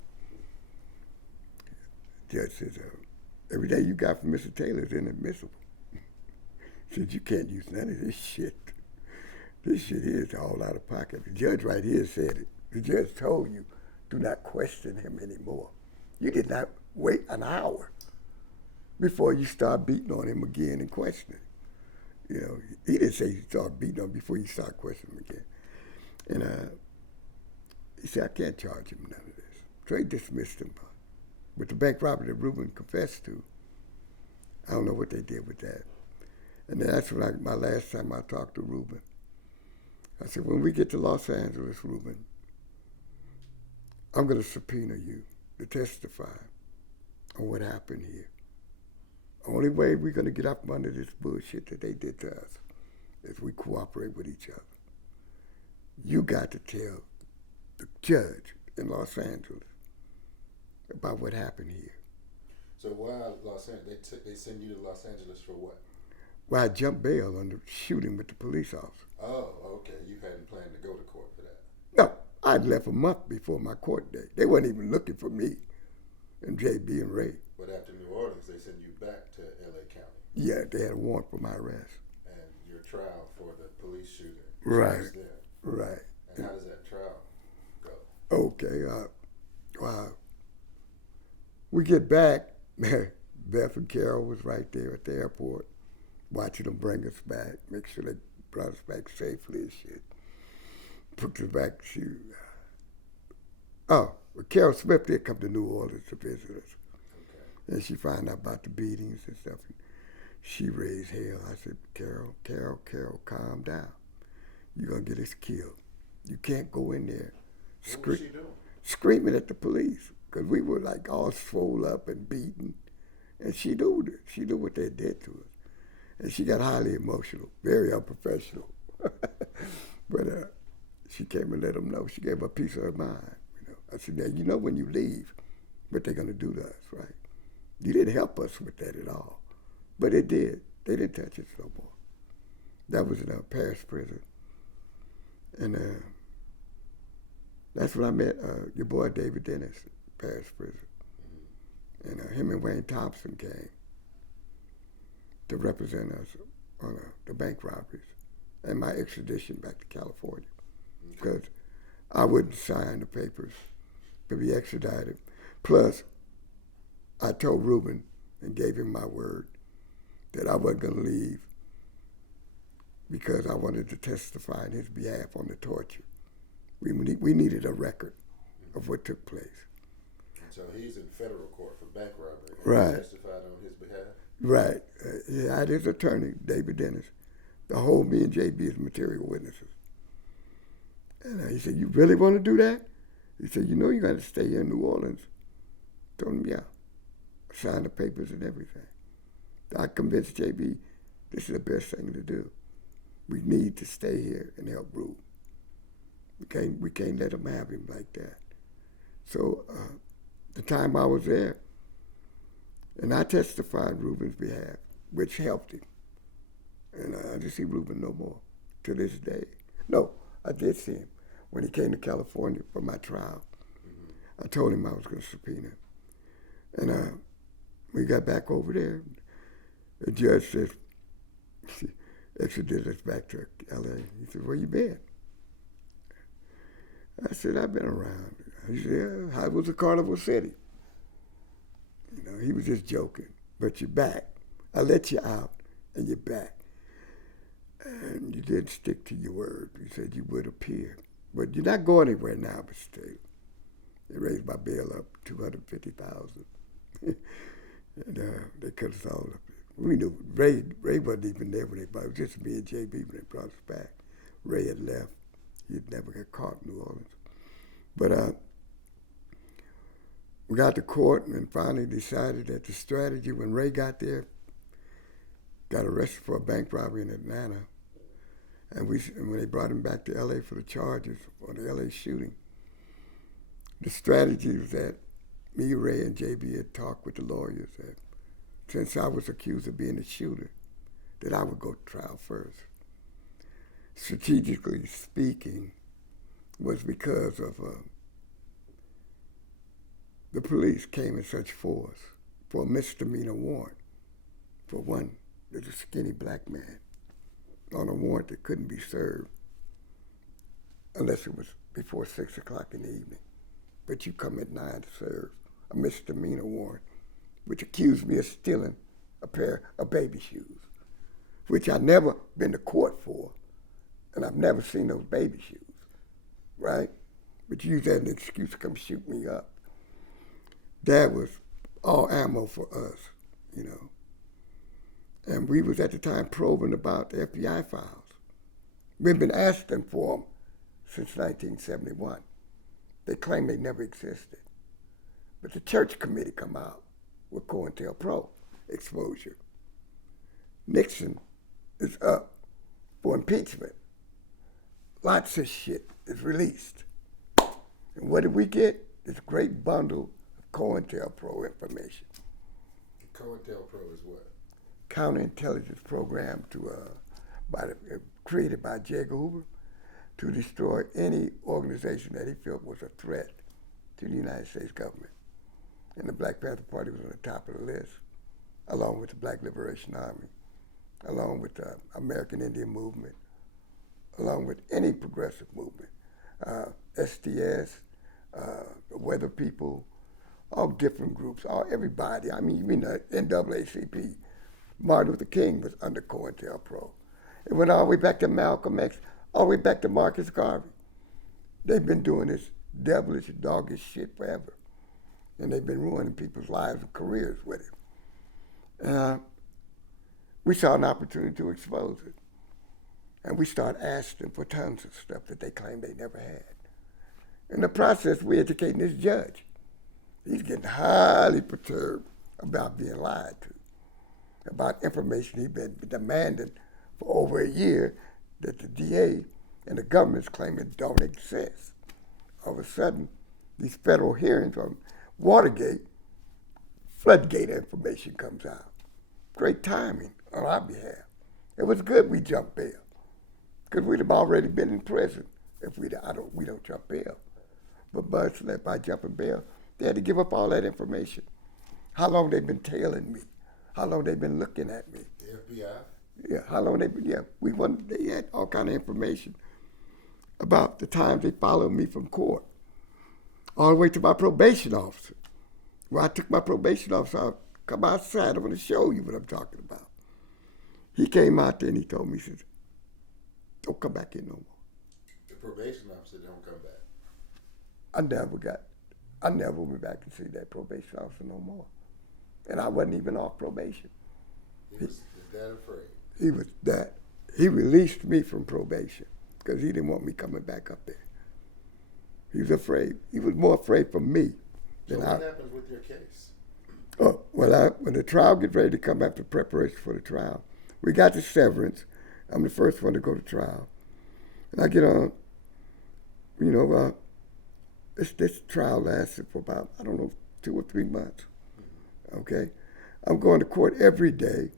Judge says, every day you got from Mr. Taylor is inadmissible. Said, you can't use none of this shit. This shit here is all out of pocket. The judge right here said it. The judge told you, do not question him anymore. You did not wait an hour before you start beating on him again and questioning. You know, he didn't say you start beating on him before you start questioning him again. And he said, I can't charge him none of this. So he dismissed him. With the bank robbery that Reuben confessed to, I don't know what they did with that. And then that's when my last time I talked to Reuben. I said, when we get to Los Angeles, Reuben, I'm going to subpoena you to testify on what happened here. Only way we're going to get up under this bullshit that they did to us is we cooperate with each other. You got to tell the judge in Los Angeles about what happened here. So why Los Angeles? They send you to Los Angeles for what? Well, I jumped bail on the shooting with the police officer. Oh, okay. You hadn't planned to go to court for that. No, I'd left a month before my court date. They weren't even looking for me and JB and Ray. But after New Orleans, they send you back to L.A. County. Yeah, they had a warrant for my arrest. And your trial for the police shooting. Right. starts then. Right. And how does that trial go? Okay. We get back. Beth and Carol was right there at the airport, watching them bring us back, make sure they brought us back safely and shit. Took us back. Well, Carol Smith did come to New Orleans to visit us. Okay. And she found out about the beatings and stuff. And she raised hell. I said, Carol, calm down. You're going to get us killed. You can't go in there What was she doing? screaming at the police because we were like all swole up and beaten. And she knew what they did to us. And she got highly emotional, very unprofessional. But she came and let them know. She gave a piece of her mind. You know, I said, now, you know when you leave what they're going to do to us, right? You didn't help us with that at all. But it did. They didn't touch us no more. That was in a Paris prison. And that's when I met your boy David Dennis, Paris prison. And him and Wayne Thompson came to represent us on the bank robberies and my extradition back to California. Because I wouldn't sign the papers to be extradited. Plus, I told Reuben and gave him my word that I wasn't going to leave because I wanted to testify in his behalf on the torture. We needed a record of what took place. So he's in federal court for bank robbery. And Right. You testified on his behalf? Right. He had his attorney, David Dennis, to hold me and JB as material witnesses. And he said, you really want to do that? He said, you know you got to stay here in New Orleans. I told him, yeah. I signed the papers and everything. I convinced JB this is the best thing to do. We need to stay here and help Rube. We can't let him have him like that. So the time I was there, And I testified on Reuben's behalf, which helped him. And I didn't see Reuben no more to this day. No, I did see him when he came to California for my trial. I told him I was going to subpoena him. And we got back over there. The judge says, extradited us back to L.A. He said, where you been? I said, I've been around. He said, yeah, how was the Carnival City? You know, he was just joking. But you're back. I let you out, and you're back. And you didn't stick to your word. You said you would appear. But you're not going anywhere now, Mr. Taylor. They raised my bail up $250,000. And they cut us all up. We knew Ray wasn't even there when they brought. It was just me and JB when they brought us back. Ray had left. He'd never got caught in New Orleans. But we got to court and finally decided that the strategy when Ray got there, got arrested for a bank robbery in Atlanta, and when they brought him back to L.A. for the charges for the L.A. shooting, the strategy was that me, Ray, and JB had talked with the lawyers that since I was accused of being the shooter, that I would go to trial first. Strategically speaking, was because of the police came in such force for a misdemeanor warrant for one little skinny black man on a warrant that couldn't be served unless it was before 6 o'clock in the evening. But you come at 9 to serve a misdemeanor warrant, which accused me of stealing a pair of baby shoes, which I've never been to court for, and I've never seen those baby shoes, right? But you use that as an excuse to come shoot me up. That was all ammo for us, you know. And we was at the time probing about the FBI files. We've been asking for them since 1971. They claim they never existed. But the church committee come out with COINTELPRO exposure. Nixon is up for impeachment. Lots of shit is released. And what did we get? This great bundle of COINTELPRO information. COINTELPRO is what? Counterintelligence program created by J. Edgar Hoover to destroy any organization that he felt was a threat to the United States government. And the Black Panther Party was on the top of the list, along with the Black Liberation Army, along with the American Indian Movement, along with any progressive movement, STS, the Weather People, all different groups, everybody. I mean, you mean the NAACP. Martin Luther King was under COINTELPRO. It went all the way back to Malcolm X, all the way back to Marcus Garvey. They've been doing this devilish, doggish shit forever. And they've been ruining people's lives and careers with it. We saw an opportunity to expose it. And we started asking for tons of stuff that they claimed they never had. In the process, we're educating this judge. He's getting highly perturbed about being lied to, about information he's been demanding for over a year that the DA and the government's claiming don't exist. All of a sudden, these federal hearings on Watergate, floodgate information comes out. Great timing on our behalf. It was good we jumped bail, because we'd have already been in prison if we don't jump bail. But Bud slept by jumping bail. They had to give up all that information. How long they been tailing me? How long they been looking at me? The FBI? Yeah, how long they been? Yeah, they had all kind of information about the times they followed me from court, all the way to my probation officer. When I took my probation officer out, come outside, I'm going to show you what I'm talking about. He came out there and he told me, he said, don't come back in no more. The probation officer don't come back. I never went back and see that probation officer no more. And I wasn't even off probation. He was that afraid. He was that. He released me from probation because he didn't want me coming back up there. He was afraid. He was more afraid for me So than what happens with your case? Oh, well, when the trial gets ready to come after preparation for the trial, we got the severance. I'm the first one to go to trial. And I get on, this trial lasted for about, 2 or 3 months. Okay? I'm going to court every day.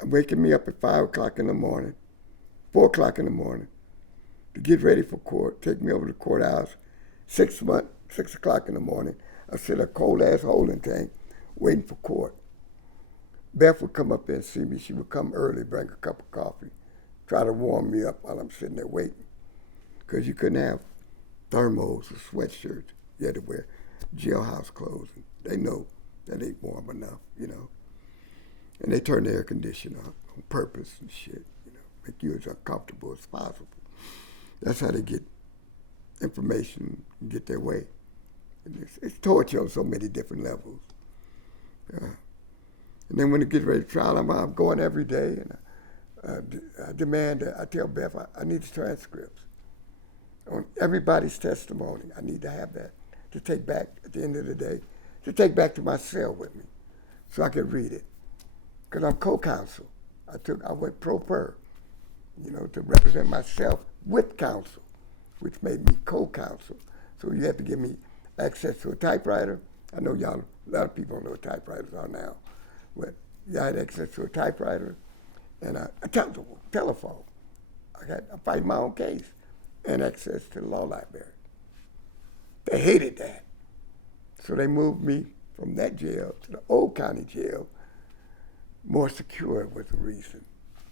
I'm waking me up at 5 o'clock in the morning, 4 o'clock in the morning, to get ready for court. Take me over to the courthouse. 6 o'clock in the morning. I sit in a cold ass holding tank, waiting for court. Beth would come up there and see me. She would come early, bring a cup of coffee, try to warm me up while I'm sitting there waiting. Because you couldn't have thermals or sweatshirts. You had to wear jailhouse clothes. They know that ain't warm enough, you know. And they turn the air conditioner on purpose and shit, you know, make you as uncomfortable as possible. That's how they get information and get their way. And it's torture on so many different levels. And then when it gets ready to trial, I'm going every day, and I demand, I tell Beth, I need the transcripts on everybody's testimony. I need to have that to take back at the end of the day, to take back to my cell with me so I can read it. Because I'm co-counsel. I went pro per, you know, to represent myself with counsel, which made me co-counsel. So you have to give me access to a typewriter. I know a lot of people don't know what typewriters are now, but I had access to a typewriter and a telephone. I fight my own case and access to the law library. They hated that. So they moved me from that jail to the old county jail. More secure was the reason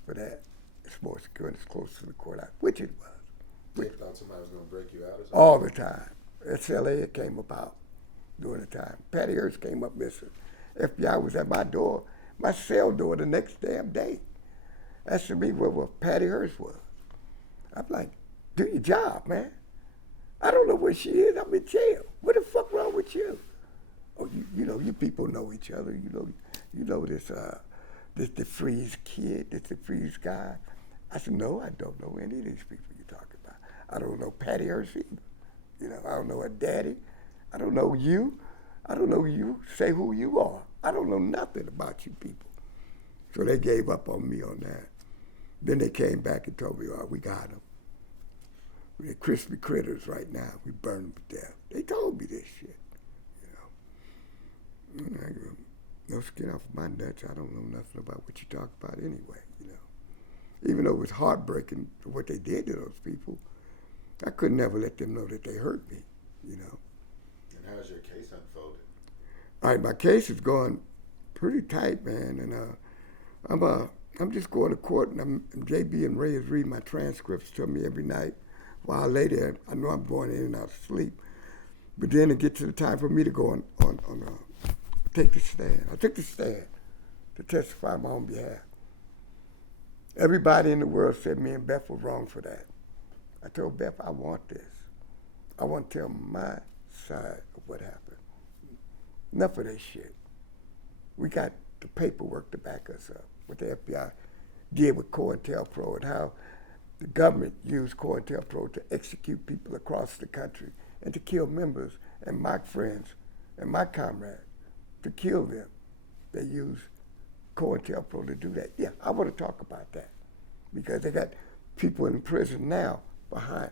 for that. It's more secure and it's close to the courthouse, which it was. You thought somebody was going to break you out or something? All the time. SLA came about during the time. Patty Hearst came up missing. FBI was at my door, my cell door the next damn day. Asking me where Patty Hearst was. I'm like, do your job, man. I don't know where she is. I'm in jail. What the fuck wrong with you? Oh, you know, you people know each other. You know this DeFreeze kid, this DeFreeze guy. I said, no, I don't know any of these people you're talking about. I don't know Patty Hearst either. You know, I don't know her daddy. I don't know you. I don't know you. Say who you are. I don't know nothing about you people. So they gave up on me on that. Then they came back and told me, oh, we got them. They're crispy critters right now. We burn them to death. They told me this shit, you know. No skin off my nuts. I don't know nothing about what you talk about anyway, you know. Even though it was heartbreaking for what they did to those people, I could never let them know that they hurt me, you know. And how's your case unfolded? All right, my case is going pretty tight, man, and I'm just going to court, and JB and Ray is reading my transcripts to me every night. While I lay there, I know I'm going in and out of sleep, but then it gets to the time for me to go on take the stand. I took the stand to testify on my own behalf. Everybody in the world said me and Beth were wrong for that. I told Beth, I want this. I want to tell my side of what happened. Enough of this shit. We got the paperwork to back us up. What the FBI did with COINTELPRO and how the government used COINTELPRO to execute people across the country and to kill members and my friends and my comrades, to kill them. They used COINTELPRO to do that. Yeah, I want to talk about that because they got people in prison now behind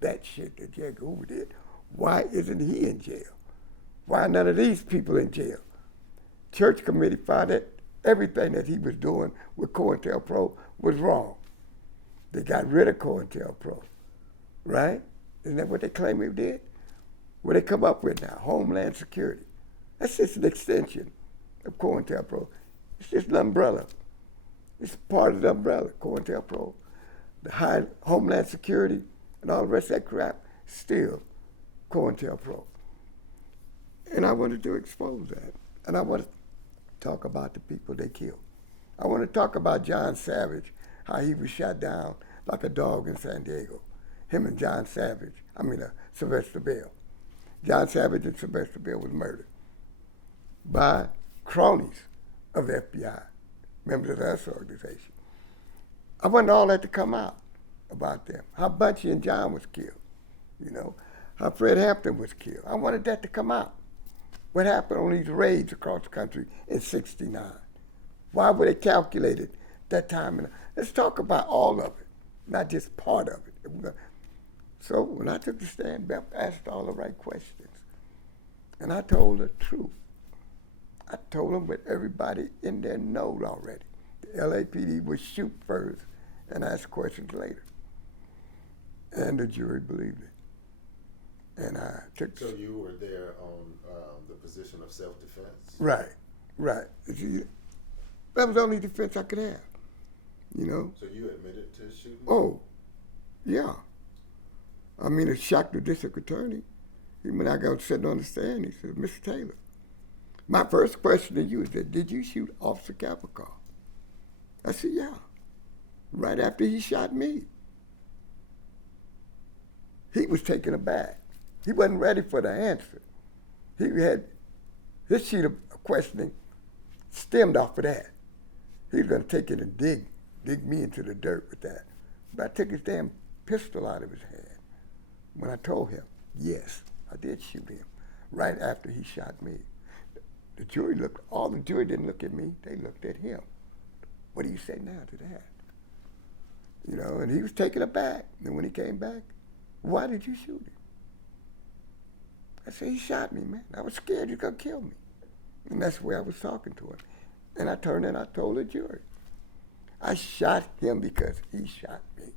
that shit that J. Edgar Hoover did. Why isn't he in jail? Why none of these people in jail? Church committee found that everything that he was doing with COINTELPRO was wrong. They got rid of COINTELPRO, right? Isn't that what they claim he did? What they come up with now, Homeland Security. That's just an extension of COINTELPRO. It's just an umbrella. It's part of the umbrella, COINTELPRO. The high Homeland Security and all the rest of that crap, still COINTELPRO. And I wanted to expose that. And I want to talk about the people they killed. I want to talk about John Savage, how he was shot down like a dog in San Diego. Him and Sylvester Bell. John Savage and Sylvester Bell was murdered by cronies of the FBI, members of the US organization. I wanted all that to come out about them. How Bunchy and John was killed, you know. How Fred Hampton was killed. I wanted that to come out. What happened on these raids across the country in '69? Why were they calculated that time? Let's talk about all of it, not just part of it. So when I took the stand, Beth asked all the right questions. And I told the truth. I told them what everybody in there knows already. The LAPD would shoot first and ask questions later. And the jury believed it. And I took... So you were there on the position of self-defense? Right, right. See, that was the only defense I could have, you know? So you admitted to shooting? Oh, yeah. I mean, it shocked the district attorney. When I got sitting on the stand, he said, Mr. Taylor, my first question to you is that, did you shoot Officer Capricorn? I said, yeah. Right after he shot me. He was taken aback. He wasn't ready for the answer. He had his sheet of questioning stemmed off of that. He was going to take it and dig me into the dirt with that. But I took his damn pistol out of his hand when I told him, yes, I did shoot him right after he shot me. The jury all the jury didn't look at me, they looked at him. What do you say now to that? You know, and he was taken aback. And when he came back, why did you shoot him? I said, he shot me, man. I was scared he was going to kill me. And that's the way I was talking to him. And I turned and I told the jury, I shot him because he shot me.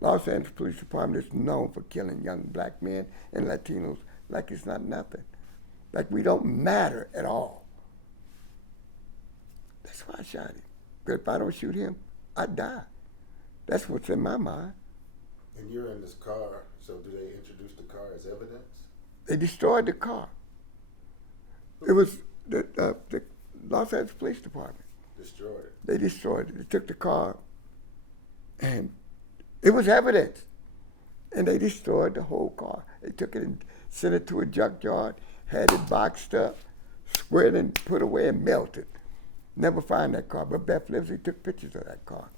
Los Angeles Police Department is known for killing young black men and Latinos like it's not nothing. Like we don't matter at all. That's why I shot him. Because if I don't shoot him, I die. That's what's in my mind. And you're in this car, so do they introduce the car as evidence? They destroyed the car. It was the Los Angeles Police Department. Destroyed it? They destroyed it. They took the car, and it was evidence. And they destroyed the whole car. They took it and sent it to a junkyard, had it boxed up, squared and put away and melted. Never find that car. But Beth Livesey took pictures of that car.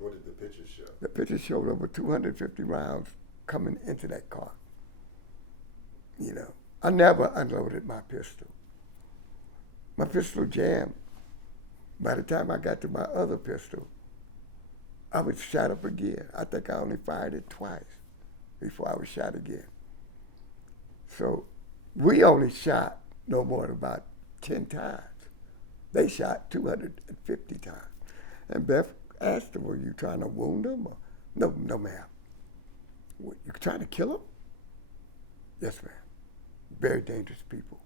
What did the pictures show? The pictures showed over 250 rounds coming into that car. You know, I never unloaded my pistol. My pistol jammed. By the time I got to my other pistol, I was shot up again. I think I only fired it twice before I was shot again. So we only shot no more than about 10 times. They shot 250 times. And Beth asked him, were you trying to wound him? Or, no, ma'am. What, you trying to kill him? Yes, ma'am. Very dangerous people.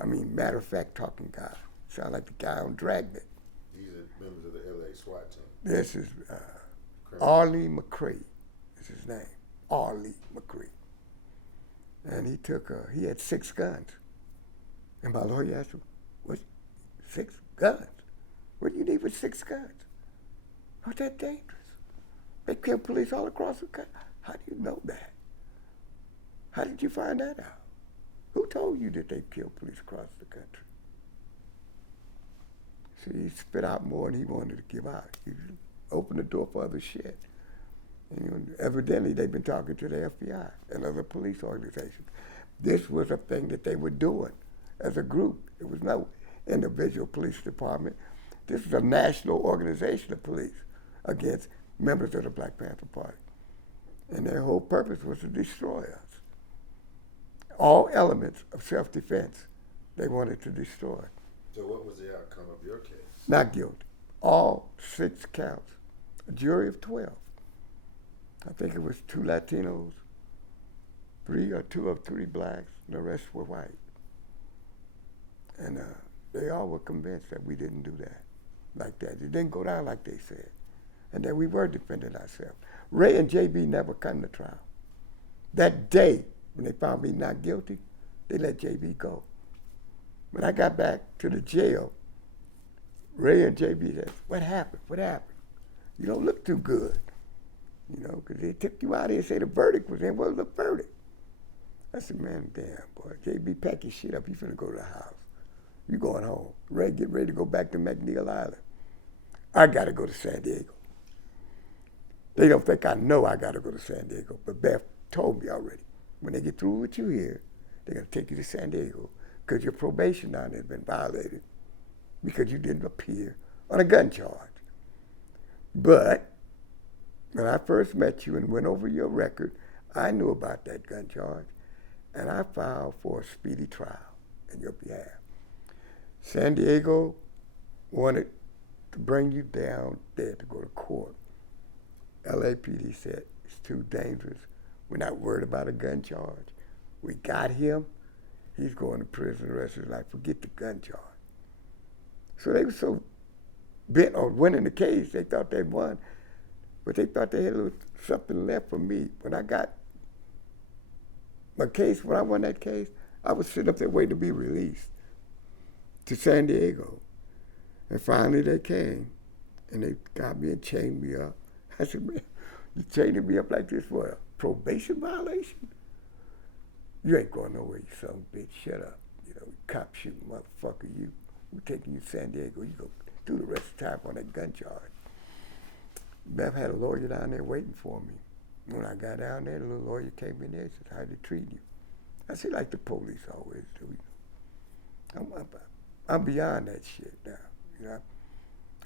I mean, matter of fact, talking guy. Sound like the guy on Dragnet. These are members of the LA SWAT team. This is Arlie McCree is his name. Arlie McCree. And he had 6 guns. And my lawyer asked him, what, 6 guns? What do you need with 6 guns? How's that dangerous? They kill police all across the country. How do you know that? How did you find that out? Who told you that they kill police across the country? See, he spit out more than he wanted to give out. He opened the door for other shit. And, you know, evidently, they've been talking to the FBI and other police organizations. This was a thing that they were doing as a group. It was no individual police department. This is a national organization of police against members of the Black Panther Party. And their whole purpose was to destroy us. All elements of self-defense they wanted to destroy. So what was the outcome of your case? Not guilty. All 6 counts. A jury of 12. I think it was 2 Latinos, 2 or 3 blacks, and the rest were white. And they all were convinced that we didn't do that like that. It didn't go down like they said. And that we were defending ourselves. Ray and JB never come to trial. That day, when they found me not guilty, they let JB go. When I got back to the jail, Ray and JB said, what happened? What happened? You don't look too good. You know, because they took you out here and said the verdict was in. What was the verdict? I said, man, damn, boy, JB, pack your shit up. You finna go to the house. You going home. Ray, get ready to go back to McNeil Island. I got to go to San Diego. They don't think I know I got to go to San Diego, but Beth told me already. When they get through with you here, they're going to take you to San Diego because your probation down there has been violated because you didn't appear on a gun charge. But when I first met you and went over your record, I knew about that gun charge, and I filed for a speedy trial in your behalf. San Diego wanted to bring you down there to go to court. LAPD said it's too dangerous. We're not worried about a gun charge. We got him. He's going to prison the rest of his life. Forget the gun charge. So they were so bent on winning the case, they thought they won. But they thought they had a little something left for me. When I got my case, when I won that case, I was sitting up there waiting to be released to San Diego. And finally they came, and they got me and chained me up. I said, man, you chaining me up like this for a probation violation? You ain't going nowhere, you son of a bitch. Shut up. You know, cop shooting motherfucker, you. We're taking you to San Diego. You go do the rest of the time on that gun charge. Beth had a lawyer down there waiting for me. When I got down there, the little lawyer came in there and said, how they treat you? I said, like the police always do. I'm beyond that shit now. You know,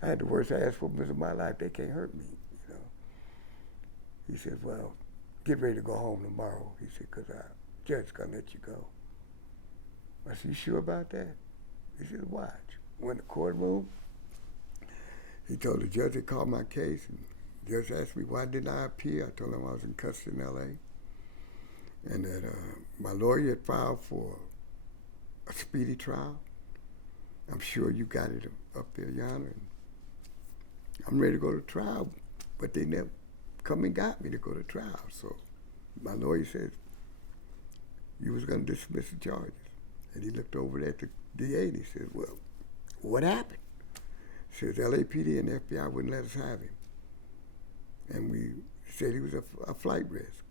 I had the worst ass whoopings of my life. They can't hurt me, you know. He said, well, get ready to go home tomorrow. He said, because our judge's going to let you go. I said, you sure about that? He said, watch. Went to the courtroom. He told the judge they called my case, and the judge asked me why didn't I appear. I told him I was in custody in L.A. and that my lawyer had filed for a speedy trial. I'm sure you got it up there, Your Honor. And I'm ready to go to trial, but they never come and got me to go to trial. So my lawyer said, you was going to dismiss the charges. And he looked over at the DA and he said, well, what happened? He says LAPD and the FBI wouldn't let us have him. And we said he was a flight risk.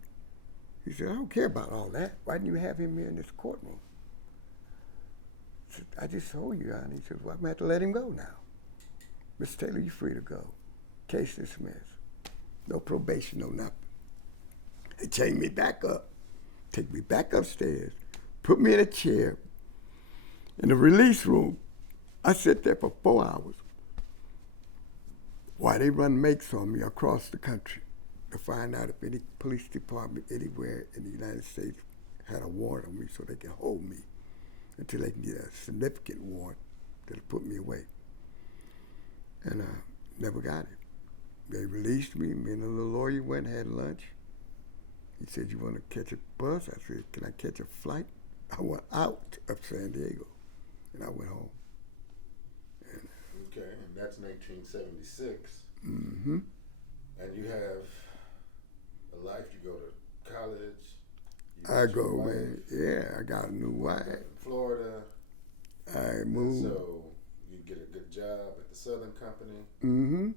He said, I don't care about all that. Why didn't you have him here in this courtroom? I said, I just told you, Your Honor. He said, well, I'm going to have to let him go now. Mr. Taylor, you're free to go. Case dismissed. No probation, no nothing. They chained me back up, take me back upstairs, put me in a chair in the release room. I sat there for 4 hours while they run makes on me across the country to find out if any police department anywhere in the United States had a warrant on me so they can hold me until they can get a significant warrant that'll put me away. And I never got it. They released me. Me and the little lawyer went and had lunch. He said, you want to catch a bus? I said, can I catch a flight? I went out of San Diego, and I went home. And, Okay, and that's 1976. mm-hmm. And you have a life. You go to college. You I got your go, wife man. Yeah, I got a new wife. in Florida. I moved. So you get a good job at the Southern Company. Mm-hmm.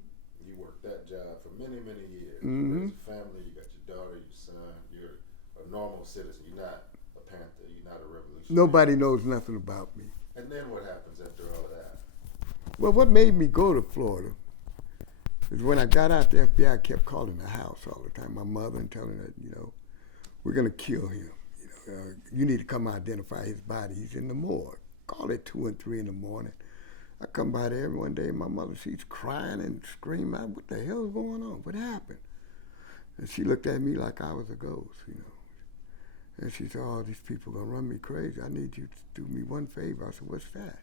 You worked that job for many, many years. Mm-hmm. You raised a family. You got your daughter, your son. You're a normal citizen. You're not a Panther. You're not a revolutionary. Nobody knows nothing about me. And then what happens after all of that? Well, what made me go to Florida is when I got out, the FBI kept calling the house all the time, my mother, and telling her, you know, we're going to kill him. You know, you need to come identify his body. He's in the morgue. Call it 2 and 3 in the morning. I come by there one day, my mother, she's crying and screaming, what the hell's going on? What happened? And she looked at me like I was a ghost, you know. And she said, oh, these people are going to run me crazy. I need you to do me one favor. I said, what's that?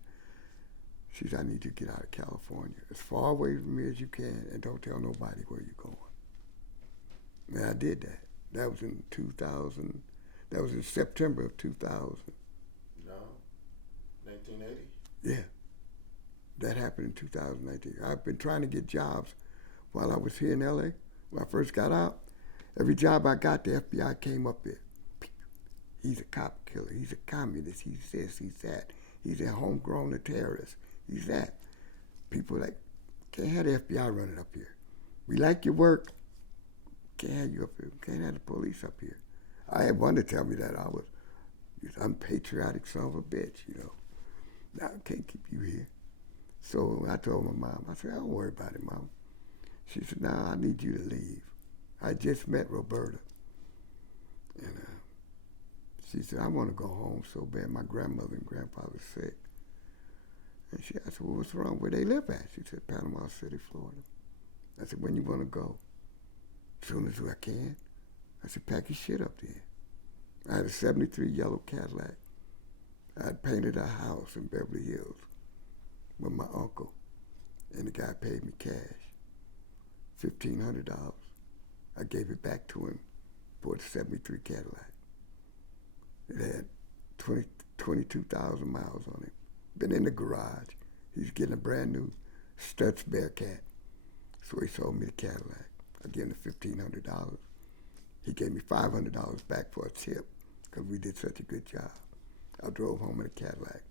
She said, I need you to get out of California, as far away from me as you can, and don't tell nobody where you're going. And I did that. That was in 2000. That was in September of 2000. No? 1980? Yeah. That happened in 2019. I've been trying to get jobs while I was here in L.A. When I first got out, every job I got, the FBI came up there. He's a cop killer. He's a communist. He's this. He's that. He's a homegrown terrorist. He's that. People like, can't have the FBI running up here. We like your work. Can't have you up here. Can't have the police up here. I had one to tell me that I was unpatriotic son of a bitch, you know. Now I can't keep you here. So I told my mom, I said, don't worry about it, Mom. She said, no, I need you to leave. I just met Roberta. And she said, I want to go home so bad. My grandmother and grandfather's sick. And I said, well, what's wrong? Where they live at? She said, Panama City, Florida. I said, when you want to go? As soon as I can. I said, pack your shit up there. I had a 73 yellow Cadillac. I had painted a house in Beverly Hills. with my uncle, and the guy paid me cash, $1,500. I gave it back to him for the '73 Cadillac. It had 22,000 miles on it. Been in the garage. He's getting a brand new Stutz Bearcat. So he sold me the Cadillac. I gave him the $1,500. He gave me $500 back for a tip because we did such a good job. I drove home in a Cadillac.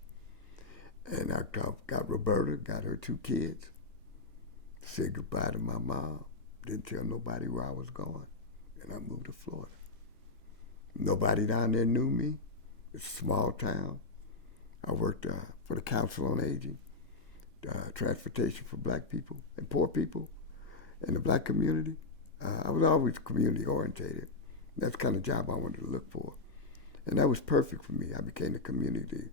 And I got Roberta, got her 2 kids, said goodbye to my mom, didn't tell nobody where I was going, and I moved to Florida. Nobody down there knew me. It's a small town. I worked for the Council on Aging, transportation for black people and poor people in the black community. I was always community orientated. That's the kind of job I wanted to look for. And that was perfect for me. I became the community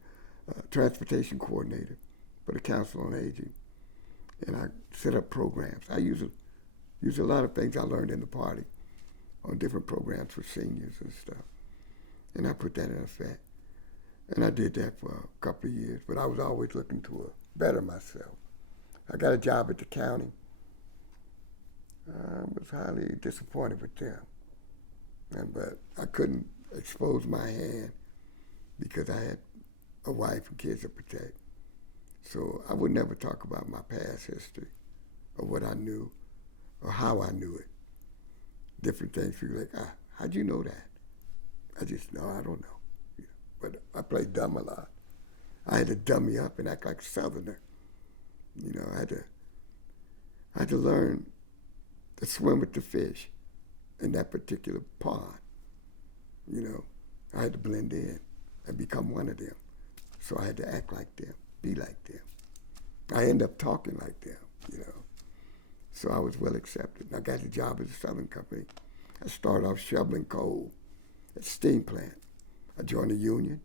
transportation coordinator for the Council on Aging. And I set up programs. I use a lot of things I learned in the party on different programs for seniors and stuff. And I put that in effect. And I did that for a couple of years, but I was always looking to better myself. I got a job at the county. I was highly disappointed with them. But I couldn't expose my hand because I had a wife and kids to protect. So I would never talk about my past history or what I knew or how I knew it. Different things. People like, how'd you know that? I just, no, I don't know. But I played dumb a lot. I had to dummy up and act like a Southerner. You know, I had to learn to swim with the fish in that particular pond. You know, I had to blend in and become one of them. So I had to act like them, be like them. I ended up talking like them, you know. So I was well accepted. I got the job at the Southern Company. I started off shoveling coal at the steam plant. I joined a union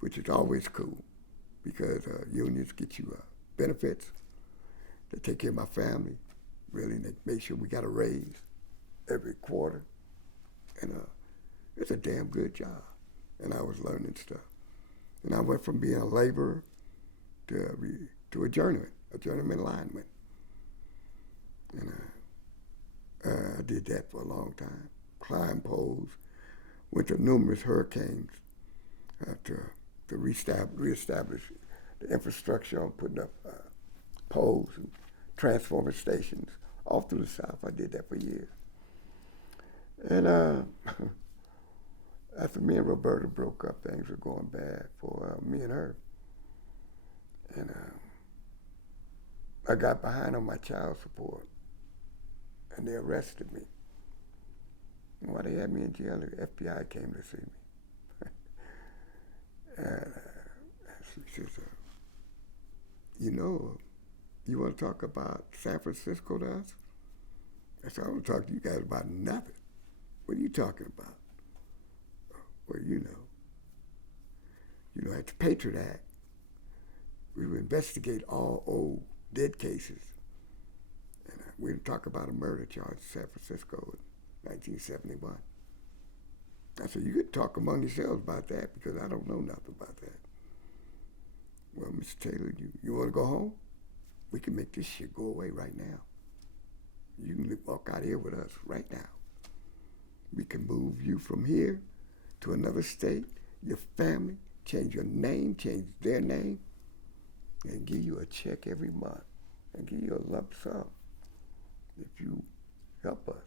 which is always cool because unions get you benefits. They take care of my family, really, and they make sure we got a raise every quarter. And it's a damn good job. And I was learning stuff. And I went from being a laborer to a journeyman lineman. And I did that for a long time. Climbed poles, went to numerous hurricanes to reestablish the infrastructure on putting up poles and transformer stations all through the South. I did that for years. And after me and Roberta broke up, things were going bad for me and her. And I got behind on my child support, and they arrested me. And while they had me in jail, the FBI came to see me. And she says, you want to talk about San Francisco to us? I said, I don't talk to you guys about nothing. What are you talking about? Well, at the Patriot Act, we would investigate all old dead cases. And we would talk about a murder charge in San Francisco in 1971. I said, you could talk among yourselves about that because I don't know nothing about that. Well, Mr. Taylor, you want to go home? We can make this shit go away right now. You can walk out here with us right now. We can move you from here to another state, your family, change your name, change their name, and give you a check every month and give you a lump sum if you help us.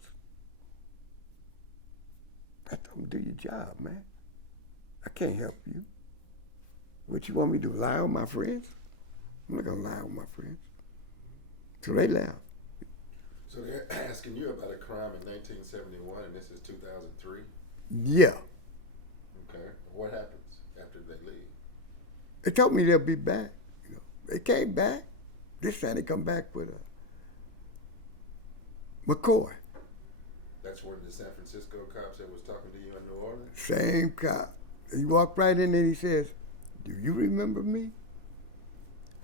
I told them, do your job, man. I can't help you. What you want me to do, lie on my friends? I'm not going to lie on my friends. So they left. So they're asking you about a crime in 1971, and this is 2003? Yeah. Okay. What happens after they leave? They told me they'll be back. They came back. This time they come back with McCoy. That's where the San Francisco cops that was talking to you in New Orleans? Same cop. He walked right in there and he says, do you remember me?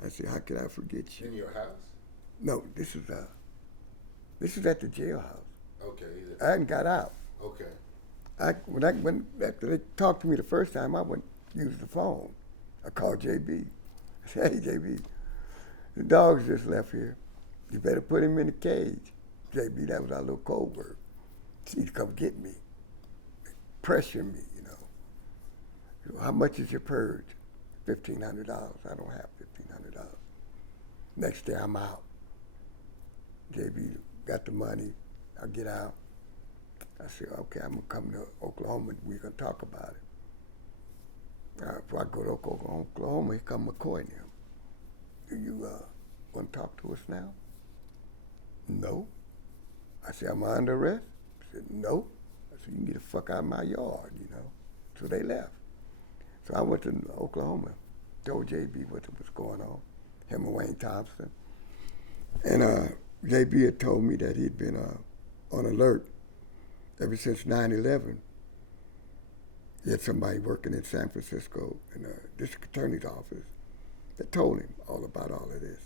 I said, how could I forget you? In your house? No, this is at the jailhouse. Okay. I hadn't got out. Okay. When after they talked to me the first time, I went use the phone. I called JB. I said, hey, JB, the dog's just left here. You better put him in the cage. JB, that was our little code word. He'd come get me, pressure me, you know. So how much is your purge? $1,500. I don't have $1,500. Next day, I'm out. JB got the money. I get out. I said, okay, I'm going to come to Oklahoma and we're going to talk about it. Before I go to Oklahoma, here come McCoy and him. Do you want to talk to us now? No. I said, am I under arrest? I said, no. I said, you can get the fuck out of my yard, you know. So they left. So I went to Oklahoma, told JB what was going on, him and Wayne Thompson. And JB had told me that he'd been on alert ever since 9/11. He had somebody working in San Francisco in the district attorney's office that told him all about all of this.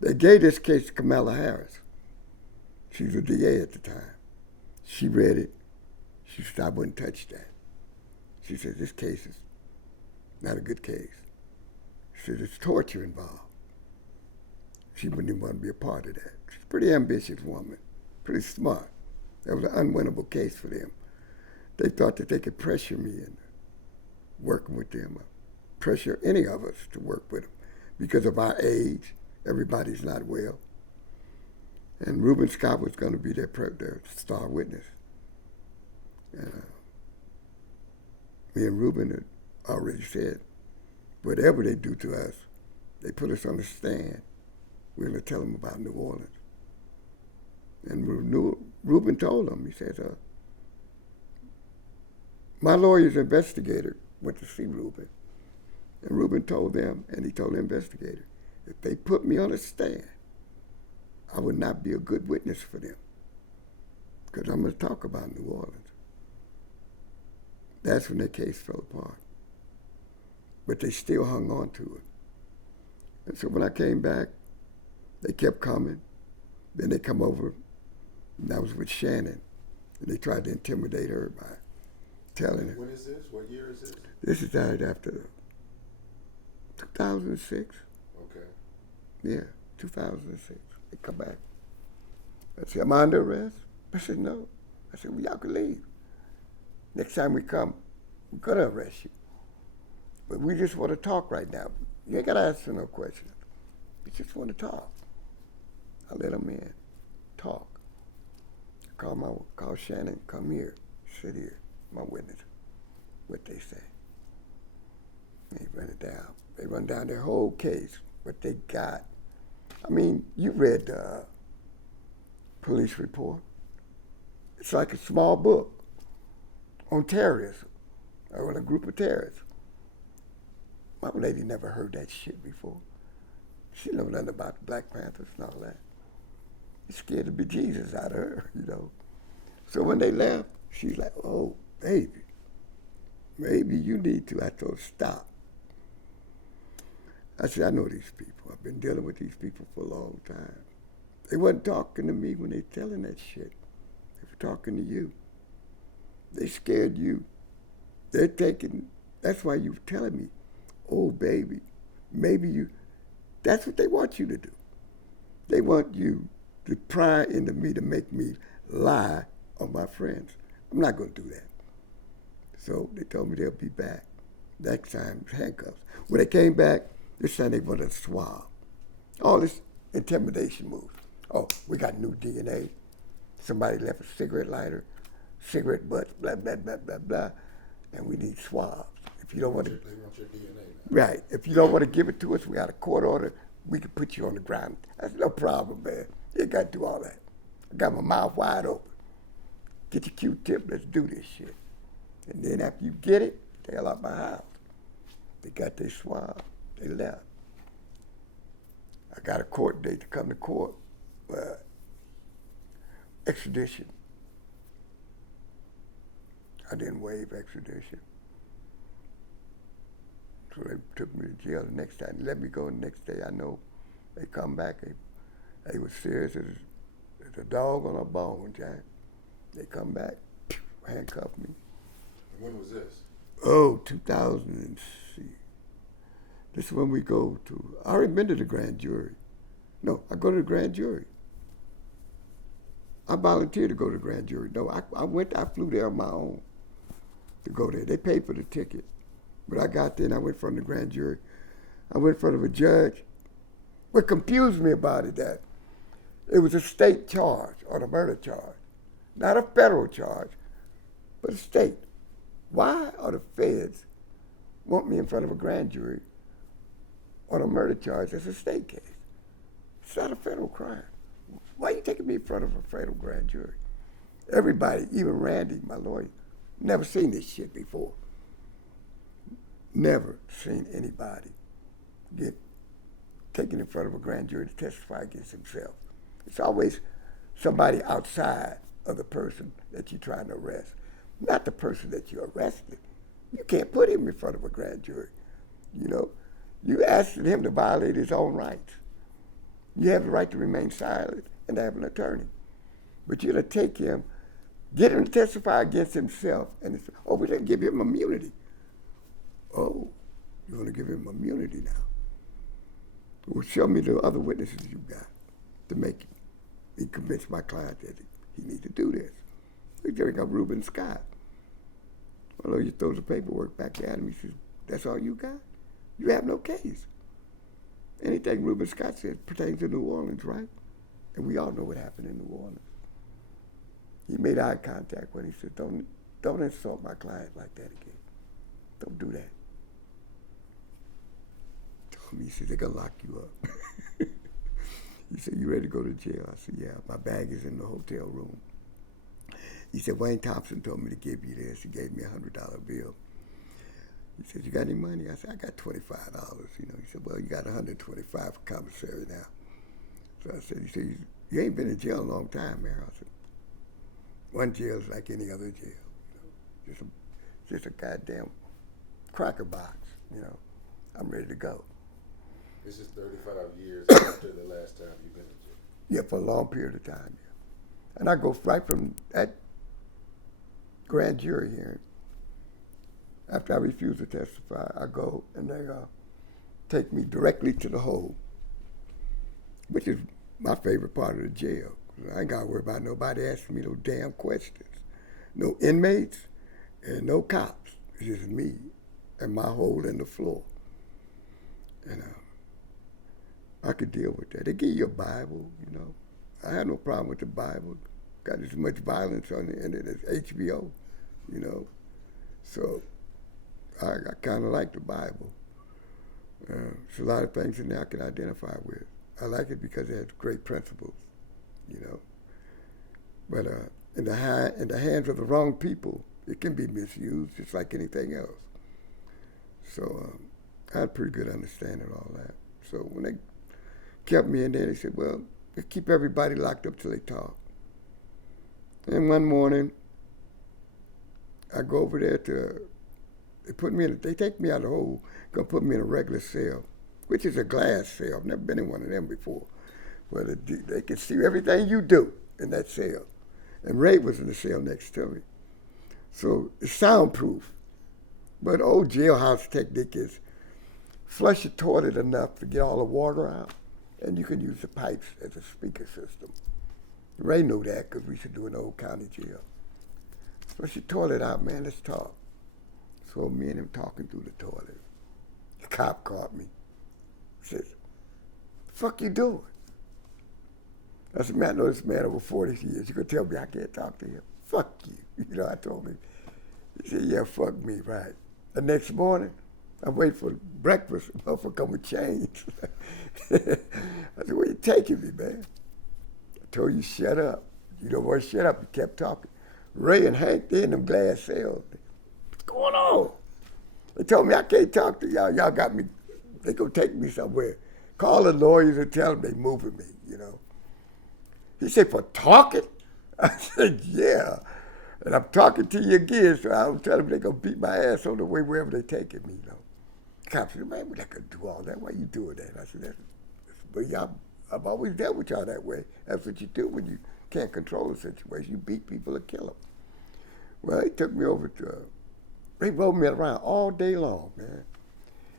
They gave this case to Kamala Harris. She was a DA at the time. She read it. She said, I wouldn't touch that. She said, this case is not a good case. She said, there's torture involved. She wouldn't even want to be a part of that. She's a pretty ambitious woman, pretty smart. That was an unwinnable case for them. They thought that they could pressure me into working with them, pressure any of us to work with them. Because of our age, everybody's not well. And Reuben Scott was going to be their star witness. Me and Reuben had already said, whatever they do to us, they put us on the stand, we're going to tell them about New Orleans. And Reuben told them, he said, my lawyer's investigator went to see Reuben. And Reuben told them, and he told the investigator, if they put me on a stand, I would not be a good witness for them because I'm going to talk about New Orleans. That's when their case fell apart. But they still hung on to it. And so when I came back, they kept coming. Then they come over, and I was with Shannon, and they tried to intimidate her by telling her. When is this? What year is this? This is died after 2006. Okay. Yeah, 2006. They come back. I said, am I under arrest? I said, no. I said, well, y'all can leave. Next time we come, we're going to arrest you. But we just want to talk right now. You ain't got to answer no questions. We just want to talk. I let them in, talk. Call Shannon, come here, sit here, my witness, what they say. They run it down. They run down their whole case, what they got. I mean, you read the police report. It's like a small book on terrorism, or on a group of terrorists. My lady never heard that shit before. She never nothing about the Black Panthers and all that. It scared the bejesus out of her, you know. So when they left, she's like, oh, baby, maybe you need to. I told her, stop. I said, I know these people. I've been dealing with these people for a long time. They wasn't talking to me when they telling that shit. They were talking to you. They scared you. They're taking, that's why you were telling me, oh, baby, maybe you, that's what they want you to do. They want you to pry into me to make me lie on my friends. I'm not going to do that. So they told me they'll be back. Next time, handcuffs. When they came back, this time they wanted a swab. All this intimidation moves. Oh, we got new DNA. Somebody left a cigarette lighter, cigarette butts, blah, blah, blah, blah, blah. And we need swabs. If you don't want to... They want your DNA now. Right. If you don't want to give it to us, we got a court order. We can put you on the ground. That's no problem, man. You ain't got to do all that. I got my mouth wide open. Get your Q-tip. Let's do this shit. And then after you get it, get the hell out my house. They got their swab. They left. I got a court date to come to court. Extradition. I didn't waive extradition. So they took me to jail the next time. They let me go the next day. I know they come back. They was serious as a dog on a bone, Jack. They come back, handcuff me. And when was this? Oh, 2000. This is when we go to, I already been to the grand jury. No, I go to the grand jury. I volunteered to go to the grand jury. No, I flew there on my own to go there. They paid for the ticket. But I got there and I went in front of the grand jury. I went in front of a judge. What confused me about it, that it was a state charge on a murder charge. Not a federal charge, but a state. Why are the feds want me in front of a grand jury on a murder charge that's a state case? It's not a federal crime. Why are you taking me in front of a federal grand jury? Everybody, even Randy, my lawyer, never seen this shit before. Never seen anybody get taken in front of a grand jury to testify against himself. It's always somebody outside of the person that you're trying to arrest, not the person that you arrested. You can't put him in front of a grand jury. You know, you asking him to violate his own rights. You have the right to remain silent and to have an attorney. But you're going to take him, get him to testify against himself, and it's, oh, we're going to give him immunity. Oh, you're going to give him immunity now. Well, show me the other witnesses you got to make me convince my client that he needs to do this. We got Reuben Scott. Although you throw the paperwork back at him, he says, that's all you got? You have no case. Anything Reuben Scott said pertains to New Orleans, right? And we all know what happened in New Orleans. He made eye contact when he said, don't insult my client like that again. Don't do that. Told me, he said, they're going to lock you up. He said, you ready to go to jail? I said, yeah, my bag is in the hotel room. He said, Wayne Thompson told me to give you this. He gave me a $100 bill. He said, you got any money? I said, I got $25. You know, he said, well, you got $125 for commissary now. So I said, he said, you ain't been in jail a long time, man. I said, one jail is like any other jail. You know, just a goddamn cracker box. You know, I'm ready to go. This is 35 years after the last time you've been in jail. Yeah, for a long period of time. Yeah. And I go right from that grand jury hearing. After I refuse to testify, I go and they take me directly to the hole, which is my favorite part of the jail. I ain't got to worry about nobody asking me no damn questions. No inmates and no cops. It's just me and my hole in the floor. And I could deal with that. They give you a Bible, you know. I had no problem with the Bible. Got as much violence on the end of it as HBO, you know. So I kind of like the Bible. There's a lot of things in there I can identify with. I like it because it has great principles, you know. But in the hands of the wrong people, it can be misused just like anything else. So I had a pretty good understanding of all that. So when they kept me in there, they said, well, they keep everybody locked up till they talk. And one morning, I go over there they take me out of the hole, gonna put me in a regular cell, which is a glass cell. I've never been in one of them before. Where they can see everything you do in that cell. And Ray was in the cell next to me. So it's soundproof. But old jailhouse technique is flush the toilet enough to get all the water out, and you can use the pipes as a speaker system. Ray knew that because we used to do it in the old county jail. Flush your toilet out, man, let's talk. So me and him talking through the toilet. The cop caught me. He says, the fuck you doing? I said, man, I know this man over 40 years. You gonna tell me I can't talk to him? Fuck you. You know, I told him. He said, yeah, fuck me, right. The next morning, I'm waiting for breakfast. The motherfucker come with chains. I said, where you taking me, man? I told you, shut up. You don't want to shut up. He kept talking. Ray and Hank, they in them glass cells. What's going on? They told me I can't talk to y'all. Y'all got me. They gonna take me somewhere. Call the lawyers and tell them they moving me, you know. He said, for talking? I said, yeah. And I'm talking to you again, so I'm telling them they're going to beat my ass on the way wherever they taking me, you know. The cop said, man, we're not going to do all that. Why you doing that? I said, but y'all, I've always dealt with y'all that way. That's what you do when you can't control a situation. You beat people or kill them. Well, he took me over to, they rolled me around all day long, man.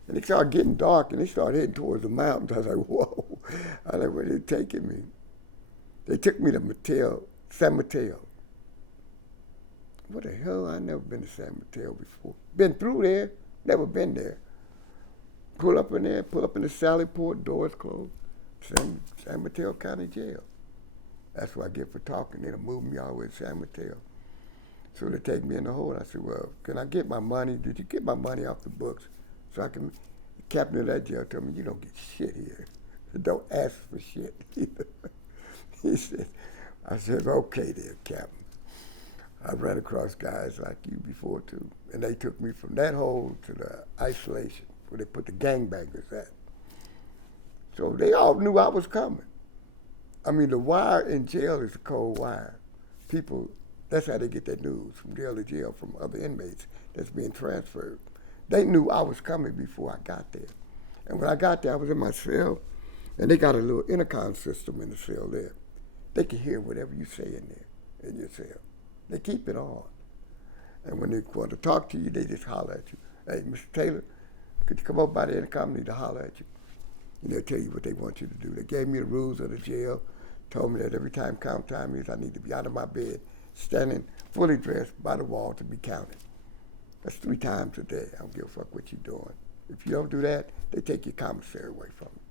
And it started getting dark, and they started heading towards the mountains. I was like, whoa. I was like, where are they taking me? They took me to San Mateo. What the hell? I never been to San Mateo before. Been through there, never been there. Pull up in there, pull up in the Sally Port, doors closed. San Mateo County Jail. That's what I get for talking. They done moved me all the way to San Mateo. So they take me in the hole. I said, well, can I get my money? Did you get my money off the books? So I can, the captain of that jail told me, you don't get shit here. Don't ask for shit. He said, I said, okay then, Captain. I ran across guys like you before too. And they took me from that hole to the isolation where they put the gangbangers at. So they all knew I was coming. I mean, the wire in jail is a cold wire. People, that's how they get their news, from jail to jail, from other inmates that's being transferred. They knew I was coming before I got there. And when I got there, I was in my cell, and they got a little intercom system in the cell there. They can hear whatever you say in there, in your cell. They keep it on. And when they want to talk to you, they just holler at you. Hey, Mr. Taylor, could you come up by the intercom? I need to holler at you. And they'll tell you what they want you to do. They gave me the rules of the jail, told me that every time count time is, I need to be out of my bed, standing fully dressed by the wall to be counted. That's 3 times a day. I don't give a fuck what you're doing. If you don't do that, they take your commissary away from you.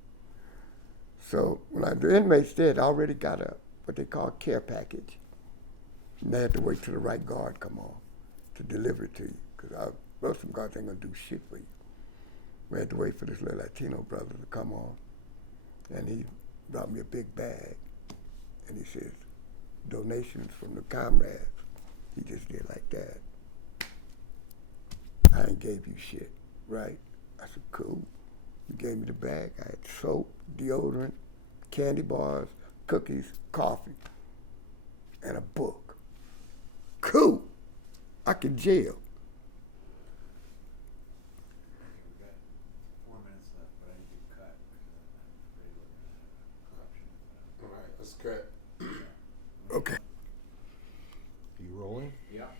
So when the inmates did, I already got what they call care package. And they had to wait till the right guard come on to deliver it to you, because most of them guards ain't gonna do shit for you. We had to wait for this little Latino brother to come on, and he brought me a big bag, and he says, donations from the comrades. He just did like that. I ain't gave you shit, right? I said, cool. He gave me the bag. I had soap, deodorant, candy bars, cookies, coffee, and a book. Cool. I can jail. We've got 4 minutes left, but I need to cut because I'm afraid we're going to have corruption. All right, let's cut. Okay. You rolling? Yeah.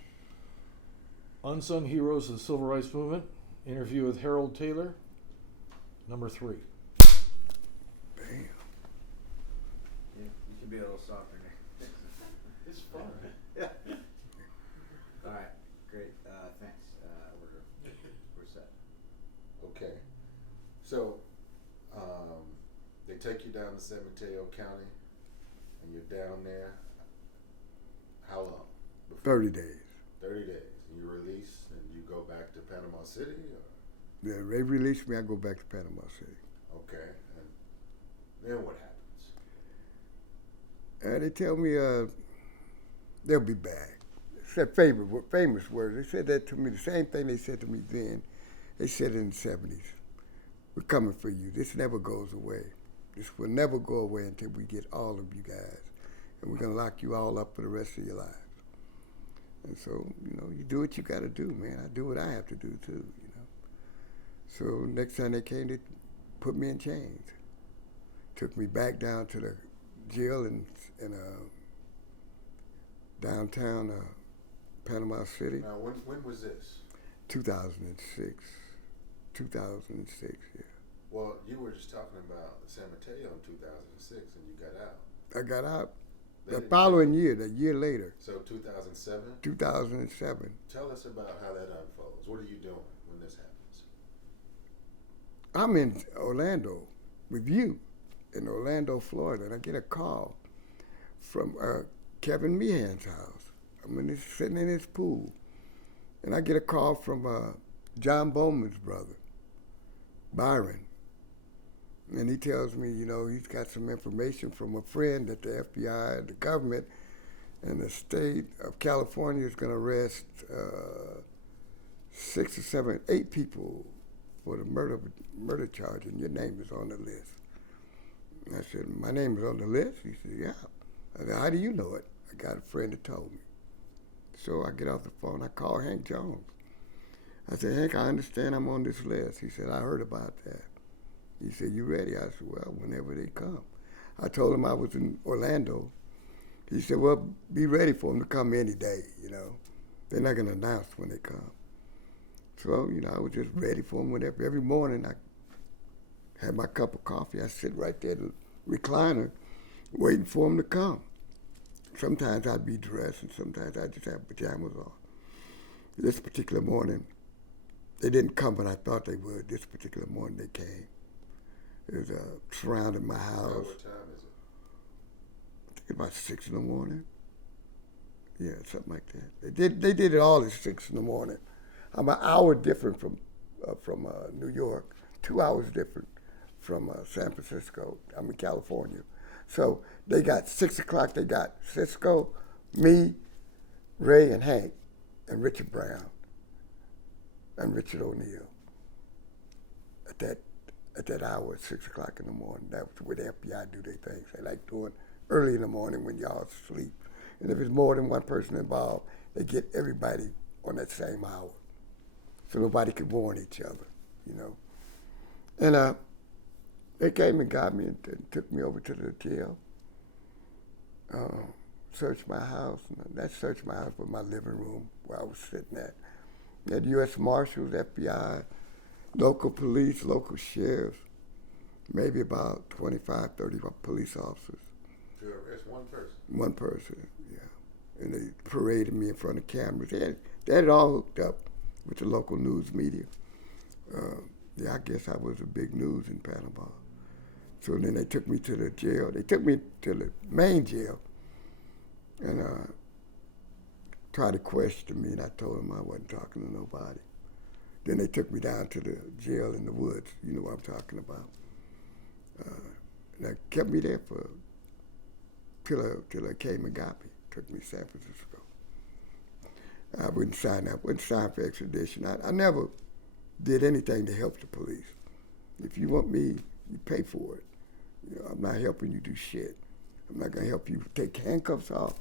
Unsung Heroes of the Civil Rights Movement. Interview with Harold Taylor. Number 3. Damn. You should be a little softer. It's fun. Yeah. All right. Great. Thanks. We're set. Okay. So, they take you down to San Mateo County, and you're down there. How long? 30 days. 30 days. And you release, and you go back to Panama City? Or? Yeah, they released me, I go back to Panama City. Okay. And then what happens? They tell me they'll be back. It's famous words. They said that to me, the same thing they said to me then. They said in the 70s, we're coming for you. This never goes away. This will never go away until we get all of you guys. And we're going to lock you all up for the rest of your lives. And so, you do what you got to do, man. I do what I have to do, too, So next time they came, they put me in chains. Took me back down to the jail in downtown Panama City. Now, when was this? 2006. 2006, yeah. Well, you were just talking about San Mateo in 2006, and you got out. I got out They the didn't following take you. year, the year later, So 2007? 2007. Tell us about how that unfolds. What are you doing when this happens? I'm in Orlando with you, in Orlando, Florida, and I get a call from Kevin Meehan's house. I'm sitting in his pool, and I get a call from John Bowman's brother, Byron. And he tells me, he's got some information from a friend that the FBI, the government, and the state of California is going to arrest 6 or 7, 8 people for the murder charge, and your name is on the list. And I said, my name is on the list? He said, yeah. I said, how do you know it? I got a friend that told me. So I get off the phone, I call Hank Jones. I said, Hank, I understand I'm on this list. He said, I heard about that. He said, you ready? I said, well, whenever they come. I told him I was in Orlando. He said, well, be ready for them to come any day, They're not going to announce when they come. So, I was just ready for him whenever. Every morning I had my cup of coffee. I sit right there in the recliner waiting for him to come. Sometimes I'd be dressed and sometimes I'd just have pajamas on. This particular morning, they didn't come, but I thought they would. This particular morning they came. It was surrounding my house. What time is it? I think about 6 in the morning. Yeah, something like that. They did it all at 6 in the morning. I'm an hour different from New York, 2 hours different from San Francisco. I'm in California. So they got 6 o'clock, they got Cisco, me, Ray and Hank, and Richard Brown, and Richard O'Neill at that hour at 6 o'clock in the morning. That was where the FBI do their things. They like doing early in the morning when y'all sleep. And if there's more than one person involved, they get everybody on that same hour. So nobody could warn each other, And they came and got me and took me over to the jail. Searched my house. And that searched my house was my living room where I was sitting at. You had U.S. Marshals, FBI, local police, local sheriffs, maybe about 25, 30 police officers. To arrest one person? One person, yeah. And they paraded me in front of cameras. They had it all hooked up with the local news media. I guess I was a big news in Panama. So then they took me to the jail. They took me to the main jail and tried to question me, and I told them I wasn't talking to nobody. Then they took me down to the jail in the woods. You know what I'm talking about. And they kept me there till they came and got me. Took me to San Francisco. I wouldn't sign for extradition. I never did anything to help the police. If you want me, you pay for it. I'm not helping you do shit. I'm not gonna help you take handcuffs off.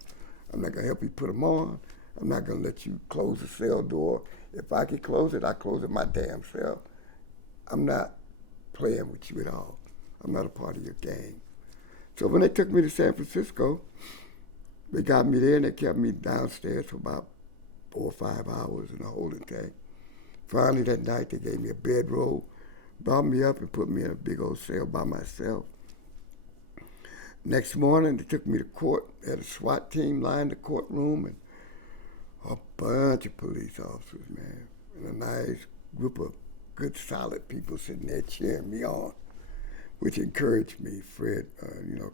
I'm not gonna help you put them on. I'm not gonna let you close the cell door. If I can close it, I close it my damn self. I'm not playing with you at all. I'm not a part of your game. So when they took me to San Francisco, they got me there and they kept me downstairs for about 4 or 5 hours in a holding tank. Finally that night they gave me a bedroll, brought me up and put me in a big old cell by myself. Next morning they took me to court. They had a SWAT team lined the courtroom and a bunch of police officers, man. And a nice group of good solid people sitting there cheering me on, which encouraged me. Fred,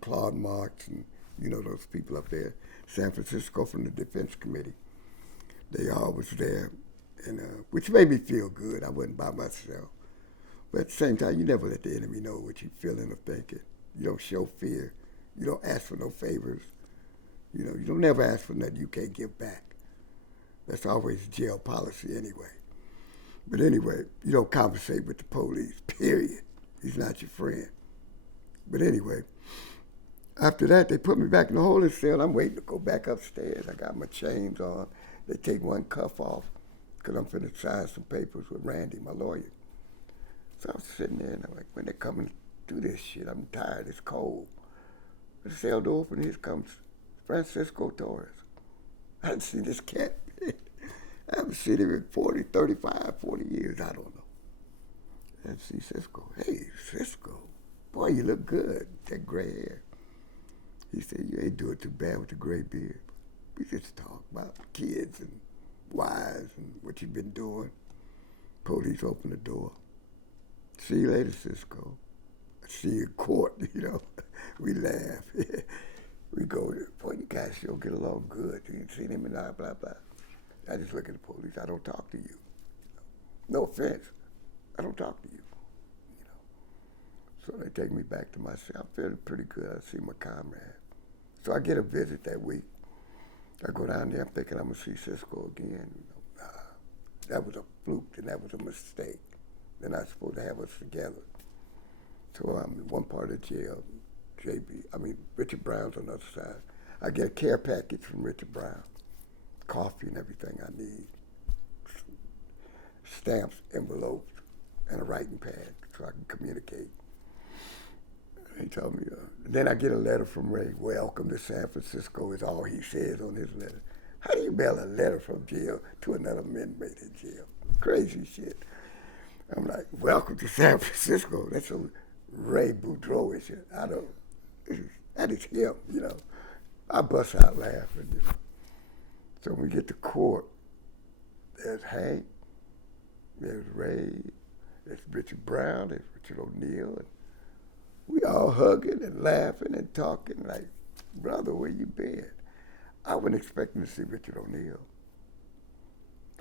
Claude Marks and those people up there, San Francisco from the Defense Committee. They all was there, and which made me feel good. I wasn't by myself. But at the same time, you never let the enemy know what you're feeling or thinking. You don't show fear. You don't ask for no favors. You don't never ask for nothing you can't give back. That's always jail policy anyway. But anyway, you don't conversate with the police, period. He's not your friend. But anyway, after that, they put me back in the holding cell. I'm waiting to go back upstairs. I got my chains on. They take one cuff off because I'm finna sign some papers with Randy, my lawyer. So I'm sitting there and I'm like, when they coming to do this shit, I'm tired, it's cold. The cell door open, here comes Francisco Torres. I hadn't seen this cat. I haven't seen him in 40 years, I don't know. And see Cisco, hey, Cisco, boy, you look good, that gray hair. He said, you ain't doing too bad with the gray beard. We just talk about kids and wives and what you've been doing. Police open the door. See you later, Cisco. See you in court, We laugh. We go, boy, you guys sure get along good. You see them and blah, blah, blah. I just look at the police. I don't talk to you. No offense. I don't talk to you. So they take me back to my cell. I'm feeling pretty good. I see my comrade. So I get a visit that week. I go down there. I'm thinking I'm going to see Cisco again. Nah, that was a fluke and that was a mistake. They're not supposed to have us together. So I'm in one part of the jail. Richard Brown's on the other side. I get a care package from Richard Brown. Coffee and everything I need. Stamps, envelopes, and a writing pad so I can communicate. He told me, then I get a letter from Ray, welcome to San Francisco is all he says on his letter. How do you mail a letter from jail to another inmate in jail? crazy shit. I'm like, welcome to San Francisco. That's some Ray Boudreau shit. I don't, that is him, you know. I bust out laughing, you know. So when we get to court, there's Hank, there's Ray, there's Richard Brown, there's Richard O'Neill, and we all hugging and laughing and talking like, brother, where you been? I wasn't expecting to see Richard O'Neill.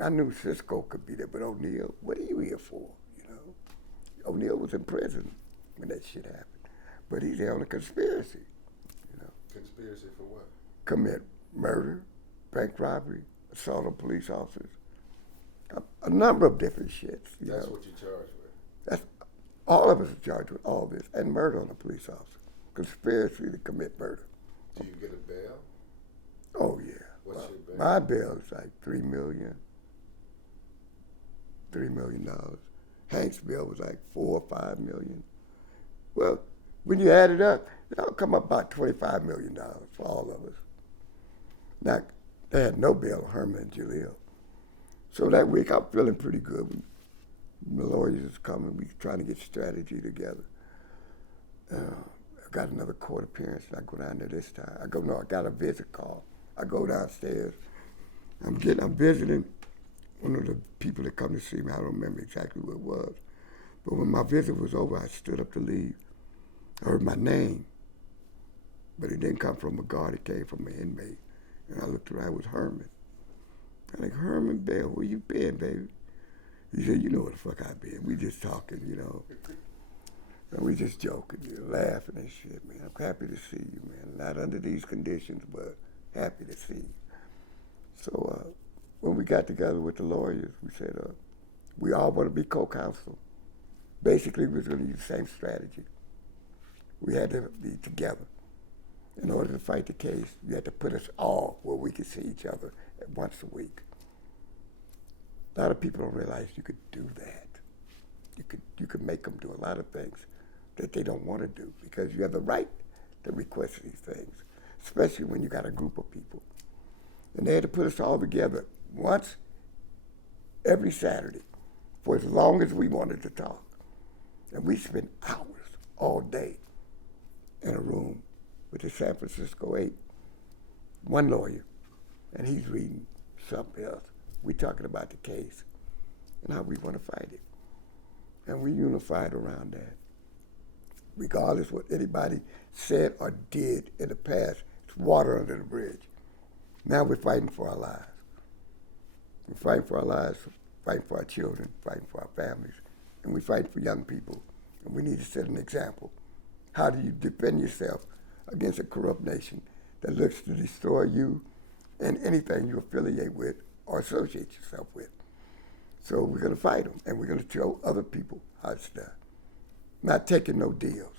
I knew Cisco could be there, but O'Neill, what are you here for? You know, O'Neill was in prison when that shit happened, but he's there on a conspiracy. You know, Conspiracy for what? commit murder, bank robbery, assault on police officers, a number of different shits. That's what you're charged with. That's all of us are charged with all this, and murder on a police officer, conspiracy to commit murder. Do you get a bail? Oh yeah. What's your bail? My bail is like $3 million. Hank's bill was like $4 or $5 million. Well, when you add it up, it'll come up about $25 million for all of us. Now, they had no bail on Herman and Jaleel. So that week, I'm feeling pretty good. The lawyers is coming. We trying to get strategy together. I got another court appearance, and I go down there this time. I got a visit call. I go downstairs. I'm visiting one of the people that come to see me. I don't remember exactly what it was. But when my visit was over, I stood up to leave. I heard my name, but it didn't come from a guard. It came from an inmate. And I looked around, it was Herman. I'm like, Herman Bell, where you been, baby? He said, you know where the fuck I been. We just talking, you know. And we just joking, you know, laughing and shit, man. I'm happy to see you, man. Not under these conditions, but happy to see you. So when we got together with the lawyers, we said, we all want to be co-counsel. Basically, we was going to use the same strategy. We had to be together. In order to fight the case, you had to put us all where we could see each other once a week. A lot of people don't realize you could do that. You could make them do a lot of things that they don't want to do because you have the right to request these things, especially when you got a group of people. And they had to put us all together once every Saturday for as long as we wanted to talk. And we spent hours all day in a room with the San Francisco 8, one lawyer, and he's reading something else. We talking about the case and how we want to fight it. And we unified around that. Regardless what anybody said or did in the past, it's water under the bridge. Now we're fighting for our lives. We're fighting for our lives, fighting for our children, fighting for our families, and we're fighting for young people. And we need to set an example. How do you defend yourself against a corrupt nation that looks to destroy you and anything you affiliate with or associate yourself with? So we're going to fight them, and we're going to show other people how it's done. Not taking no deals.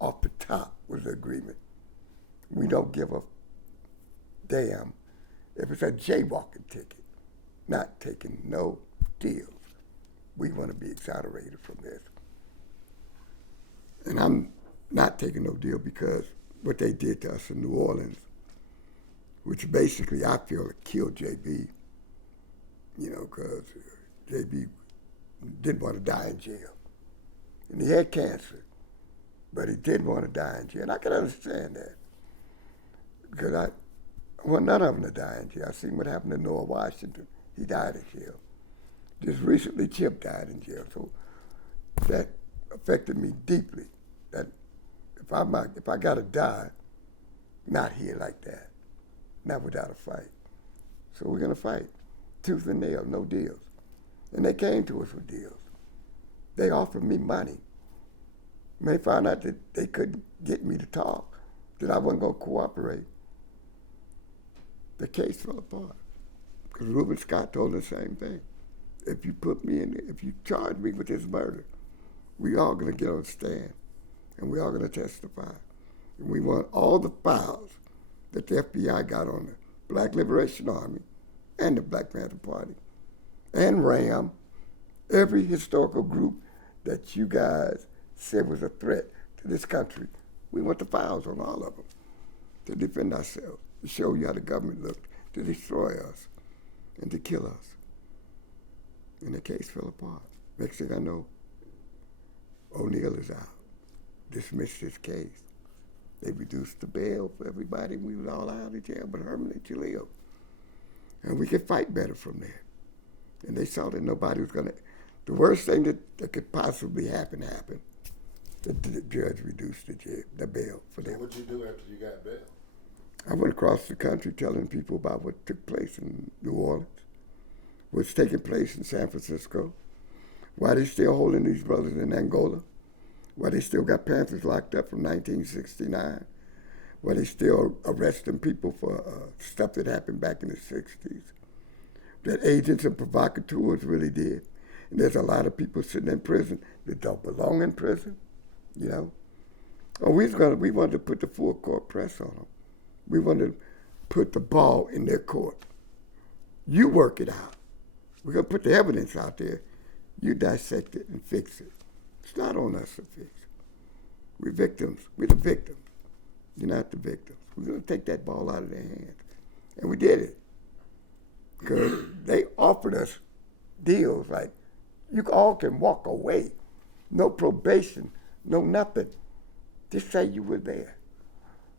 Off the top was the agreement. We don't give a damn if it's a jaywalking ticket. Not taking no deals. We want to be exonerated from this. And I'm not taking no deal because what they did to us in New Orleans, which basically I feel it killed JB, you know, because JB didn't want to die in jail. And he had cancer, but he didn't want to die in jail. And I can understand that because I want none of them to die in jail. I seen what happened to Noah Washington. He died in jail. Just recently, Chip died in jail. So that affected me deeply. That if I got to die, not here like that, not without a fight. So we're going to fight, tooth and nail, no deals. And they came to us with deals. They offered me money. When they found out that they couldn't get me to talk, that I wasn't going to cooperate, the case fell apart. Because Reuben Scott told the same thing. If you put me in, if you charge me with this murder, we all going to get on the stand, and we all going to testify. And we want all the files that the FBI got on the Black Liberation Army and the Black Panther Party and RAM, every historical group that you guys said was a threat to this country. We want the files on all of them to defend ourselves, to show you how the government looked, to destroy us and to kill us. And the case fell apart. Next thing I know, O'Neill is out. Dismissed his case. They reduced the bail for everybody. We was all out of jail, but Herman and Jaleel. And we could fight better from there. And they saw that nobody was gonna. The worst thing that could possibly happen happened. The judge reduced the bail for So them. what'd you do after you got bail? I went across the country telling people about what took place in New Orleans, what's taking place in San Francisco, why they still holding these brothers in Angola, why they still got Panthers locked up from 1969, why they still arresting people for stuff that happened back in the 60s, that agents and provocateurs really did. And there's a lot of people sitting in prison that don't belong in prison, you know. Oh, we wanted to put the full court press on them. We wanted to put the ball in their court. You work it out. We're going to put the evidence out there. You dissect it and fix it. It's not on us to fix it. We're victims. We're the victims. You're not the victims. We're going to take that ball out of their hands. And we did it. Because they offered us deals like, you all can walk away. No probation, no nothing. Just say you were there.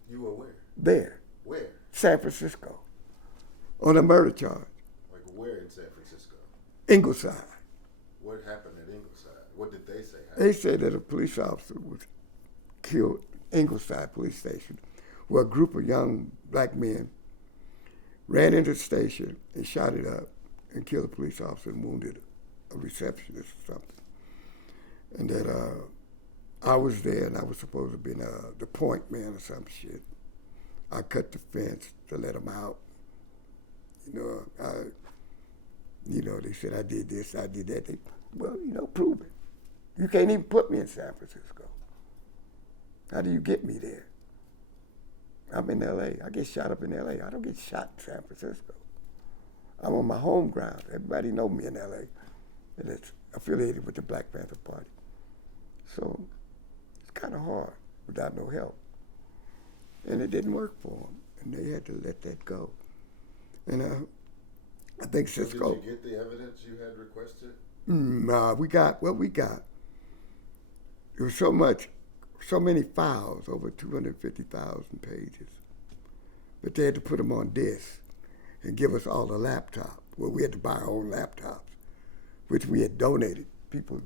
You were where? There. Where? San Francisco. On a murder charge. Like where in San Francisco? Ingleside. What happened at Ingleside? What did they say happened? They said that a police officer was killed Ingleside Police Station, where a group of young black men ran into the station and shot it up and killed a police officer and wounded a receptionist or something. And that I was there and I was supposed to be the point man or some shit. I cut the fence to let them out. They said I did this, I did that. Well, prove it. You can't even put me in San Francisco. How do you get me there? I'm in L.A. I get shot up in L.A. I don't get shot in San Francisco. I'm on my home ground. Everybody know me in L.A. And it's affiliated with the Black Panther Party. So it's kind of hard without no help. And it didn't work for them. And they had to let that go. And I think Cisco... Did you get the evidence you had requested? Nah, we got. There was so many files, over 250,000 pages. But they had to put them on disk and give us all the laptops. Well, we had to buy our own laptops, which we had donated. People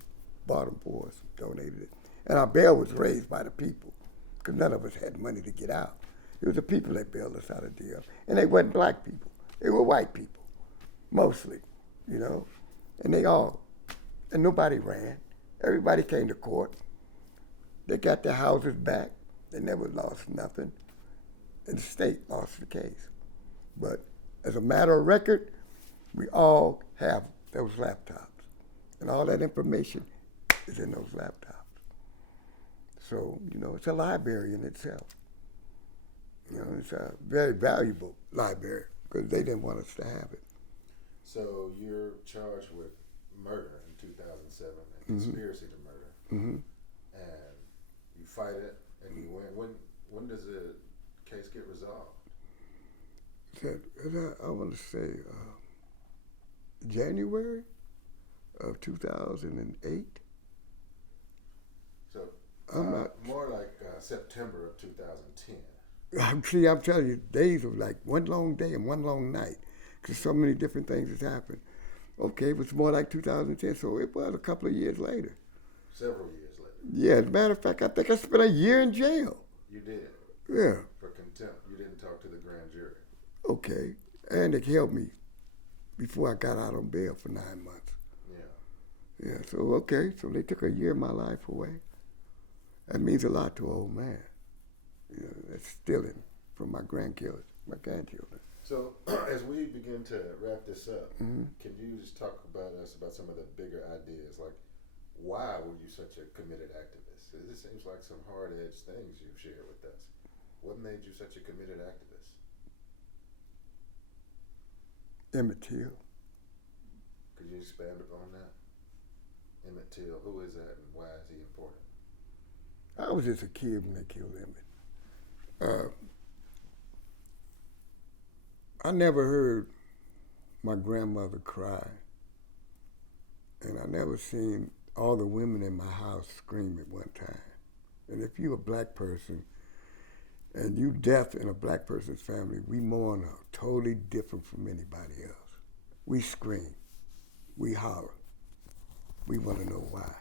bought them for us, donated it. And our bail was raised by the people, because none of us had money to get out. It was the people that bailed us out of jail. And they weren't black people. They were white people, mostly, And nobody ran. Everybody came to court. They got their houses back. They never lost nothing. And the state lost the case. But as a matter of record, we all have those laptops. And all that information is in those laptops. So, it's a library in itself. It's a very valuable library because they didn't want us to have it. So you're charged with murder in 2007 and conspiracy to murder. Mm-hmm. And you fight it and you win. When does the case get resolved? I want to say January of 2008. So I'm not more like September of 2010. See, I'm telling you, days of like one long day and one long night, because so many different things has happened. Okay, it was more like 2010, so it was a couple of years later. Several years later. Yeah, as a matter of fact, I think I spent a year in jail. You did. Yeah. For contempt. You didn't talk to the grand jury. Okay, and they held me before I got out on bail for 9 months. Yeah. Yeah, so they took a year of my life away. That means a lot to an old man. That's stealing from my grandchildren. So as we begin to wrap this up, can you just talk about some of the bigger ideas? Like, why were you such a committed activist? It seems like some hard-edged things you've shared with us. What made you such a committed activist? Emmett Till. Could you expand upon that? Emmett Till, who is that and why is he important? I was just a kid when they killed Emmett. I never heard my grandmother cry And I never seen all the women in my house scream at one time. And if you're a black person and you deaf in a black person's family, we mourn totally different from anybody else. We scream, we holler, we want to know why.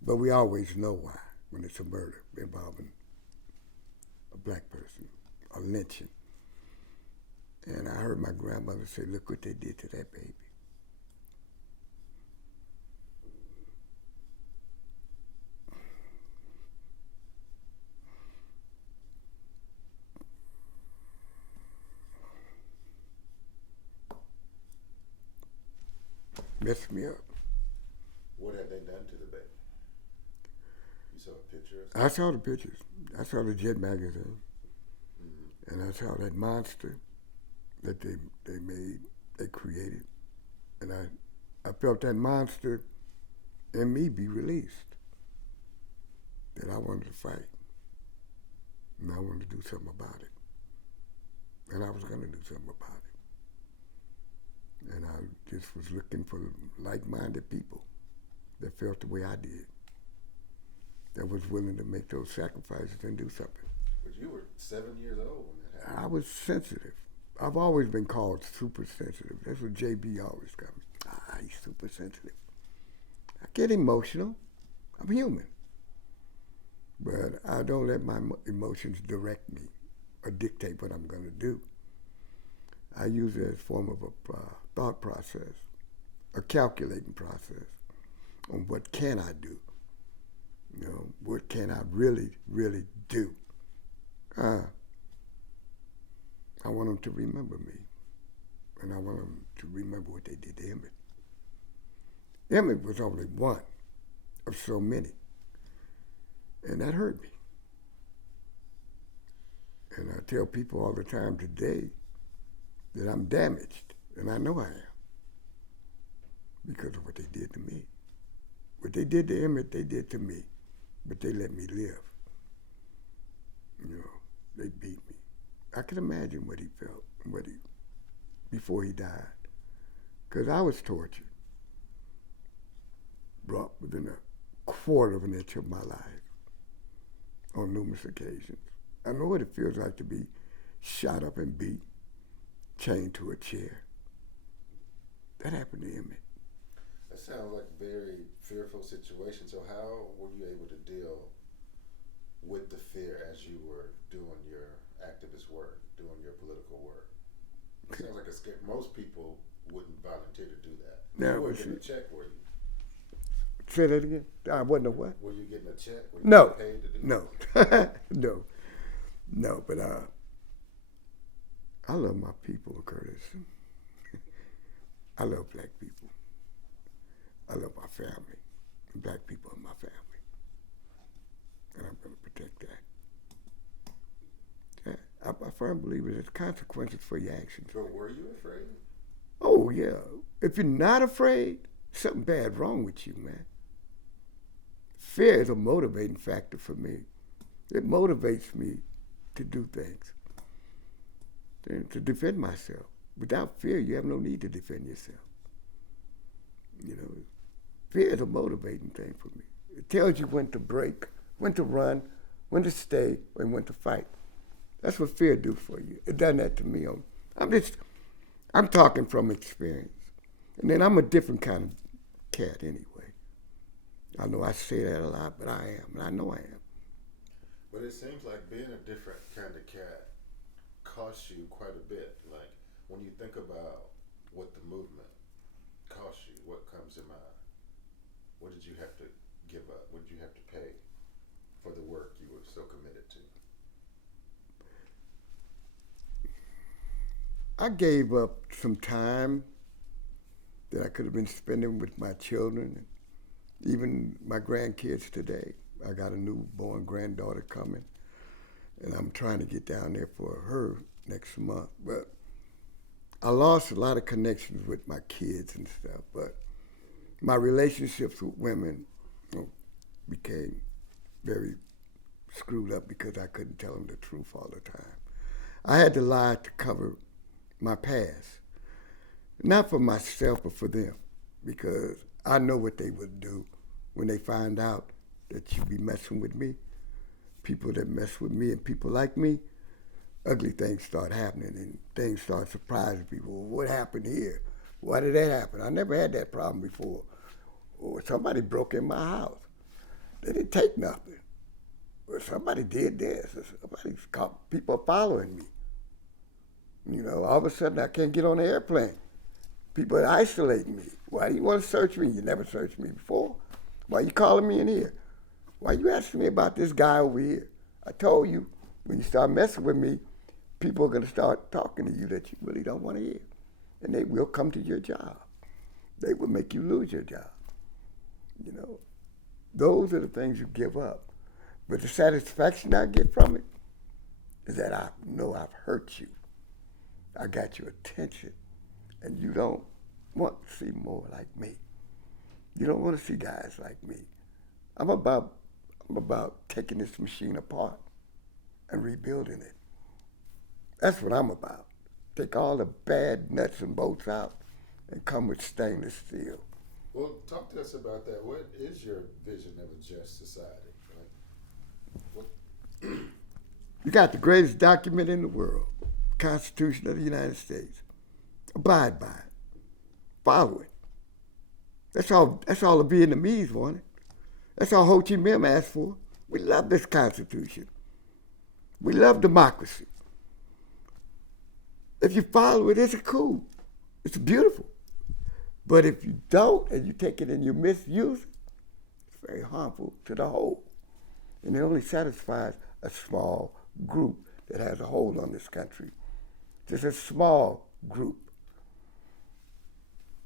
But we always know why when it's a murder involving a black person, a lynching. And I heard my grandmother say, look what they did to that baby. Messed me up. What had they done to the baby? You saw a picture or something? I saw the pictures. I saw the Jet magazine. And I saw that monster that they made, they created. And I felt that monster in me be released. That I wanted to fight. And I wanted to do something about it. And I was going to do something about it. And I just was looking for like-minded people that felt the way I did, that was willing to make those sacrifices and do something. But you were 7 years old when that happened. I was sensitive. I've always been called super sensitive. That's what JB always got me. He's super sensitive. I get emotional. I'm human. But I don't let my emotions direct me or dictate what I'm going to do. I use it as a form of a thought process, a calculating process on what can I do. You know, what can I really, really do? I want them to remember me, and I want them to remember what they did to Emmett. Emmett was only one of so many, and that hurt me. And I tell people all the time today that I'm damaged, and I know I am, because of what they did to me. What they did to Emmett, they did to me, but they let me live. You know, they beat me. I can imagine what he felt, before he died, because I was tortured, brought within a quarter of an inch of my life on numerous occasions. I know what it feels like to be shot up and beat, chained to a chair. That happened to Emmett. That sounds like a very fearful situation. So how were you able to deal with the fear as you were doing your activist work, doing your political work? It sounds like a scare. Most people wouldn't volunteer to do that. Now, you weren't getting a check, were you? Say that again? I wasn't a what? Were you getting a check? Were you No. getting paid to do No. that? No, but I love my people, Curtis. I love black people. I love my family. Black people are my family. And I'm going to protect that. Yeah, I'm a firm believer there's consequences for your actions. But were you afraid? Oh, yeah. If you're not afraid, something bad wrong with you, man. Fear is a motivating factor for me. It motivates me to do things, to defend myself. Without fear, you have no need to defend yourself. You know, fear is a motivating thing for me. It tells you when to break, when to run, when to stay, and when to fight. That's what fear do for you. It done that to me. I'm talking from experience. And then I'm a different kind of cat anyway. I know I say that a lot, but I am, and I know I am. But it seems like being a different kind of cat costs you quite a bit. Like, when you think about what the movement cost you, what comes to mind? What did you have to give up? What did you have to pay for the work you were so committed to? I gave up some time that I could have been spending with my children, even my grandkids today. I got a newborn granddaughter coming, and I'm trying to get down there for her next month. But I lost a lot of connections with my kids and stuff, but my relationships with women became very screwed up because I couldn't tell them the truth all the time. I had to lie to cover my past, not for myself, but for them, because I know what they would do when they find out that you be messing with me. People that mess with me and people like me, ugly things start happening and things start surprising people. Well, what happened here? Why did that happen? I never had that problem before. Or somebody broke in my house. They didn't take nothing. Or somebody did this. Or somebody's caught people following me. You know, all of a sudden I can't get on the airplane. People are isolating me. Why do you want to search me? You never searched me before. Why are you calling me in here? Why are you asking me about this guy over here? I told you, when you start messing with me, people are going to start talking to you that you really don't want to hear. And they will come to your job. They will make you lose your job. You know, those are the things you give up. But the satisfaction I get from it is that I know I've hurt you. I got your attention. And you don't want to see more like me. You don't want to see guys like me. I'm about taking this machine apart and rebuilding it. That's what I'm about. Take all the bad nuts and bolts out and come with stainless steel. Well, talk to us about that. What is your vision of a just society? What? You got the greatest document in the world, Constitution of the United States. Abide by it. Follow it. That's all the Vietnamese wanted. That's all Ho Chi Minh asked for. We love this Constitution. We love democracy. If you follow it, it's cool. It's beautiful. But if you don't and you take it and you misuse it, it's very harmful to the whole. And it only satisfies a small group that has a hold on this country. Just a small group.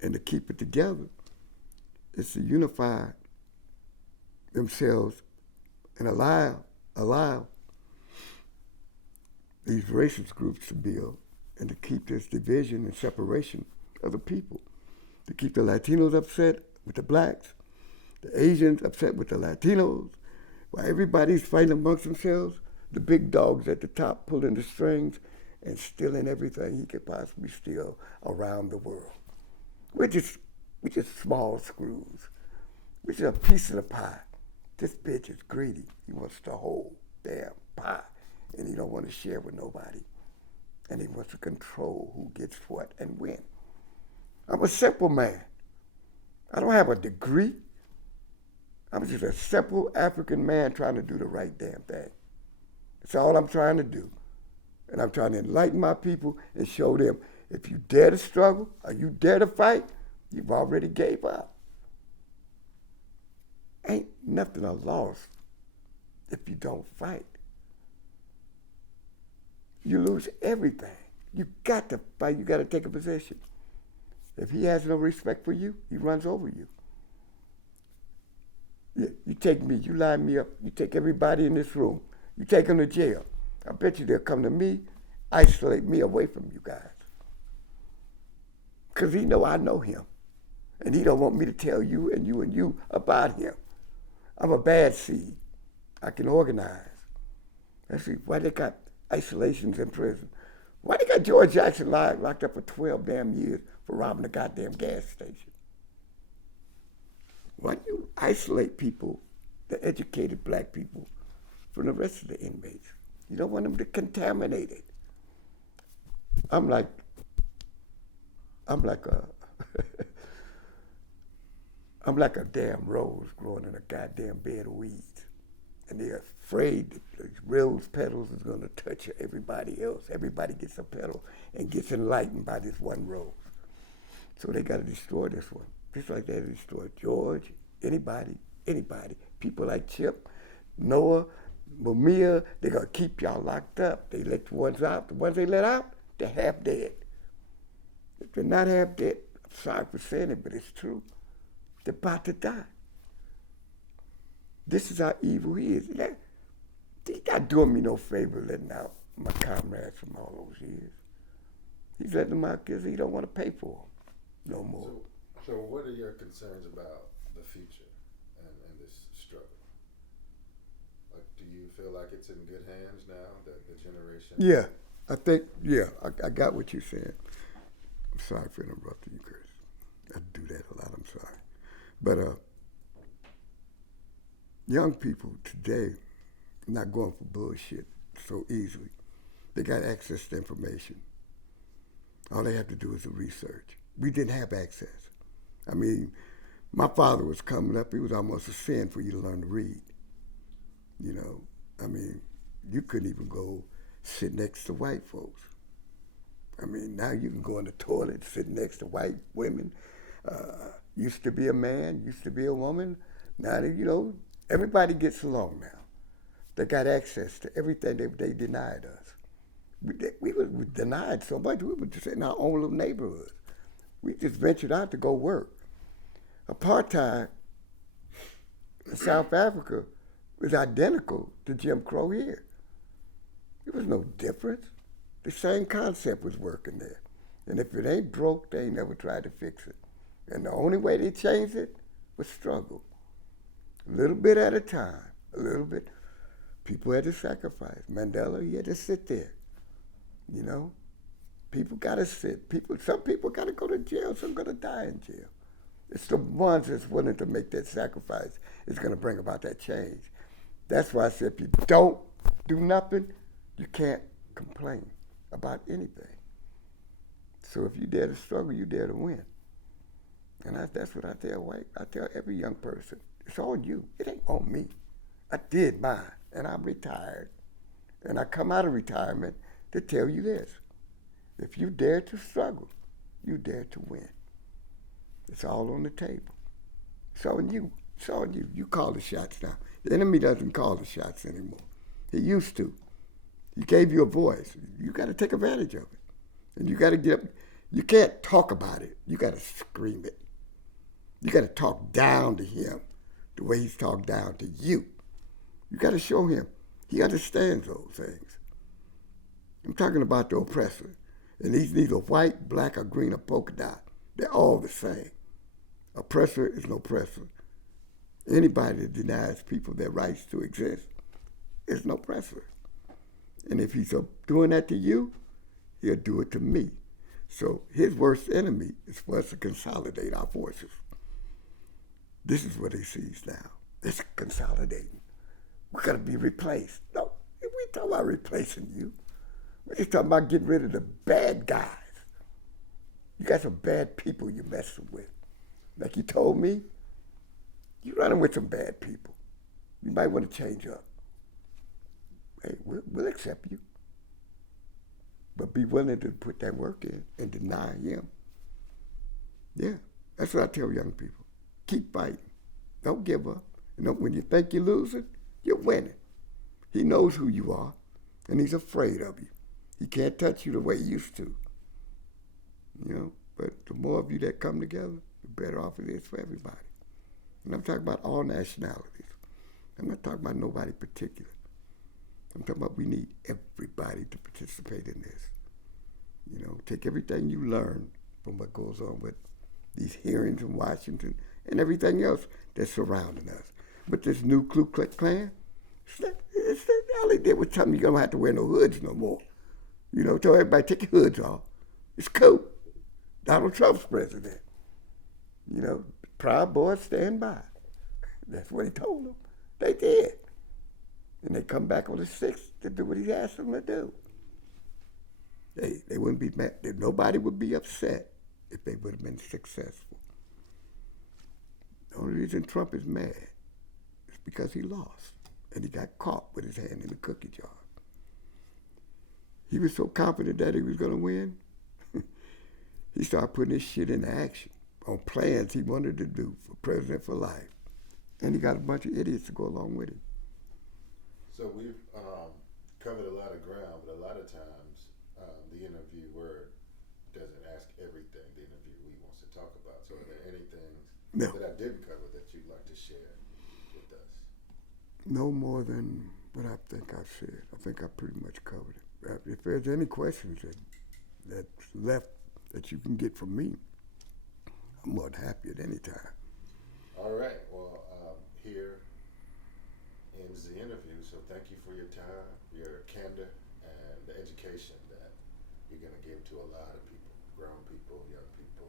And to keep it together is to unify themselves and allow these racist groups to build and to keep this division and separation of the people. To keep the Latinos upset with the blacks, the Asians upset with the Latinos, while everybody's fighting amongst themselves, the big dog's at the top pulling the strings and stealing everything he could possibly steal around the world. We're just small screws. We're just a piece of the pie. This bitch is greedy. He wants the whole damn pie, and he don't want to share with nobody. And he wants to control who gets what and when. I'm a simple man. I don't have a degree. I'm just a simple African man trying to do the right damn thing. That's all I'm trying to do. And I'm trying to enlighten my people and show them if you dare to struggle or you dare to fight, you've already gave up. Ain't nothing a loss if you don't fight. You lose everything. You got to fight. You got to take a position. If he has no respect for you, he runs over you. You take me, you line me up, you take everybody in this room, you take them to jail. I bet you they'll come to me, isolate me away from you guys. Because he know I know him. And he don't want me to tell you and you about him. I'm a bad seed. I can organize. Let's see, why they got isolations in prison? Why they got George Jackson locked up for 12 damn years for robbing a goddamn gas station? Why do you isolate people, the educated black people, from the rest of the inmates? You don't want them to contaminate it. I'm like a damn rose growing in a goddamn bed of weeds. And they're afraid that the rose petals is gonna touch everybody else. Everybody gets a petal and gets enlightened by this one rose. So they gotta destroy this one. Just like they had to destroy George, anybody, people like Chip, Noah, Mamiya, they're gonna keep y'all locked up. They let the ones out. The ones they let out, they're half dead. If they're not half dead, I'm sorry for saying it, but it's true. They're about to die. This is how evil he is. He's not doing me no favor letting out my comrades from all those years. He's letting them out because he don't want to pay for them no more. So what are your concerns about the future and this struggle? Like, do you feel like it's in good hands now, the generation? Yeah, I think, I got what you're saying. I'm sorry for interrupting you, Chris. I do that a lot, I'm sorry. But young people today are not going for bullshit so easily. They got access to information. All they have to do is the research. We didn't have access. I mean, my father was coming up. It was almost a sin for you to learn to read. You know, I mean, you couldn't even go sit next to white folks. I mean, now you can go in the toilet, sit next to white women. Used to be a man, used to be a woman. Now, everybody gets along now. They got access to everything they denied us. We were denied so much, we were just in our own little neighborhood. We just ventured out to go work. Apartheid in South Africa was identical to Jim Crow here. There was no difference. The same concept was working there. And if it ain't broke, they ain't never tried to fix it. And the only way they changed it was struggle. A little bit at a time, a little bit. People had to sacrifice. Mandela, he had to sit there. You know? People gotta sit. Some people gotta go to jail, some gotta die in jail. It's the ones that's willing to make that sacrifice is gonna bring about that change. That's why I said if you don't do nothing, you can't complain about anything. So if you dare to struggle, you dare to win. And that's what I tell every young person. It's on you. It ain't on me. I did mine, and I'm retired. And I come out of retirement to tell you this. If you dare to struggle, you dare to win. It's all on the table. It's on you. It's on you. You call the shots now. The enemy doesn't call the shots anymore. He used to. He gave you a voice. You got to take advantage of it. And you got to get up. You can't talk about it. You got to scream it. You got to talk down to him the way he's talked down to you. You got to show him. He understands those things. I'm talking about the oppressor. And he's neither white, black, or green, or polka dot. They're all the same. Oppressor is an oppressor. Anybody that denies people their rights to exist is an oppressor. And if he's doing that to you, he'll do it to me. So his worst enemy is for us to consolidate our forces. This is what he sees now. It's consolidating. We're going to be replaced. No, we ain't talking about replacing you. We're just talking about getting rid of the bad guys. You got some bad people you're messing with. Like you told me, you're running with some bad people. You might want to change up. Hey, we'll accept you. But be willing to put that work in and deny him. Yeah, that's what I tell young people. Keep fighting. Don't give up. When you think you're losing, you're winning. He knows who you are, and he's afraid of you. He can't touch you the way he used to. But the more of you that come together, the better off it is for everybody. And I'm talking about all nationalities. I'm not talking about nobody particular. I'm talking about we need everybody to participate in this. Take everything you learn from what goes on with these hearings in Washington and everything else that's surrounding us. But this new Ku Klux Klan, all they did was tell me you don't have to wear no hoods no more. Tell everybody take your hoods off. It's cool. Donald Trump's president. Proud Boys stand by. That's what he told them. They did. And they come back on the 6th to do what he asked them to do. They wouldn't be mad. Nobody would be upset if they would have been successful. The only reason Trump is mad is because he lost. And he got caught with his hand in the cookie jar. He was so confident that he was going to win, he started putting his shit into action on plans he wanted to do for president for life. And he got a bunch of idiots to go along with him. So we've covered a lot of ground, but a lot of times the interviewer doesn't ask everything the interviewee wants to talk about. So are there any things that I didn't cover that you'd like to share with us? No more than what I think I've said. I think I pretty much covered it. If there's any questions that's left that you can get from me, I'm more than happy at any time. All right. Well, here ends the interview. So thank you for your time, your candor, and the education that you're going to give to a lot of people, grown people, young people.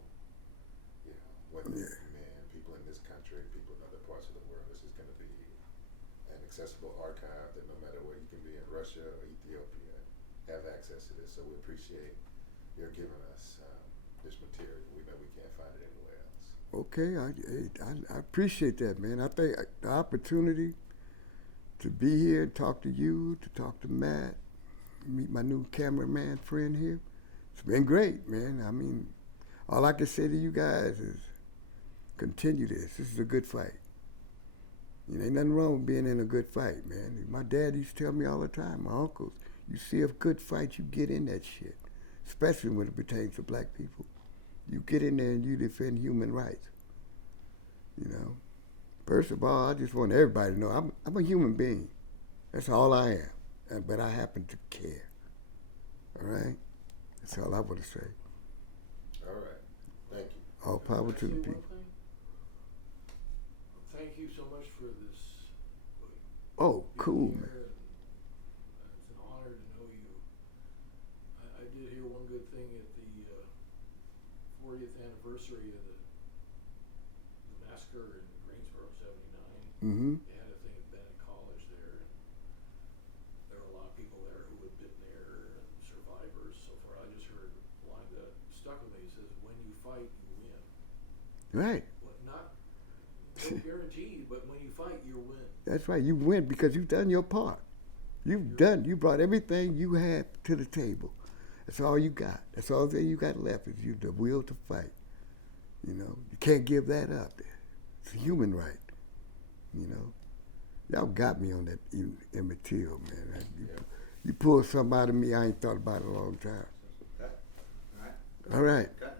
women, Yeah. men, people in this country, people in other parts of the world. This is going to be an accessible archive that no matter where you can be in Russia or Ethiopia, have access to this. So we appreciate your giving us this material. We know we can't find it anywhere else. Okay, I appreciate that, man. I think the opportunity to be here, talk to you, to talk to Matt, meet my new cameraman friend here, it's been great, man. I mean, all I can say to you guys is continue this. This is a good fight. You know, ain't nothing wrong with being in a good fight, man. My dad used to tell me all the time, my uncles, you see a good fight, you get in that shit, especially when it pertains to black people. You get in there and you defend human rights, you know. First of all, I just want everybody to know I'm a human being. That's all I am, but I happen to care, all right? That's all I want to say. All right. Thank you. All power to the Can I say people. one thing? Thank you so much for this. Oh, being cool, here, man. and it's an honor to know you. I did hear one good thing at the 40th anniversary of the massacre in Greensboro, '79. Mm-hmm. They had a thing at Bennett College there, and there were a lot of people there who had been there, and survivors, so far. I just heard a line that stuck with me. It says, when you fight, you win. Right. Well, not no guaranteed, but when you fight, you win. That's right. You win because you've done your part. You brought everything you had to the table. That's all you got. That's all that you got left is you the will to fight. You know, you can't give that up. It's a human right. You know, y'all got me on that immaterial, man. You pulled something out of me I ain't thought about in a long time. Cut. All right. All right. Cut.